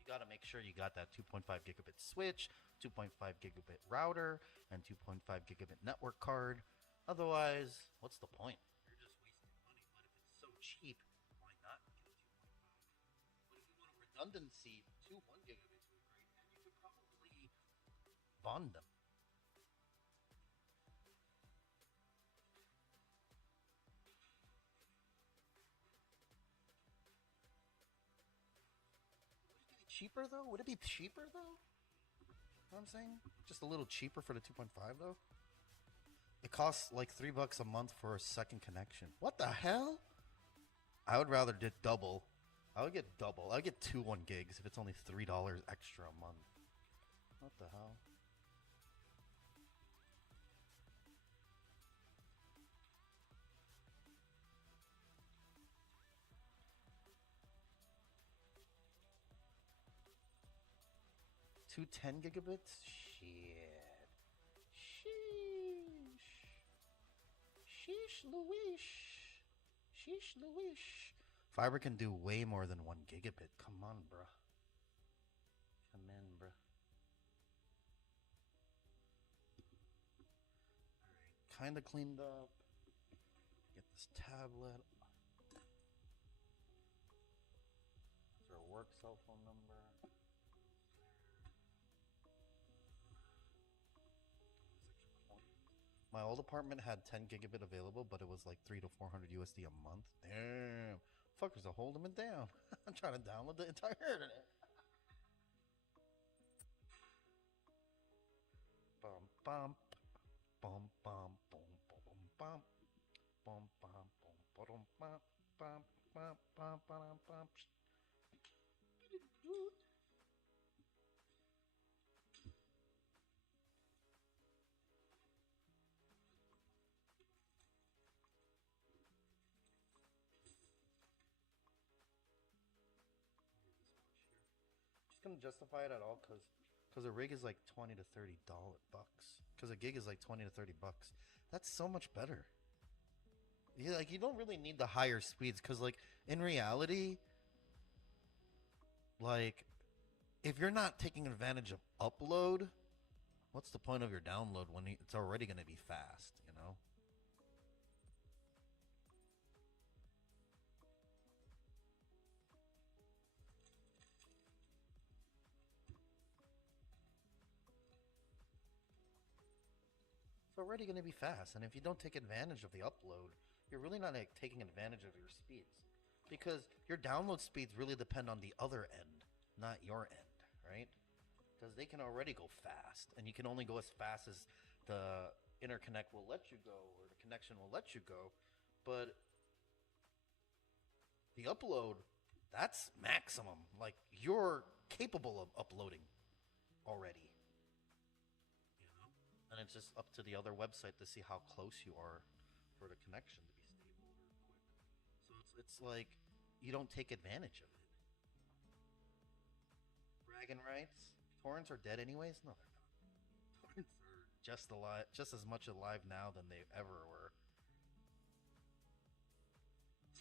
You got to make sure you got that 2.5 gigabit switch, 2.5 gigabit router, and 2.5 gigabit network card. Otherwise, what's the point? You're just wasting money. But if it's so cheap, why not get a 2.5? But if you want a redundancy, 1 gigabits would be great, and you could probably bond them. Cheaper though? Would it be cheaper though? You know what I'm saying? Just a little cheaper for the 2.5 though? It costs like $3 a month for a second connection. What the hell? I would rather get double. I would get double. I would get 2 1 gigs if it's only $3 extra a month. What the hell? Two 10 gigabits? Shit. Sheesh. Sheesh Louise. Sheesh Louise. Fiber can do way more than 1 gigabit. Come on, bruh. Come in, bruh. Alright, kinda cleaned up. Get this tablet. That's our work cell phone number. My old apartment had 10 gigabit available, but it was like 300 to 400 USD a month. Damn. Fuckers are holding it down. I'm trying to download the entire internet. Bum bum bum bum bum bum bum bum bum bum bum bum bum bum bum bum. Gonna justify it at all because a rig is like $20 to $30 bucks, because a gig is like $20 to $30 bucks. That's so much better. Like, you don't really need the higher speeds, because like in reality, like if you're not taking advantage of upload, what's the point of your download when it's already going to be fast, you know? It's already going to be fast, and if you don't take advantage of the upload, you're really not like taking advantage of your speeds, because your download speeds really depend on the other end, not your end, right? Because they can already go fast, and you can only go as fast as the interconnect will let you go, or the connection will let you go. But the upload, that's maximum. Like, you're capable of uploading already. And it's just up to the other website to see how close you are for the connection to be stable or quick. So it's like you don't take advantage of it. Bragging rights. Torrents are dead anyways? No, they're not. Torrents are just as much alive now than they ever were.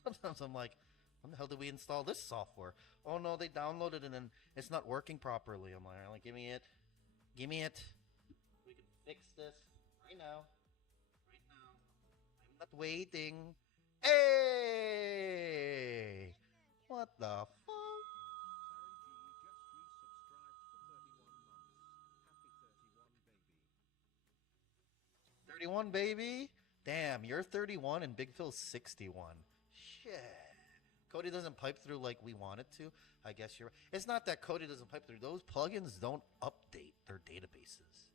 Sometimes I'm like, when the hell did we install this software? Oh no, they downloaded it and it's not working properly. I'm like, give me it. Give me it. We can fix this right now. Right now. I'm not waiting. Hey! What the fuck? 31, baby. Damn, you're 31 and Big Phil's 61. Shit. Cody doesn't pipe through like we want it to. I guess you're right. It's not that Cody doesn't pipe through. Those plugins don't update their databases.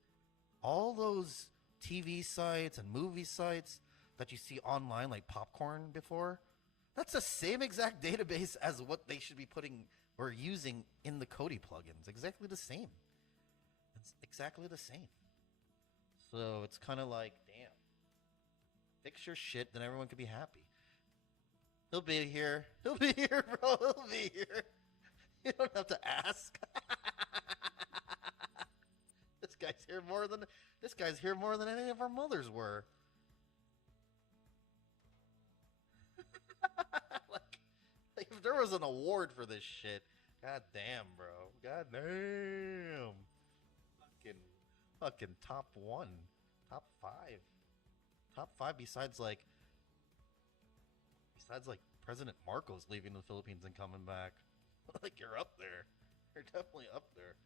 All those TV sites and movie sites that you see online, like Popcorn before, that's the same exact database as what they should be putting or using in the Kodi plugins. Exactly the same. It's exactly the same. So it's kind of like, damn. Fix your shit, then everyone could be happy. He'll be here. He'll be here, bro. He'll be here. You don't have to ask. This guy's here more than any of our mothers were. like if there was an award for this shit, god damn, bro. God damn. Fucking top 1, top 5. Top 5 besides like President Marcos leaving the Philippines and coming back. Like you're up there. You're definitely up there.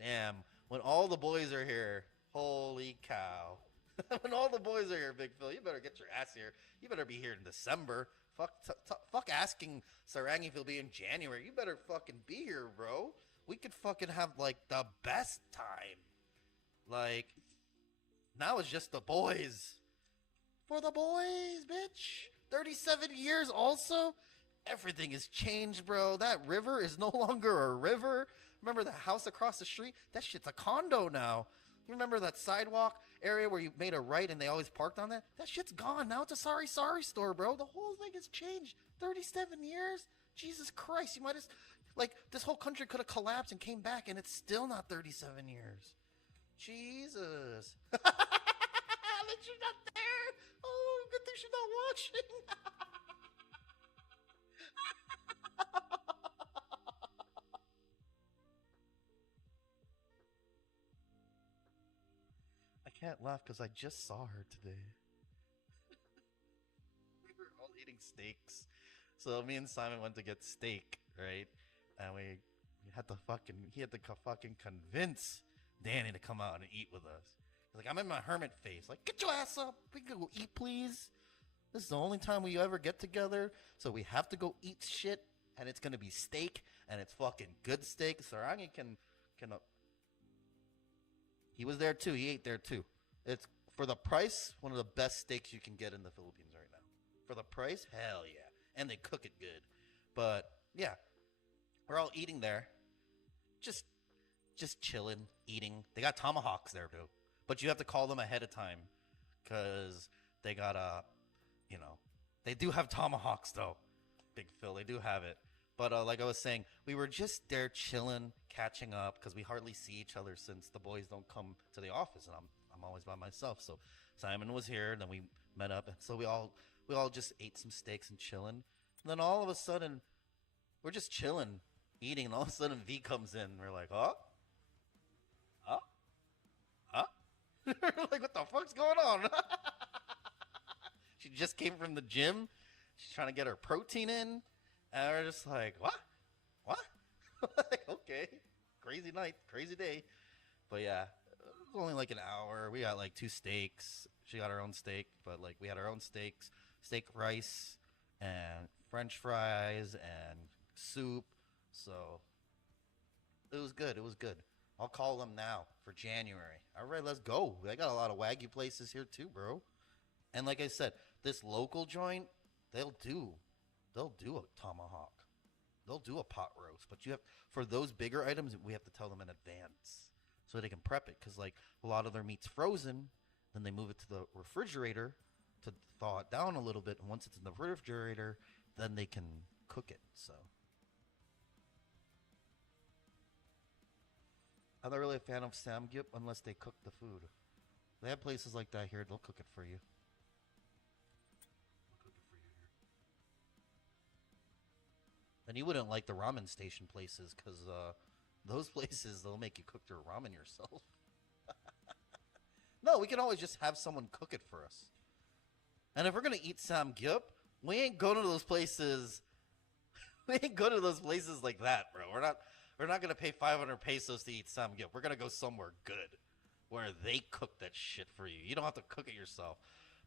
Damn, when all the boys are here, holy cow. When all the boys are here, Big Phil, you better get your ass here. You better be here in December. Fuck asking Sarangi if he'll be in January. You better fucking be here, bro. We could fucking have like the best time. Like, now it's just the boys. For the boys, bitch. 37 years also? Everything has changed, bro. That river is no longer a river. Remember the house across the street? That shit's a condo now. You remember that sidewalk area where you made a right and they always parked on that? That shit's gone. Now it's a sorry store, bro. The whole thing has changed. 37 years? Jesus Christ. You might have... Like, this whole country could have collapsed and came back and it's still not 37 years. Jesus. That you're not there. Oh, good thing she's not watching. I can't laugh because I just saw her today. We were all eating steaks. So me and Simon went to get steak, right? And he had to fucking convince Danny to come out and eat with us. He's like, I'm in my hermit phase. Like, get your ass up. We can go eat, please. This is the only time we ever get together. So we have to go eat shit. And it's going to be steak. And it's fucking good steak. Sarangi can he was there too. He ate there too. It's, for the price, one of the best steaks you can get in the Philippines right now. For the price, hell yeah. And they cook it good. But, yeah. We're all eating there. Just chilling, eating. They got tomahawks there too, but you have to call them ahead of time because they got they do have tomahawks though. Big Phil, they do have it. But like I was saying, we were just there chilling, catching up because we hardly see each other since the boys don't come to the office, and I'm always by myself. So Simon was here, and then we met up, and so we all just ate some steaks and chilling. And then all of a sudden, we're just chilling, eating, and all of a sudden V comes in. And we're like, huh? Like, what the fuck's going on? She just came from the gym. She's trying to get her protein in. And we're just like, what? Like, okay. Crazy night, crazy day. But yeah, it was only like an hour. We got like 2 steaks. She got her own steak, but like we had our own steaks, steak, rice, and French fries, and soup. So it was good. It was good. I'll call them now for January. All right, let's go. They got a lot of Wagyu places here too, bro. And like I said, this local joint, they'll do a tomahawk. They'll do a pot roast. But you have, for those bigger items, we have to tell them in advance. so they can prep it. Because like a lot of their meat's frozen, then they move it to the refrigerator to thaw it down a little bit. And once it's in the refrigerator, then they can cook it. So I'm not really a fan of samgyup unless they cook the food. They have places like that here. They'll cook it for you. And you wouldn't like the ramen station places because those places, they'll make you cook your ramen yourself. No, we can always just have someone cook it for us. And if we're going to eat samgyup, we ain't going to those places. We ain't going to those places like that, bro. We're not going to pay 500 pesos to eat samgyup. We're going to go somewhere good where they cook that shit for you. You don't have to cook it yourself.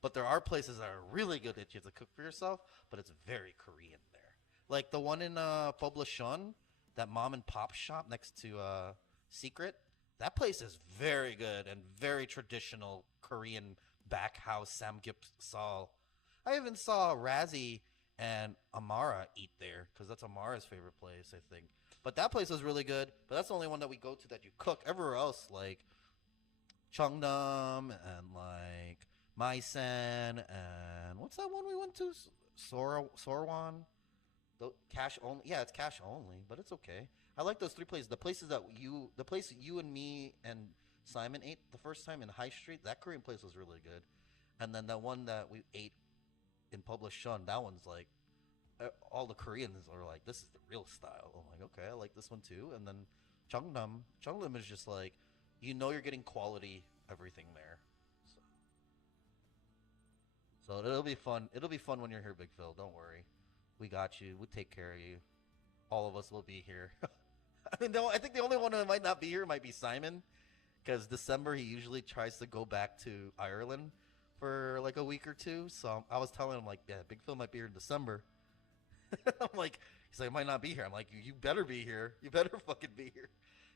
But there are places that are really good that you have to cook for yourself, but it's very Korean there. Like the one in Poblacion, that mom and pop shop next to Secret. That place is very good and very traditional Korean back house samgyeopsal. I even saw Razzie and Amara eat there because that's Amara's favorite place, I think. But that place was really good. But that's the only one that we go to that you cook. Everywhere else, like Cheongdam and like Maisen and what's that one we went to? Sorwan. Cash only. Yeah, it's cash only, but it's okay. I like those three places. The place you and me and Simon ate the first time in High Street, that Korean place was really good. And then that one that we ate in Poblacion, that one's like, all the Koreans are like, this is the real style. I'm like, okay, I like this one too. And then Cheongdam is just like, you know, you're getting quality everything there. So it'll be fun. It'll be fun when you're here, Big Phil. Don't worry. We got you. We'll take care of you. All of us will be here. I mean, I think the only one who might not be here might be Simon. Because December, he usually tries to go back to Ireland for like a week or two. So I was telling him, like, yeah, Big Phil might be here in December. I'm like, he's like, I might not be here. I'm like, you better be here. You better fucking be here.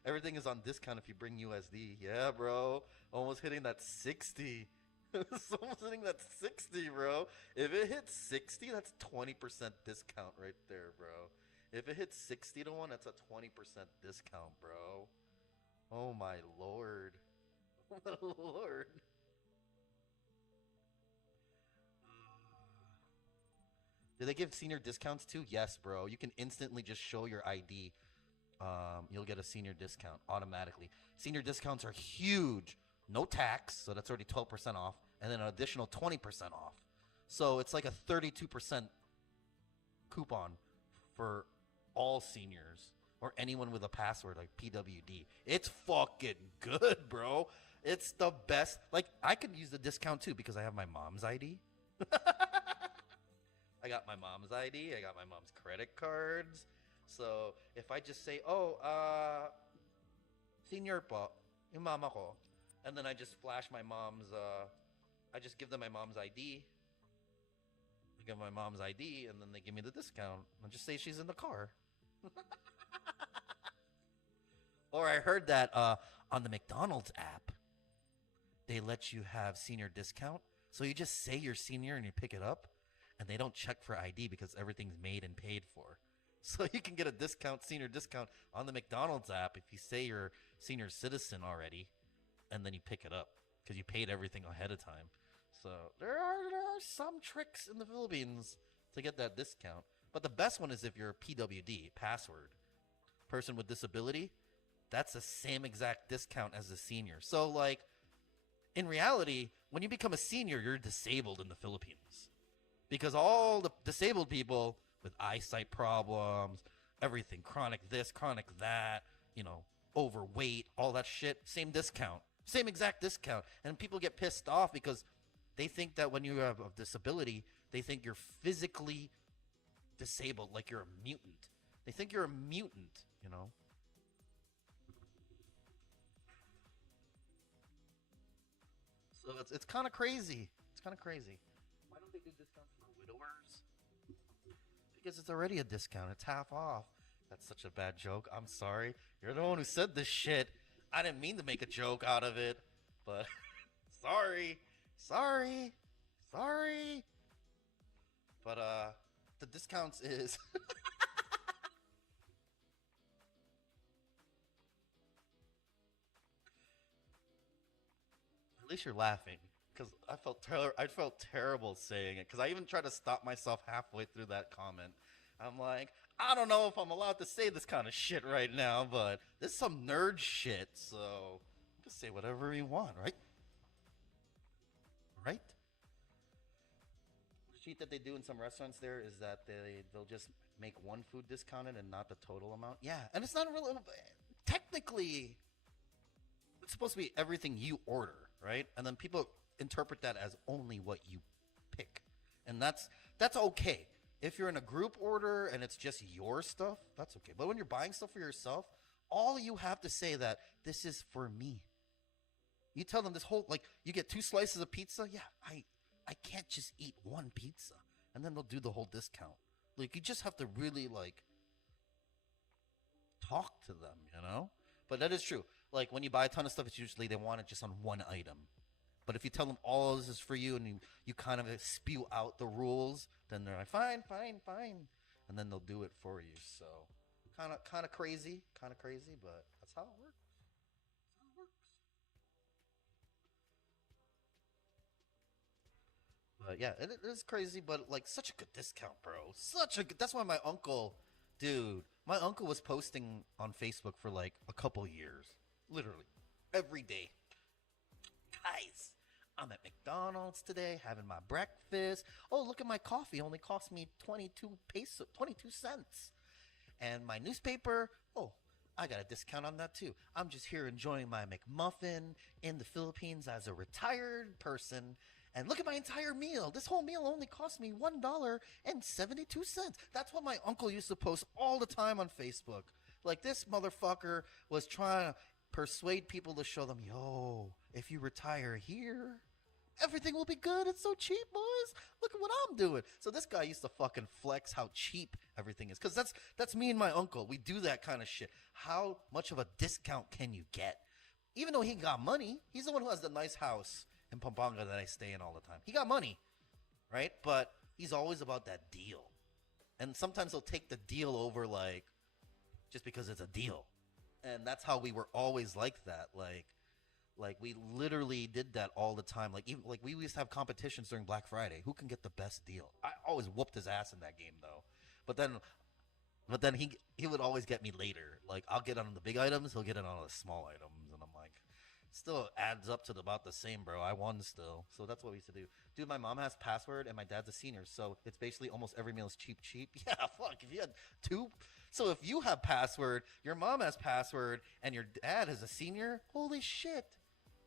Everything is on discount if you bring USD. Yeah, bro. Almost hitting that 60. It's almost hitting that 60, bro. If it hits 60, that's 20% discount right there, bro. If it hits 60 to 1, that's a 20% discount, bro. Oh my lord. Oh my lord. Do they give senior discounts too? Yes, bro. You can instantly just show your ID. You'll get a senior discount automatically. Senior discounts are huge. No tax, so that's already 12% off, and then an additional 20% off. So it's like a 32% coupon for all seniors or anyone with a password like PWD. It's fucking good, bro. It's the best. Like, I could use the discount too because I have my mom's ID. I got my mom's ID. I got my mom's credit cards. So if I just say, senior po, yung mama ko, and then I just flash my mom's, I just give them my mom's ID. I give my mom's ID, and then they give me the discount. And just say she's in the car. Or I heard that on the McDonald's app, they let you have senior discount. So you just say you're senior and you pick it up, and they don't check for ID because everything's made and paid for. So you can get a discount, senior discount on the McDonald's app if you say you're senior citizen already. And then you pick it up because you paid everything ahead of time. So there are some tricks in the Philippines to get that discount. But the best one is if you're a PWD, password, person with disability. That's the same exact discount as a senior. So like in reality, when you become a senior, you're disabled in the Philippines. Because all the disabled people with eyesight problems, everything, chronic this, chronic that, you know, overweight, all that shit, same discount. Same exact discount. And people get pissed off because they think that when you have a disability, they think you're physically disabled, like you're a mutant. They think you're a mutant, you know? So it's kind of crazy. It's kind of crazy. Why don't they do discounts for widowers? Because it's already a discount. It's half off. That's such a bad joke. I'm sorry. You're the one who said this shit. I didn't mean to make a joke out of it, but sorry. But the discounts is least you're laughing. Because I felt terrible saying it. Because I even tried to stop myself halfway through that comment. I'm like, I don't know if I'm allowed to say this kind of shit right now, but this is some nerd shit, so just say whatever you want, right? Right? The cheat that they do in some restaurants there is that they'll just make one food discounted and not the total amount. Yeah, and it's not really technically. It's supposed to be everything you order, right? And then people interpret that as only what you pick, and that's okay. If you're in a group order and it's just your stuff, that's okay. But when you're buying stuff for yourself, all you have to say that this is for me. You tell them this whole, like, you get 2 slices of pizza. Yeah, I can't just eat one pizza. And then they'll do the whole discount. Like, you just have to really, like, talk to them, you know? But that is true. Like, when you buy a ton of stuff, it's usually they want it just on one item. But if you tell them all this is for you and you kind of spew out the rules, then they're like, fine. And then they'll do it for you. So kind of crazy, but that's how it works. But yeah, it is crazy, but like such a good discount, bro. That's why my uncle was posting on Facebook for like a couple years. Literally. Every day. Guys, I'm at McDonald's today having my breakfast. Oh, look at my coffee. Only cost me 22 cents. And my newspaper, oh, I got a discount on that too. I'm just here enjoying my McMuffin in the Philippines as a retired person. And look at my entire meal. This whole meal only cost me $1.72. That's what my uncle used to post all the time on Facebook. Like, this motherfucker was trying to persuade people to show them, yo, if you retire here, everything will be good. It's so cheap, boys. Look at what I'm doing. So this guy used to fucking flex how cheap everything is. Because that's me and my uncle. We do that kind of shit. How much of a discount can you get? Even though he got money, he's the one who has the nice house in Pampanga that I stay in all the time. He got money, right? But he's always about that deal. And sometimes he'll take the deal over, like, just because it's a deal. And that's how we were always like that. Like we literally did that all the time. Like, even like we used to have competitions during Black Friday. Who can get the best deal? I always whooped his ass in that game though. But then he would always get me later. Like, I'll get on the big items, he'll get it on the small items, and I'm like, still adds up to about the same, bro. I won still. So that's what we used to do. Dude, my mom has password and my dad's a senior, so it's basically almost every meal is cheap. Yeah, fuck. If you had 2, so if you have password, your mom has password, and your dad is a senior, holy shit.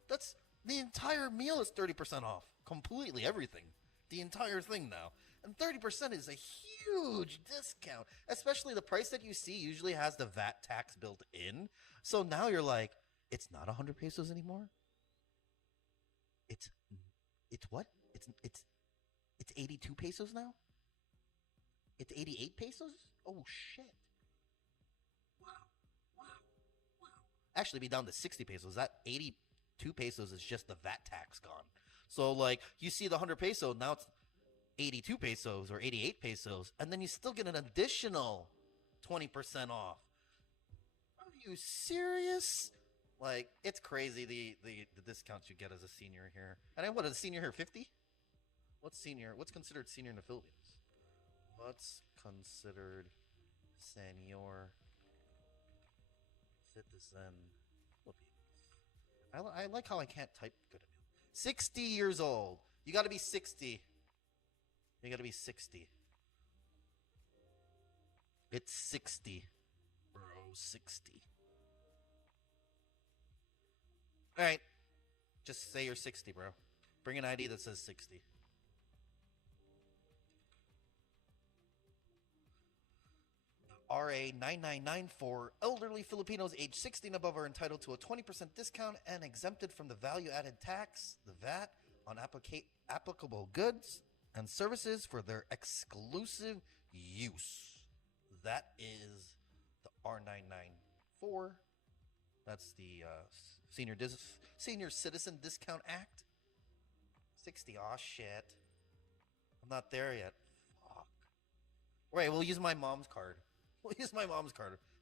That's the entire meal is 30% off. Completely everything. The entire thing now. And 30% is a huge discount. Especially the price that you see usually has the VAT tax built in. So now you're like, it's not 100 pesos anymore. It's what? It's 82 pesos now? It's 88 pesos? Oh shit. Wow. Actually be down to 60 pesos. That 82 pesos is just the VAT tax gone. So like you see the 100 peso, now it's 82 pesos or 88 pesos, and then you still get an additional 20% off. Are you serious? Like, it's crazy the discounts you get as a senior here. And what is a senior here, 50? What's senior? What's considered senior in the Philippines? What's considered senior citizen Philippines? I like how I can't type good enough. 60 years old. You got to be 60. You got to be 60. It's 60. Bro, 60. All right. Just say you're 60, bro. Bring an ID that says 60. RA 9994, elderly Filipinos age 60 and above are entitled to a 20% discount and exempted from the value-added tax, the VAT, on applicable goods and services for their exclusive use. That is the R994. That's the Senior Citizen Discount Act. 60, aw shit. I'm not there yet. Fuck. Right, we'll use my mom's card.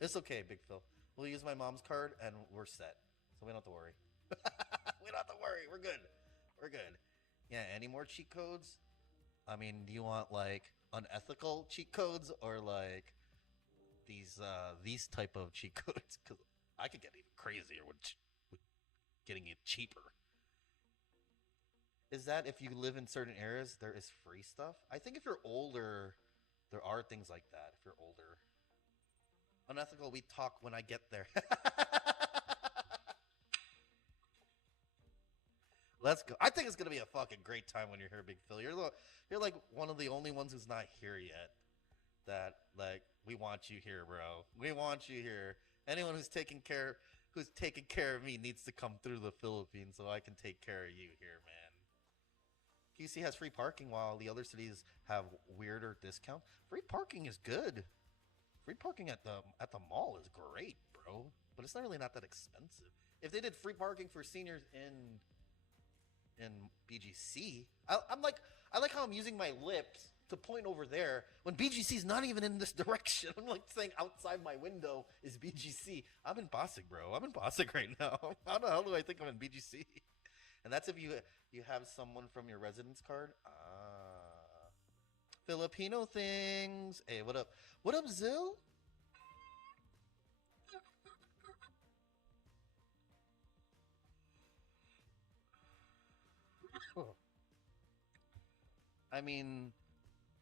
It's okay, Big Phil. We'll use my mom's card and we're set. So we don't have to worry. We don't have to worry. We're good. We're good. Yeah, any more cheat codes? I mean, do you want like unethical cheat codes or like these type of cheat codes? Because I could get even crazier with getting it cheaper. Is that if you live in certain areas, there is free stuff? I think if you're older, there are things like that. If you're older, unethical. We talk when I get there. Let's go. I think it's gonna be a fucking great time when you're here, Big Phil. You're like one of the only ones who's not here yet. That like we want you here, bro. We want you here. Anyone who's taking care of me needs to come through the Philippines so I can take care of you here, man. QC has free parking while the other cities have weirder discounts. Free parking is good. Free parking at the mall is great, bro. But it's not really not that expensive. If they did free parking for seniors in BGC, I like how I'm using my lips to point over there when BGC is not even in this direction. I'm like saying outside my window is BGC. I'm in Pasig, bro. I'm in Pasig right now. How the hell do I think I'm in BGC? And that's if you have someone from your residence card. Filipino things. Hey, what up? What up, Zill? I mean,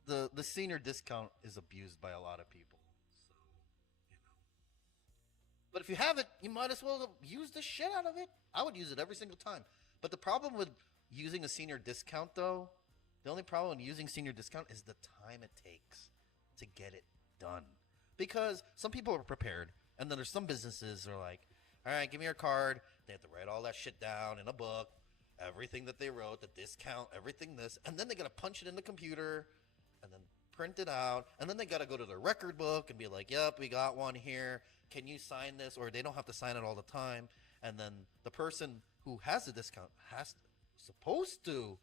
the senior discount is abused by a lot of people. So, But if you have it, you might as well use the shit out of it. I would use it every single time. But the problem with using a senior discount, though, the only problem with using senior discount is the time it takes to get it done. Because some people are prepared, and then there's some businesses that are like, all right, give me your card. They have to write all that shit down in a book, everything that they wrote, the discount, everything this, and then they got to punch it in the computer and then print it out, and then they got to go to their record book and be like, yep, we got one here. Can you sign this? Or they don't have to sign it all the time. And then the person who has the discount supposed to,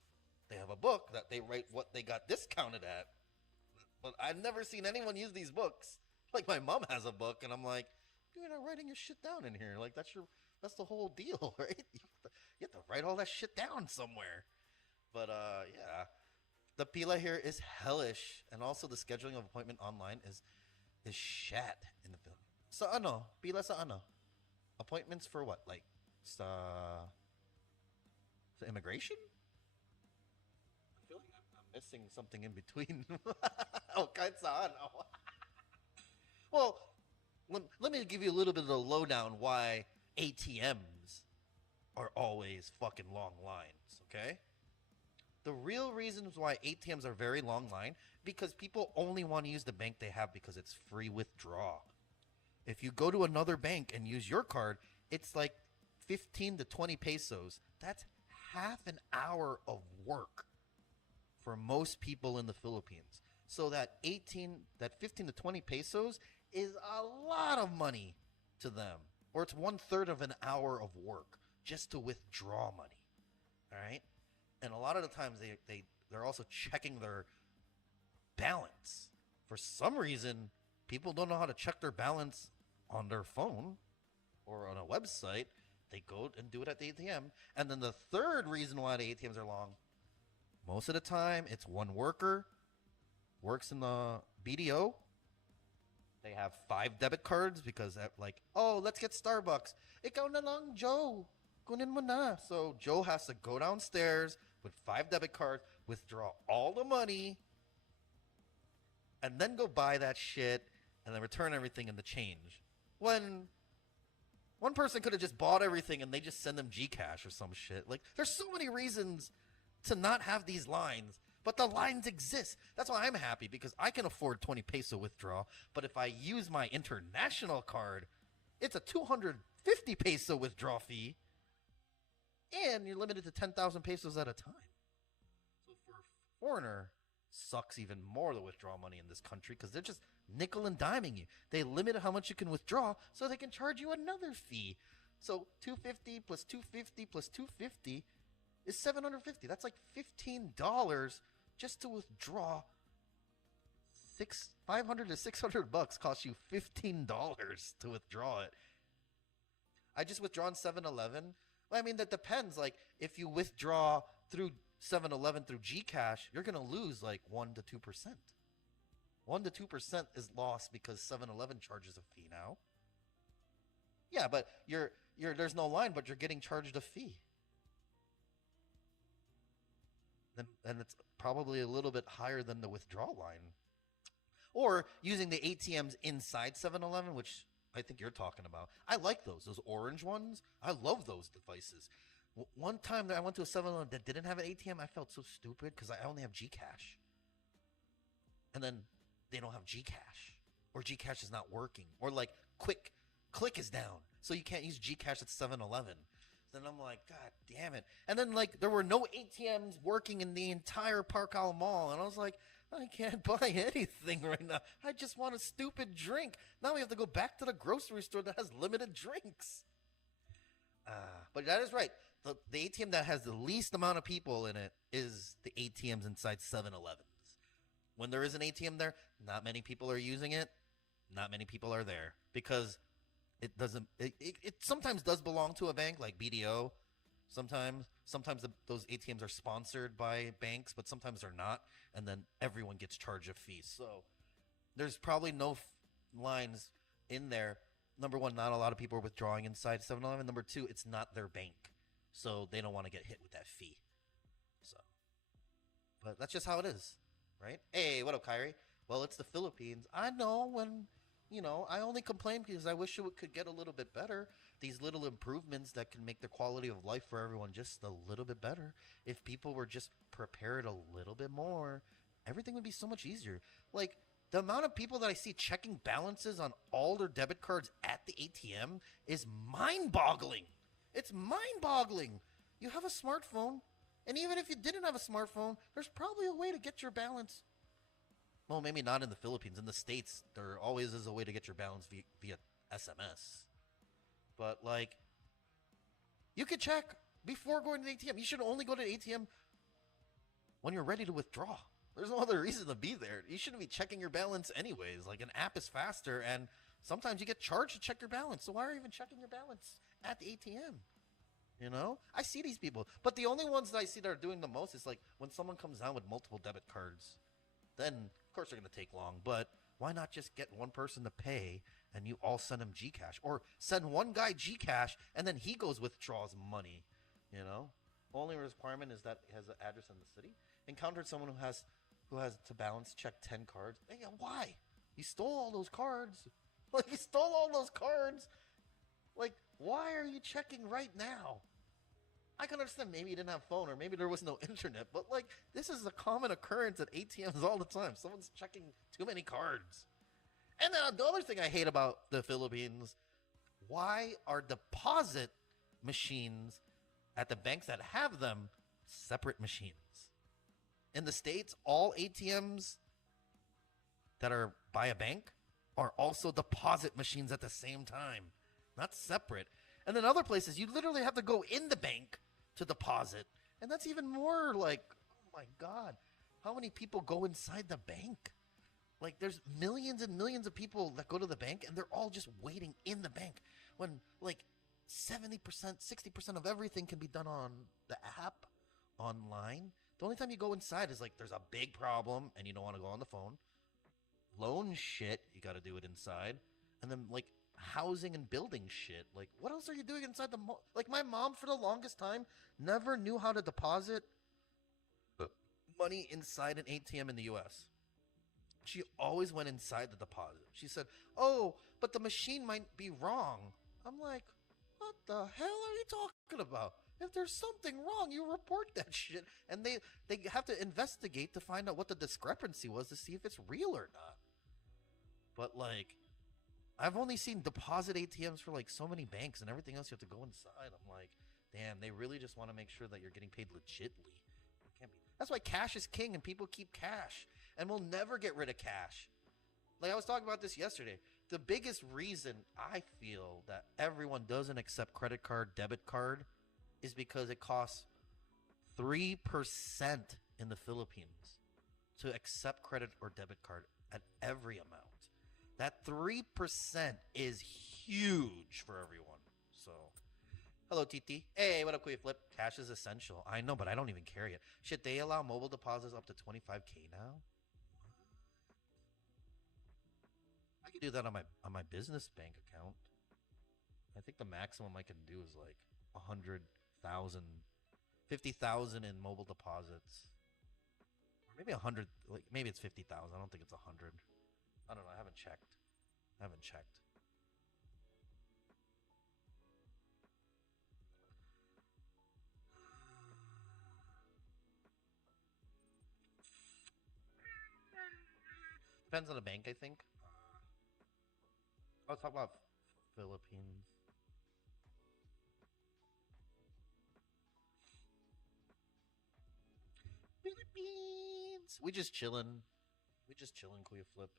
they have a book that they write what they got discounted at. But I've never seen anyone use these books. Like my mom has a book, and I'm like, you're not writing your shit down in here. Like that's the whole deal, right? You have to write all that shit down somewhere. But yeah, the pila here is hellish, and also the scheduling of appointment online is shat in the film. Sa ano? Pila sa ano? Appointments for what? Like sa immigration? I feel like I'm missing something in between. Oh, kahit saan. Well, let me give you a little bit of the lowdown why ATMs are always fucking long lines, okay? The real reasons why ATMs are very long line, because people only want to use the bank they have because it's free withdrawal. If you go to another bank and use your card, it's like 15 to 20 pesos. That's half an hour of work for most people in the Philippines. So that 15 to 20 pesos is a lot of money to them. Or it's 1/3 of an hour of work just to withdraw money. All right? And a lot of the times they're also checking their balance. For some reason, people don't know how to check their balance on their phone or on a website. They go and do it at the ATM. And then the third reason why the ATMs are long, most of the time, it's one worker, works in the BDO. They have 5 debit cards because like, oh, let's get Starbucks. Ikaw na lang, Joe. Kunin mo na. So Joe has to go downstairs with 5 debit cards, withdraw all the money, and then go buy that shit and then return everything in the change. When one person could have just bought everything and they just send them Gcash or some shit. Like, there's so many reasons to not have these lines, but the lines exist. That's why I'm happy, because I can afford 20 peso withdrawal. But if I use my international card, it's a 250 peso withdrawal fee, and you're limited to 10,000 pesos at a time. So for a foreigner, sucks even more to withdraw money in this country, because they're just nickel and diming you. They limit how much you can withdraw so they can charge you another fee. So 250 plus 250 plus 250 is 750. That's like $15 just to withdraw. 500 to 600 bucks costs you $15 to withdraw it. I just withdrawn 7-Eleven. Well, I mean, that depends. Like, if you withdraw through 7-Eleven through Gcash, you're gonna lose like 1 to 2%. 1 to 2% is lost because 7-Eleven charges a fee now. Yeah, but there's no line, but you're getting charged a fee. And it's probably a little bit higher than the withdrawal line. Or using the ATMs inside 7-Eleven, which I think you're talking about. I like those orange ones. I love those devices. One time that I went to a 7-Eleven that didn't have an ATM, I felt so stupid because I only have Gcash. And then they don't have Gcash, or Gcash is not working, or like click is down, so you can't use Gcash at 7-Eleven. Then I'm like, God damn it. And then like there were no ATMs working in the entire Park Isle Mall, and I was like, I can't buy anything right now. I just want a stupid drink. Now we have to go back to the grocery store that has limited drinks. But that is right. The ATM that has the least amount of people in it is the ATMs inside 7-Elevens. When there is an ATM there, not many people are using it. Not many people are there because it doesn't. It sometimes does belong to a bank like BDO. Sometimes those ATMs are sponsored by banks, but sometimes they're not, and then everyone gets charged a fee. So there's probably no lines in there. Number one, not a lot of people are withdrawing inside 7-Eleven. Number two, it's not their bank, so they don't want to get hit with that fee. So, but that's just how it is, right? Hey, what up, Kyrie? Well, it's the Philippines. I know I only complain because I wish it could get a little bit better. These little improvements that can make the quality of life for everyone just a little bit better. If people were just prepared a little bit more, everything would be so much easier. Like, the amount of people that I see checking balances on all their debit cards at the ATM is mind-boggling. It's mind-boggling. You have a smartphone, and even if you didn't have a smartphone, there's probably a way to get your balance. Well, maybe not in the Philippines. In the States, there always is a way to get your balance via SMS. But, like, you could check before going to the ATM. You should only go to the ATM when you're ready to withdraw. There's no other reason to be there. You shouldn't be checking your balance anyways. Like, an app is faster, and sometimes you get charged to check your balance. So why are you even checking your balance at the ATM? You know? I see these people. But the only ones that I see that are doing the most is, like, when someone comes down with multiple debit cards. Then, of course, they're going to take long. But why not just get one person to pay, and you all send him Gcash? Or send one guy Gcash, and then he goes withdraws money. You know? Only requirement is that he has an address in the city. Encountered someone who has to balance check 10 cards. Hey, why? You stole all those cards. Like, you stole all those cards. Like, why are you checking right now? I can understand maybe you didn't have phone or maybe there was no internet, but like, this is a common occurrence at ATMs all the time. Someone's checking too many cards. And then the other thing I hate about the Philippines, why are deposit machines at the banks that have them separate machines? In the States, all ATMs that are by a bank are also deposit machines at the same time, not separate. And then other places, you literally have to go in the bank to deposit. And that's even more like, oh my God, how many people go inside the bank? Like, there's millions and millions of people that go to the bank, and they're all just waiting in the bank. When, like, 70%, 60% of everything can be done on the app, online. The only time you go inside is, like, there's a big problem, and you don't want to go on the phone. Loan shit, you got to do it inside. And then, like, housing and building shit. Like, what else are you doing inside the mall? Like, my mom, for the longest time, never knew how to deposit money inside an ATM in the U.S. She always went inside the deposit. She said, oh, but the machine might be wrong. I'm like, what the hell are you talking about? If there's something wrong, you report that shit. And they have to investigate to find out what the discrepancy was to see if it's real or not. But, like, I've only seen deposit ATMs for, like, so many banks, and everything else you have to go inside. I'm like, damn, they really just want to make sure that you're getting paid legitly. It can't be. That's why cash is king, and people keep cash. And we'll never get rid of cash. Like, I was talking about this yesterday. The biggest reason I feel that everyone doesn't accept credit card, debit card, is because it costs 3% in the Philippines to accept credit or debit card at every amount. That 3% is huge for everyone. So, Hello, TT. Hey, what up, Queef Flip? Cash is essential. I know, but I don't even carry it. Shit, they allow mobile deposits up to 25K now? I can do that on my business bank account. I think the maximum I can do is like 100,000, 50,000 in mobile deposits. Or maybe 100, like maybe it's 50,000. I don't think it's 100. I don't know. I haven't checked. Depends on the bank, I think. I'll talk about Philippines. Philippines. We just chillin', Kuya Flip.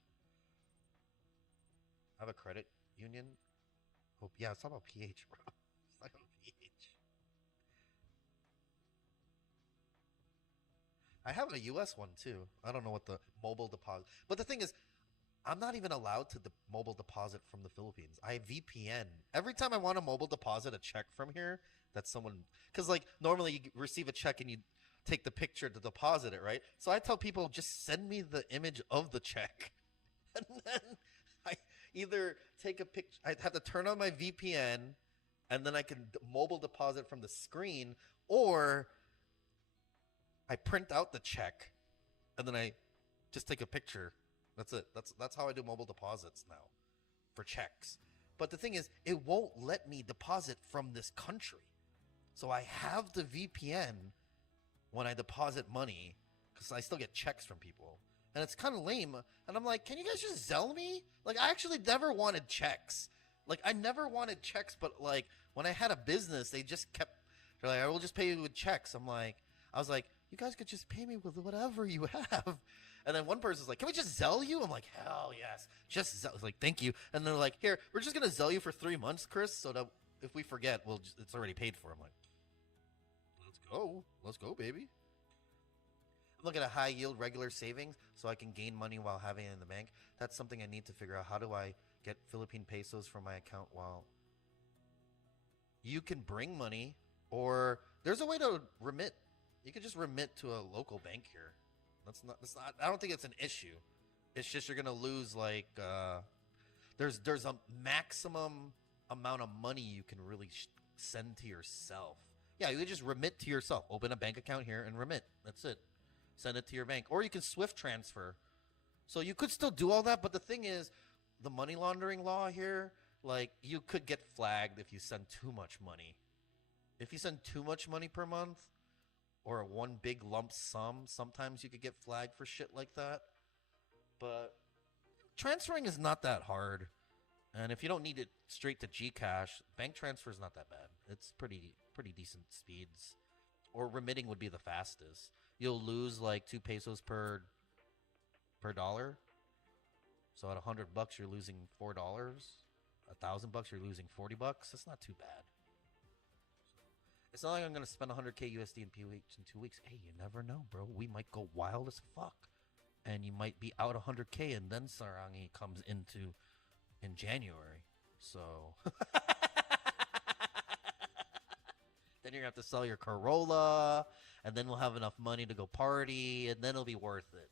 I have a credit union. Oh yeah, it's not about PH, bro. It's not about PH. I have a US one too. I don't know what the mobile deposit. But the thing is, I'm not even allowed to mobile deposit from the Philippines. I VPN. Every time I want to mobile deposit a check from here, that's someone, because like normally you receive a check and you take the picture to deposit it, right? So I tell people, just send me the image of the check. And then I either take a picture, I have to turn on my VPN and then I can mobile deposit from the screen, or I print out the check and then I just take a picture. That's it. That's how I do mobile deposits now for checks. But the thing is, it won't let me deposit from this country. So I have the VPN when I deposit money because I still get checks from people. And it's kind of lame. And I'm like, can you guys just Zelle me? Like, I actually never wanted checks. Like, I never wanted checks, but like when I had a business, they're like, I will just pay you with checks. I was like, you guys could just pay me with whatever you have. And then one person's like, can we just Zelle you? I'm like, hell yes. Just Zelle. Like, thank you. And they're like, here, we're just going to Zelle you for 3 months, Chris, so that if we forget, it's already paid for. I'm like, let's go, baby. I'm looking at high yield regular savings so I can gain money while having it in the bank. That's something I need to figure out. How do I get Philippine pesos from my account while you can bring money, or there's a way to remit. You could just remit to a local bank here. That's not, I don't think it's an issue. It's just you're going to lose like, there's a maximum amount of money you can really send to yourself. Yeah, you can just remit to yourself. Open a bank account here and remit. That's it. Send it to your bank. Or you can Swift transfer. So you could still do all that, but the thing is, the money laundering law here, like, you could get flagged if you send too much money. If you send too much money per month, or one big lump sum, sometimes you could get flagged for shit like that. But transferring is not that hard. And if you don't need it straight to Gcash, bank transfer is not that bad. It's pretty decent speeds. Or remitting would be the fastest. You'll lose like 2 pesos per dollar. So at $100, you're losing $4. $1,000, you're losing $40. That's not too bad. It's not like I'm going to spend 100K USD in PH in 2 weeks. Hey, you never know, bro. We might go wild as fuck. And you might be out 100K and then Sarangi comes in January. So then you're going to have to sell your Corolla, and then we'll have enough money to go party, and then it'll be worth it.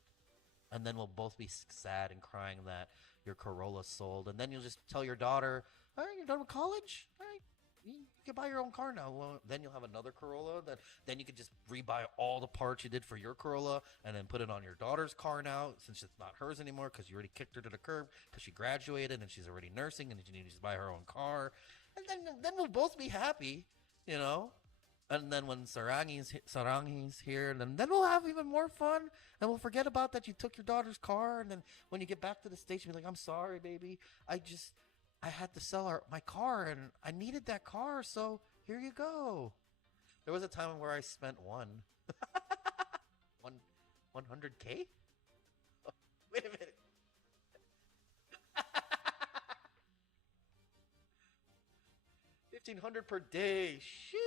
And then we'll both be sad and crying that your Corolla sold. And then you'll just tell your daughter, all right, you're done with college? All right. You can buy your own car now. Well, then you'll have another Corolla. Then you can just rebuy all the parts you did for your Corolla and then put it on your daughter's car now, since it's not hers anymore because you already kicked her to the curb because she graduated and she's already nursing and she needs to buy her own car. And then we'll both be happy, you know? And then when Sarangi's here, then we'll have even more fun. And we'll forget about that you took your daughter's car. And then when you get back to the States, you'll be like, I'm sorry, baby. I had to sell my car, and I needed that car, so here you go. There was a time where I spent 100K? Wait a minute. $1,500 per day. Sheesh.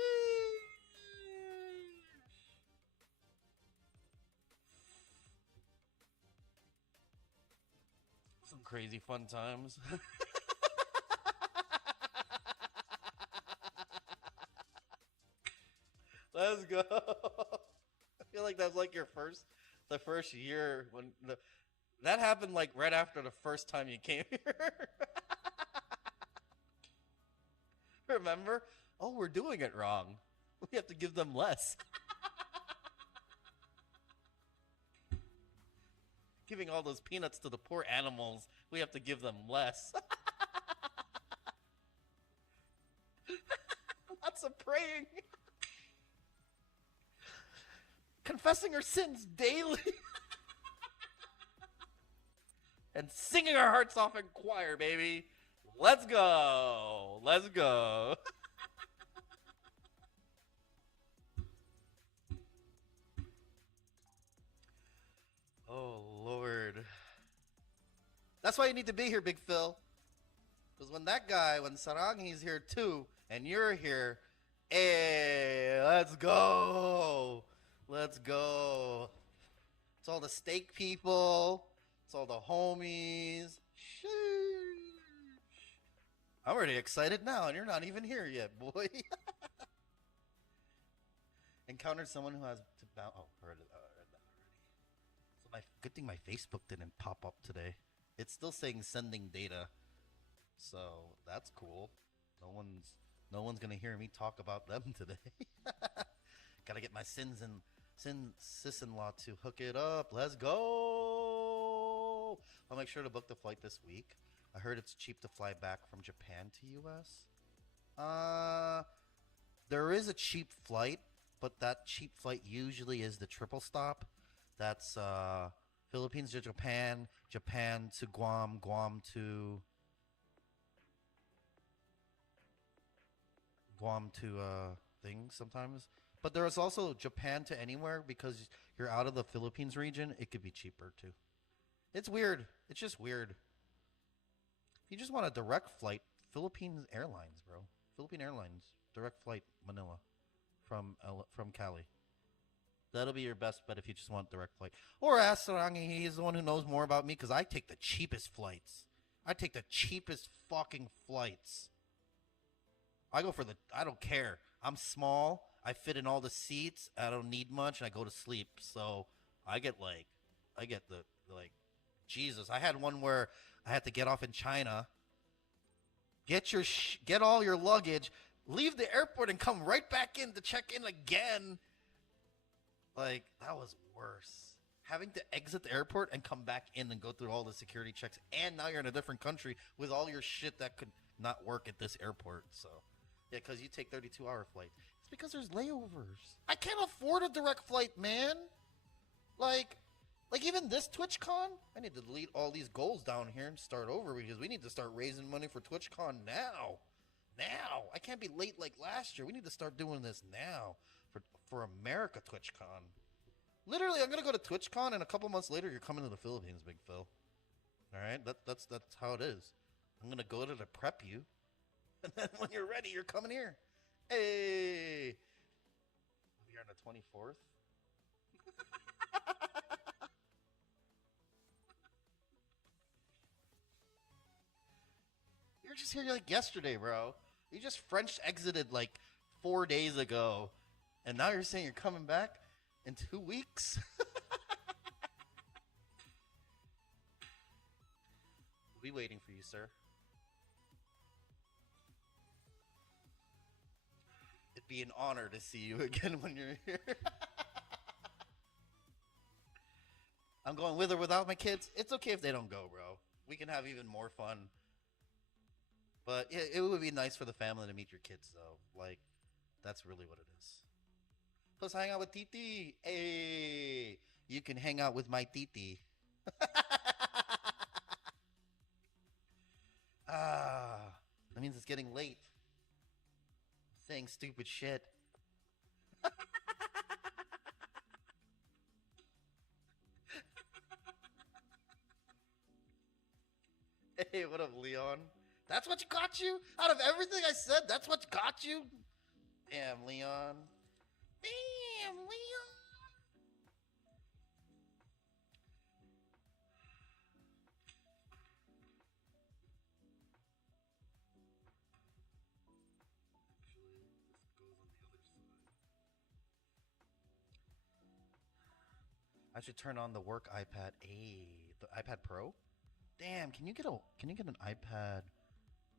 Some crazy fun times. go. I feel like that's like the first year that happened like right after the first time you came here. Remember? Oh, we're doing it wrong. We have to give them less. Giving all those peanuts to the poor animals, we have to give them less. Lots of praying. Confessing our sins daily. And singing our hearts off in choir, baby. Let's go. Let's go. Oh, Lord. That's why you need to be here, Big Phil. Because when Sarangi's here too, and you're here, hey, let's go. Let's go. It's all the steak people. It's all the homies. Sheesh. I'm already excited now, and you're not even here yet, boy. Encountered someone who has to bounce. Oh, heard that already. So good thing my Facebook didn't pop up today. It's still saying sending data, so that's cool. No one's gonna hear me talk about them today. Gotta get my sis-in-law to hook it up. Let's go. I'll make sure to book the flight this week. I heard it's cheap to fly back from Japan to US. There is a cheap flight, but that cheap flight usually is the triple stop. That's Philippines to Japan, Japan to Guam, Guam to things sometimes. But there is also Japan to anywhere because you're out of the Philippines region. It could be cheaper too. It's weird. It's just weird. You just want a direct flight, Philippines Airlines, bro. Philippine Airlines, direct flight Manila from Cali. That'll be your best bet if you just want direct flight. Or ask Sarangi, he's the one who knows more about me because I take the cheapest flights. I take the cheapest fucking flights. I don't care. I'm small. I fit in all the seats. I don't need much, and I go to sleep. So I get Jesus. I had one where I had to get off in China, get all your luggage, leave the airport, and come right back in to check in again. Like, that was worse. Having to exit the airport and come back in and go through all the security checks, and now you're in a different country with all your shit that could not work at this airport. So, yeah, because you take 32-hour flights. It's because there's layovers. I can't afford a direct flight, man. Like even this TwitchCon, I need to delete all these goals down here and start over because we need to start raising money for TwitchCon now. Now. I can't be late like last year. We need to start doing this now for America TwitchCon. Literally, I'm going to go to TwitchCon, and a couple months later, you're coming to the Philippines, Big Phil. All right? That's how it is. I'm going to go to prep you, and then when you're ready, you're coming here. Hey! We're on the 24th. You were just here like yesterday, bro. You just French exited like 4 days ago, and now you're saying you're coming back in 2 weeks? We'll be waiting for you, sir. It'd be an honor to see you again when you're here. I'm going with or without my kids. It's okay if they don't go, bro. We can have even more fun. But yeah, it would be nice for the family to meet your kids, though. Like, that's really what it is. Plus, hang out with Titi. Hey, you can hang out with my Titi. That means it's getting late. Saying stupid shit. Hey, what up, Leon? That's what got you? Out of everything I said, that's what got you? Damn, Leon. Damn, Leon. Actually, this goes on the other side. I should turn on the work iPad. The iPad Pro. Damn, can you get an iPad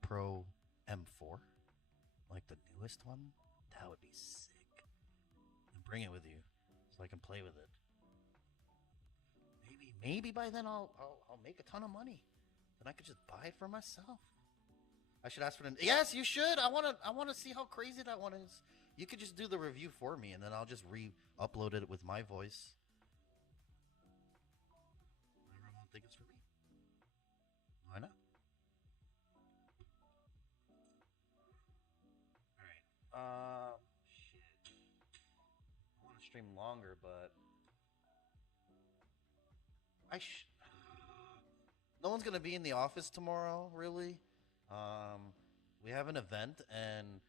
Pro M4, like the newest one? That would be sick. And bring it with you, so I can play with it. Maybe by then I'll make a ton of money. Then I could just buy it for myself. I should ask for the. Yes, you should. I wanna see how crazy that one is. You could just do the review for me, and then I'll just re-upload it with my voice. Everyone think it's for me. Why not? All right. Shit. I want to stream longer, but no one's gonna be in the office tomorrow, really. We have an event, and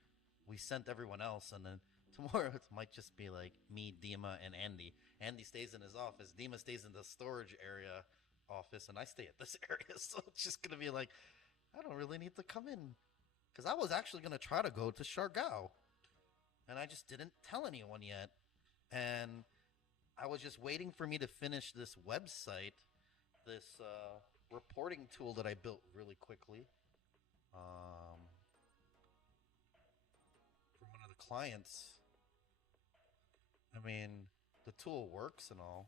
we sent everyone else, and then tomorrow it might just be like me, Dima, and Andy. Andy stays in his office. Dima stays in the storage area office, and I stay at this area. So it's just gonna be like, I don't really need to come in, because I was actually gonna try to go to Siargao, and I just didn't tell anyone yet, and I was just waiting for me to finish this website, this reporting tool that I built really quickly. From one of the clients. I mean, the tool works and all.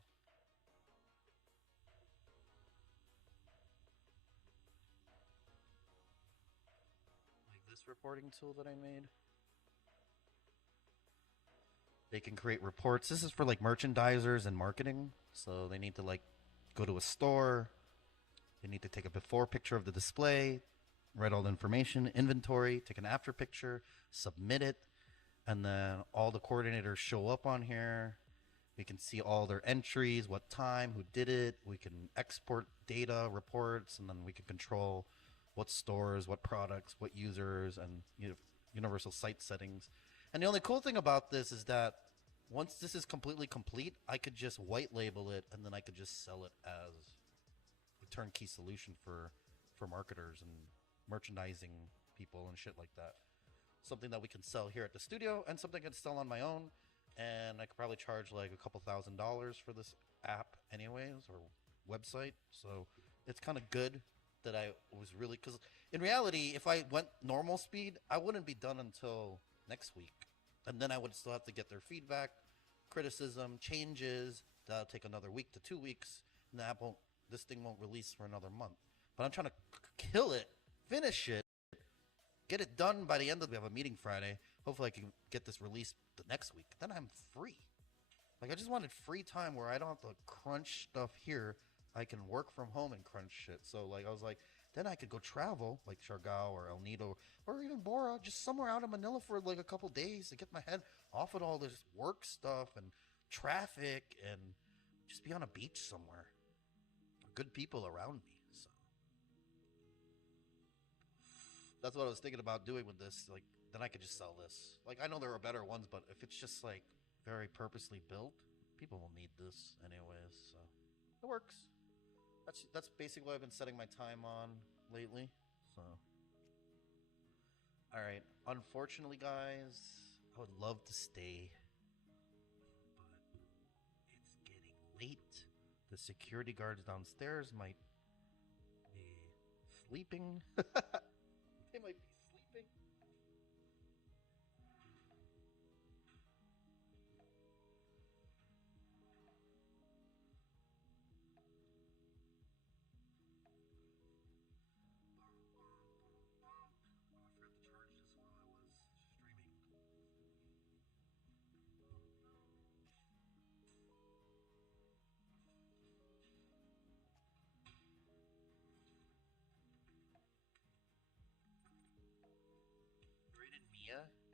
Like this reporting tool that I made. They can create reports. This is for like merchandisers and marketing. So they need to like go to a store. They need to take a before picture of the display, write all the information, inventory, take an after picture, submit it, and then all the coordinators show up on here. We can see all their entries, what time, who did it. We can export data, reports, and then we can control what stores, what products, what users, and universal site settings. And the only cool thing about this is that once this is completely complete, I could just white label it, and then I could just sell it as a turnkey solution for marketers and merchandising people and shit like that. Something that we can sell here at the studio, and something I can sell on my own. And I could probably charge like a couple $1,000s for this app anyways, or website. So it's kind of good that I was really, because in reality, if I went normal speed, I wouldn't be done until next week. And then I would still have to get their feedback, criticism, changes. That'll take another week to 2 weeks. And this thing won't release for another month. But I'm trying to kill it, finish it, get it done by the end of. We have a meeting Friday. Hopefully I can get this released the next week. Then I'm free. Like, I just wanted free time where I don't have to crunch stuff here. I can work from home and crunch shit. So like I was like, then I could go travel like Siargao or El Nido or even Bora, just somewhere out of Manila for like a couple days to get my head off of all this work stuff and traffic, and just be on a beach somewhere. Good people around me. So that's what I was thinking about doing with this. Like, then I could just sell this. Like, I know there are better ones, but if it's just like very purposely built, people will need this anyways. So it works. That's basically what I've been setting my time on lately. So, all right. Unfortunately, guys, I would love to stay, but it's getting late. The security guards downstairs might be sleeping. They might be sleeping.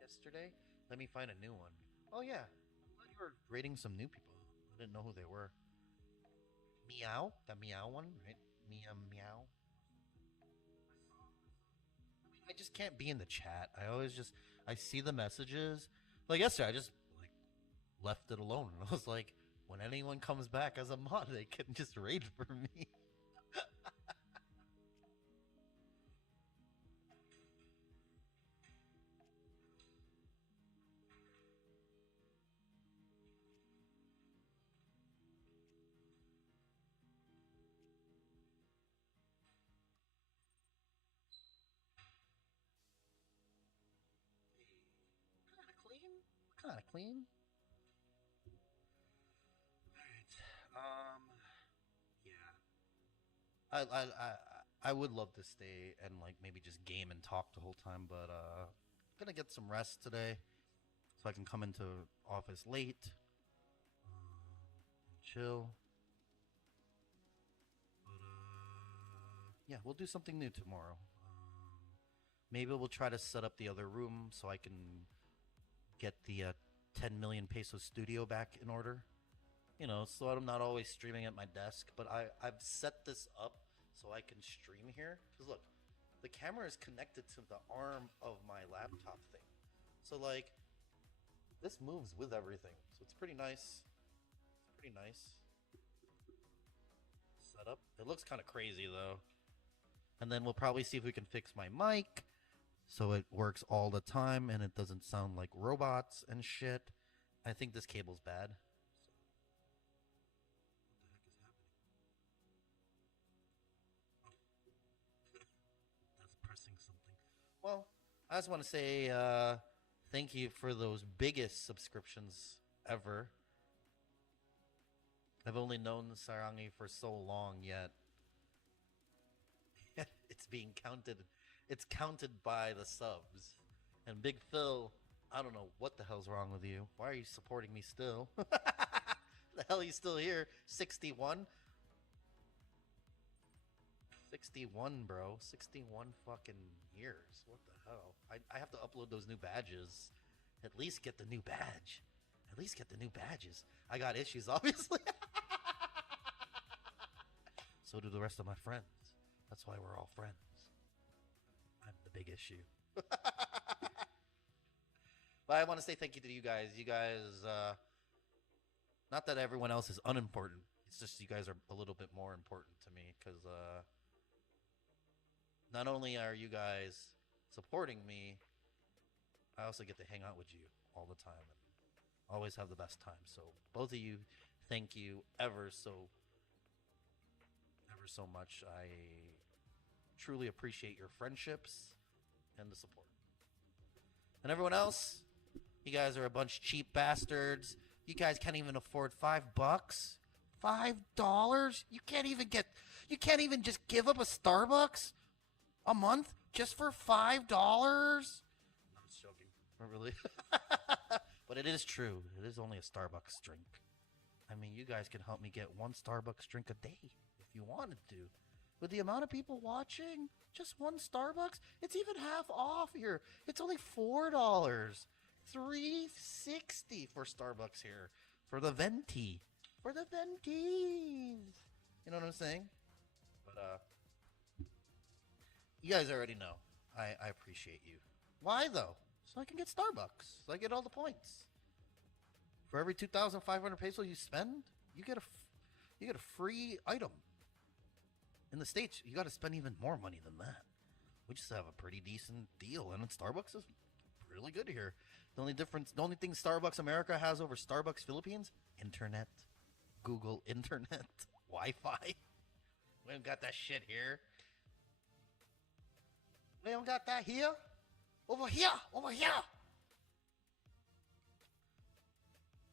Yesterday. Let me find a new one. Oh yeah, I thought you were rating some new people. I didn't know who they were. Meow, the meow one, right? Meow. I just can't be in the chat. I see the messages. Like yesterday, I just like left it alone. And I was like, when anyone comes back as a mod, they can just raid for me. kind of clean. Alright. Yeah. I would love to stay and like maybe just game and talk the whole time, but gonna get some rest today so I can come into office late. Chill. Yeah, we'll do something new tomorrow. Maybe we'll try to set up the other room so I can get the 10 million peso studio back in order. You know, so I'm not always streaming at my desk, but I've set this up so I can stream here. Because look, the camera is connected to the arm of my laptop thing. So like, this moves with everything. So it's pretty nice. It's pretty nice. Setup. It looks kind of crazy though. And then we'll probably see if we can fix my mic so it works all the time and it doesn't sound like robots and shit. I think this cable's bad. That's pressing something. Well, I just want to say thank you for those biggest subscriptions ever. I've only known Sarangi for so long yet. It's being counted. It's counted by the subs. And Big Phil, I don't know what the hell's wrong with you. Why are you supporting me still? The hell are you still here? 61? 61, bro. 61 fucking years. What the hell? I have to upload those new badges. At least get the new badge. At least get the new badges. I got issues, obviously. So do the rest of my friends. That's why we're all friends. I'm the big issue. But I want to say thank you to you guys. You guys, not that everyone else is unimportant. It's just you guys are a little bit more important to me because not only are you guys supporting me, I also get to hang out with you all the time and always have the best time. So both of you, thank you ever so much. I truly appreciate your friendships and the support. And everyone else, you guys are a bunch of cheap bastards. You guys can't even afford $5. $5? You can't even just give up a Starbucks a month just for $5? I'm just joking. Not really. But it is true. It is only a Starbucks drink. I mean, you guys can help me get one Starbucks drink a day if you wanted to. With the amount of people watching, just one Starbucks, it's even half off here. It's only $4. $3.60 for Starbucks here. For the venti. For the ventis. You know what I'm saying? But you guys already know. I appreciate you. Why though? So I can get Starbucks. So I get all the points. For every 2,500 pesos you spend, you get a free item. In the States, you got to spend even more money than that. We just have a pretty decent deal, and Starbucks is really good here. The only thing Starbucks America has over Starbucks Philippines, internet, Google internet, Wi-Fi. We don't got that shit here. We don't got that here. Over here, over here.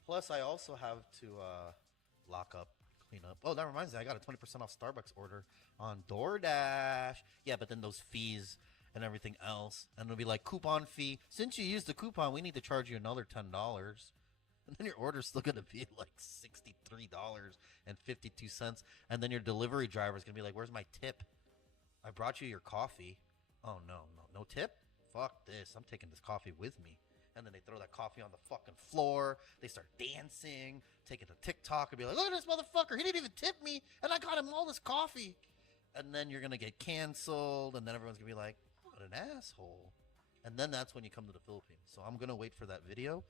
Plus, I also have to lock up, clean up. Oh, that reminds me, I got a 20% off Starbucks order on DoorDash. Yeah, but then those fees and everything else, and it'll be like coupon fee. Since you used the coupon, we need to charge you another $10. And then your order's still gonna be like $63.52. And then your delivery driver's gonna be like, "Where's my tip? I brought you your coffee." Oh no tip? Fuck this. I'm taking this coffee with me. And then they throw that coffee on the fucking floor. They start dancing, taking a TikTok, and be like, "Look at this motherfucker. He didn't even tip me, and I got him all this coffee." And then you're gonna get canceled, and then everyone's gonna be like, "What an asshole." And then that's when you come to the Philippines. So I'm gonna wait for that video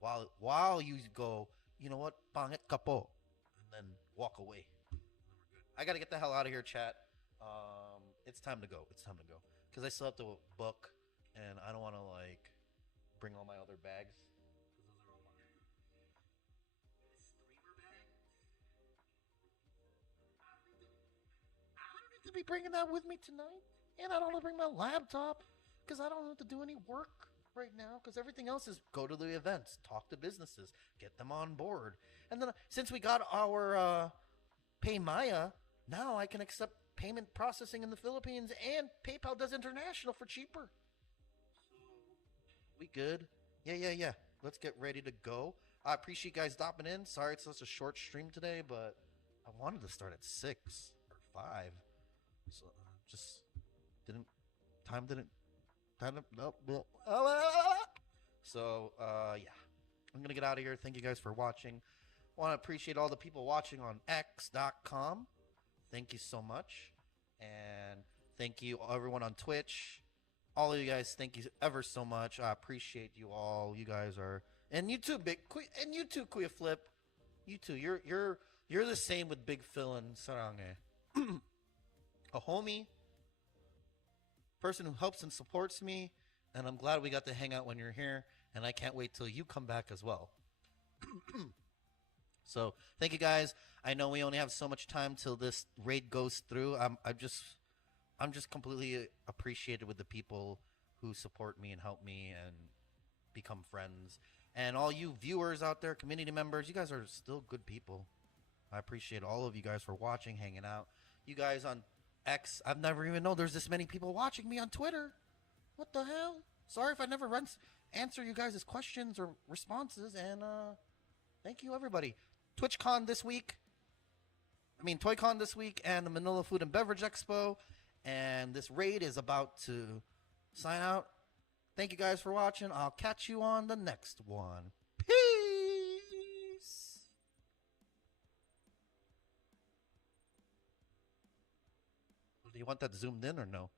while you go, "You know what? Pangit ka po," and then walk away. I gotta get the hell out of here, chat. It's time to go. It's time to go. Because I still have to book, and I don't want to, like, bring all my other bags. I don't need to be bringing that with me tonight. And I don't want to bring my laptop, because I don't have to do any work right now because everything else is go to the events, talk to businesses, get them on board. And then since we got our PayMaya, now I can accept payment processing in the Philippines and PayPal does international for cheaper. We good? Yeah. Let's get ready to go. I appreciate you guys stopping in. Sorry it's such a short stream today, but I wanted to start at 6 or 5. So just didn't nope. So yeah. I'm gonna get out of here. Thank you guys for watching. Want to appreciate all the people watching on X.com. Thank you so much. And thank you everyone on Twitch. All of you guys, thank you ever so much. I appreciate you all. You guys are, and you too, and you too, Kuya Flip. You too. You're the same with Big Phil and Sarange. A homie, person who helps and supports me, and I'm glad we got to hang out when you're here. And I can't wait till you come back as well. So thank you guys. I know we only have so much time till this raid goes through. I'm just completely appreciated with the people who support me and help me and become friends. And all you viewers out there, community members, you guys are still good people. I appreciate all of you guys for watching, hanging out. You guys on X, I've never even known there's this many people watching me on Twitter. What the hell? Sorry if I never answer you guys' questions or responses. And thank you, everybody. TwitchCon this week. ToyCon this week and the Manila Food and Beverage Expo. And this raid is about to sign out. Thank you guys for watching. I'll catch you on the next one. Peace. Do you want that zoomed in or no?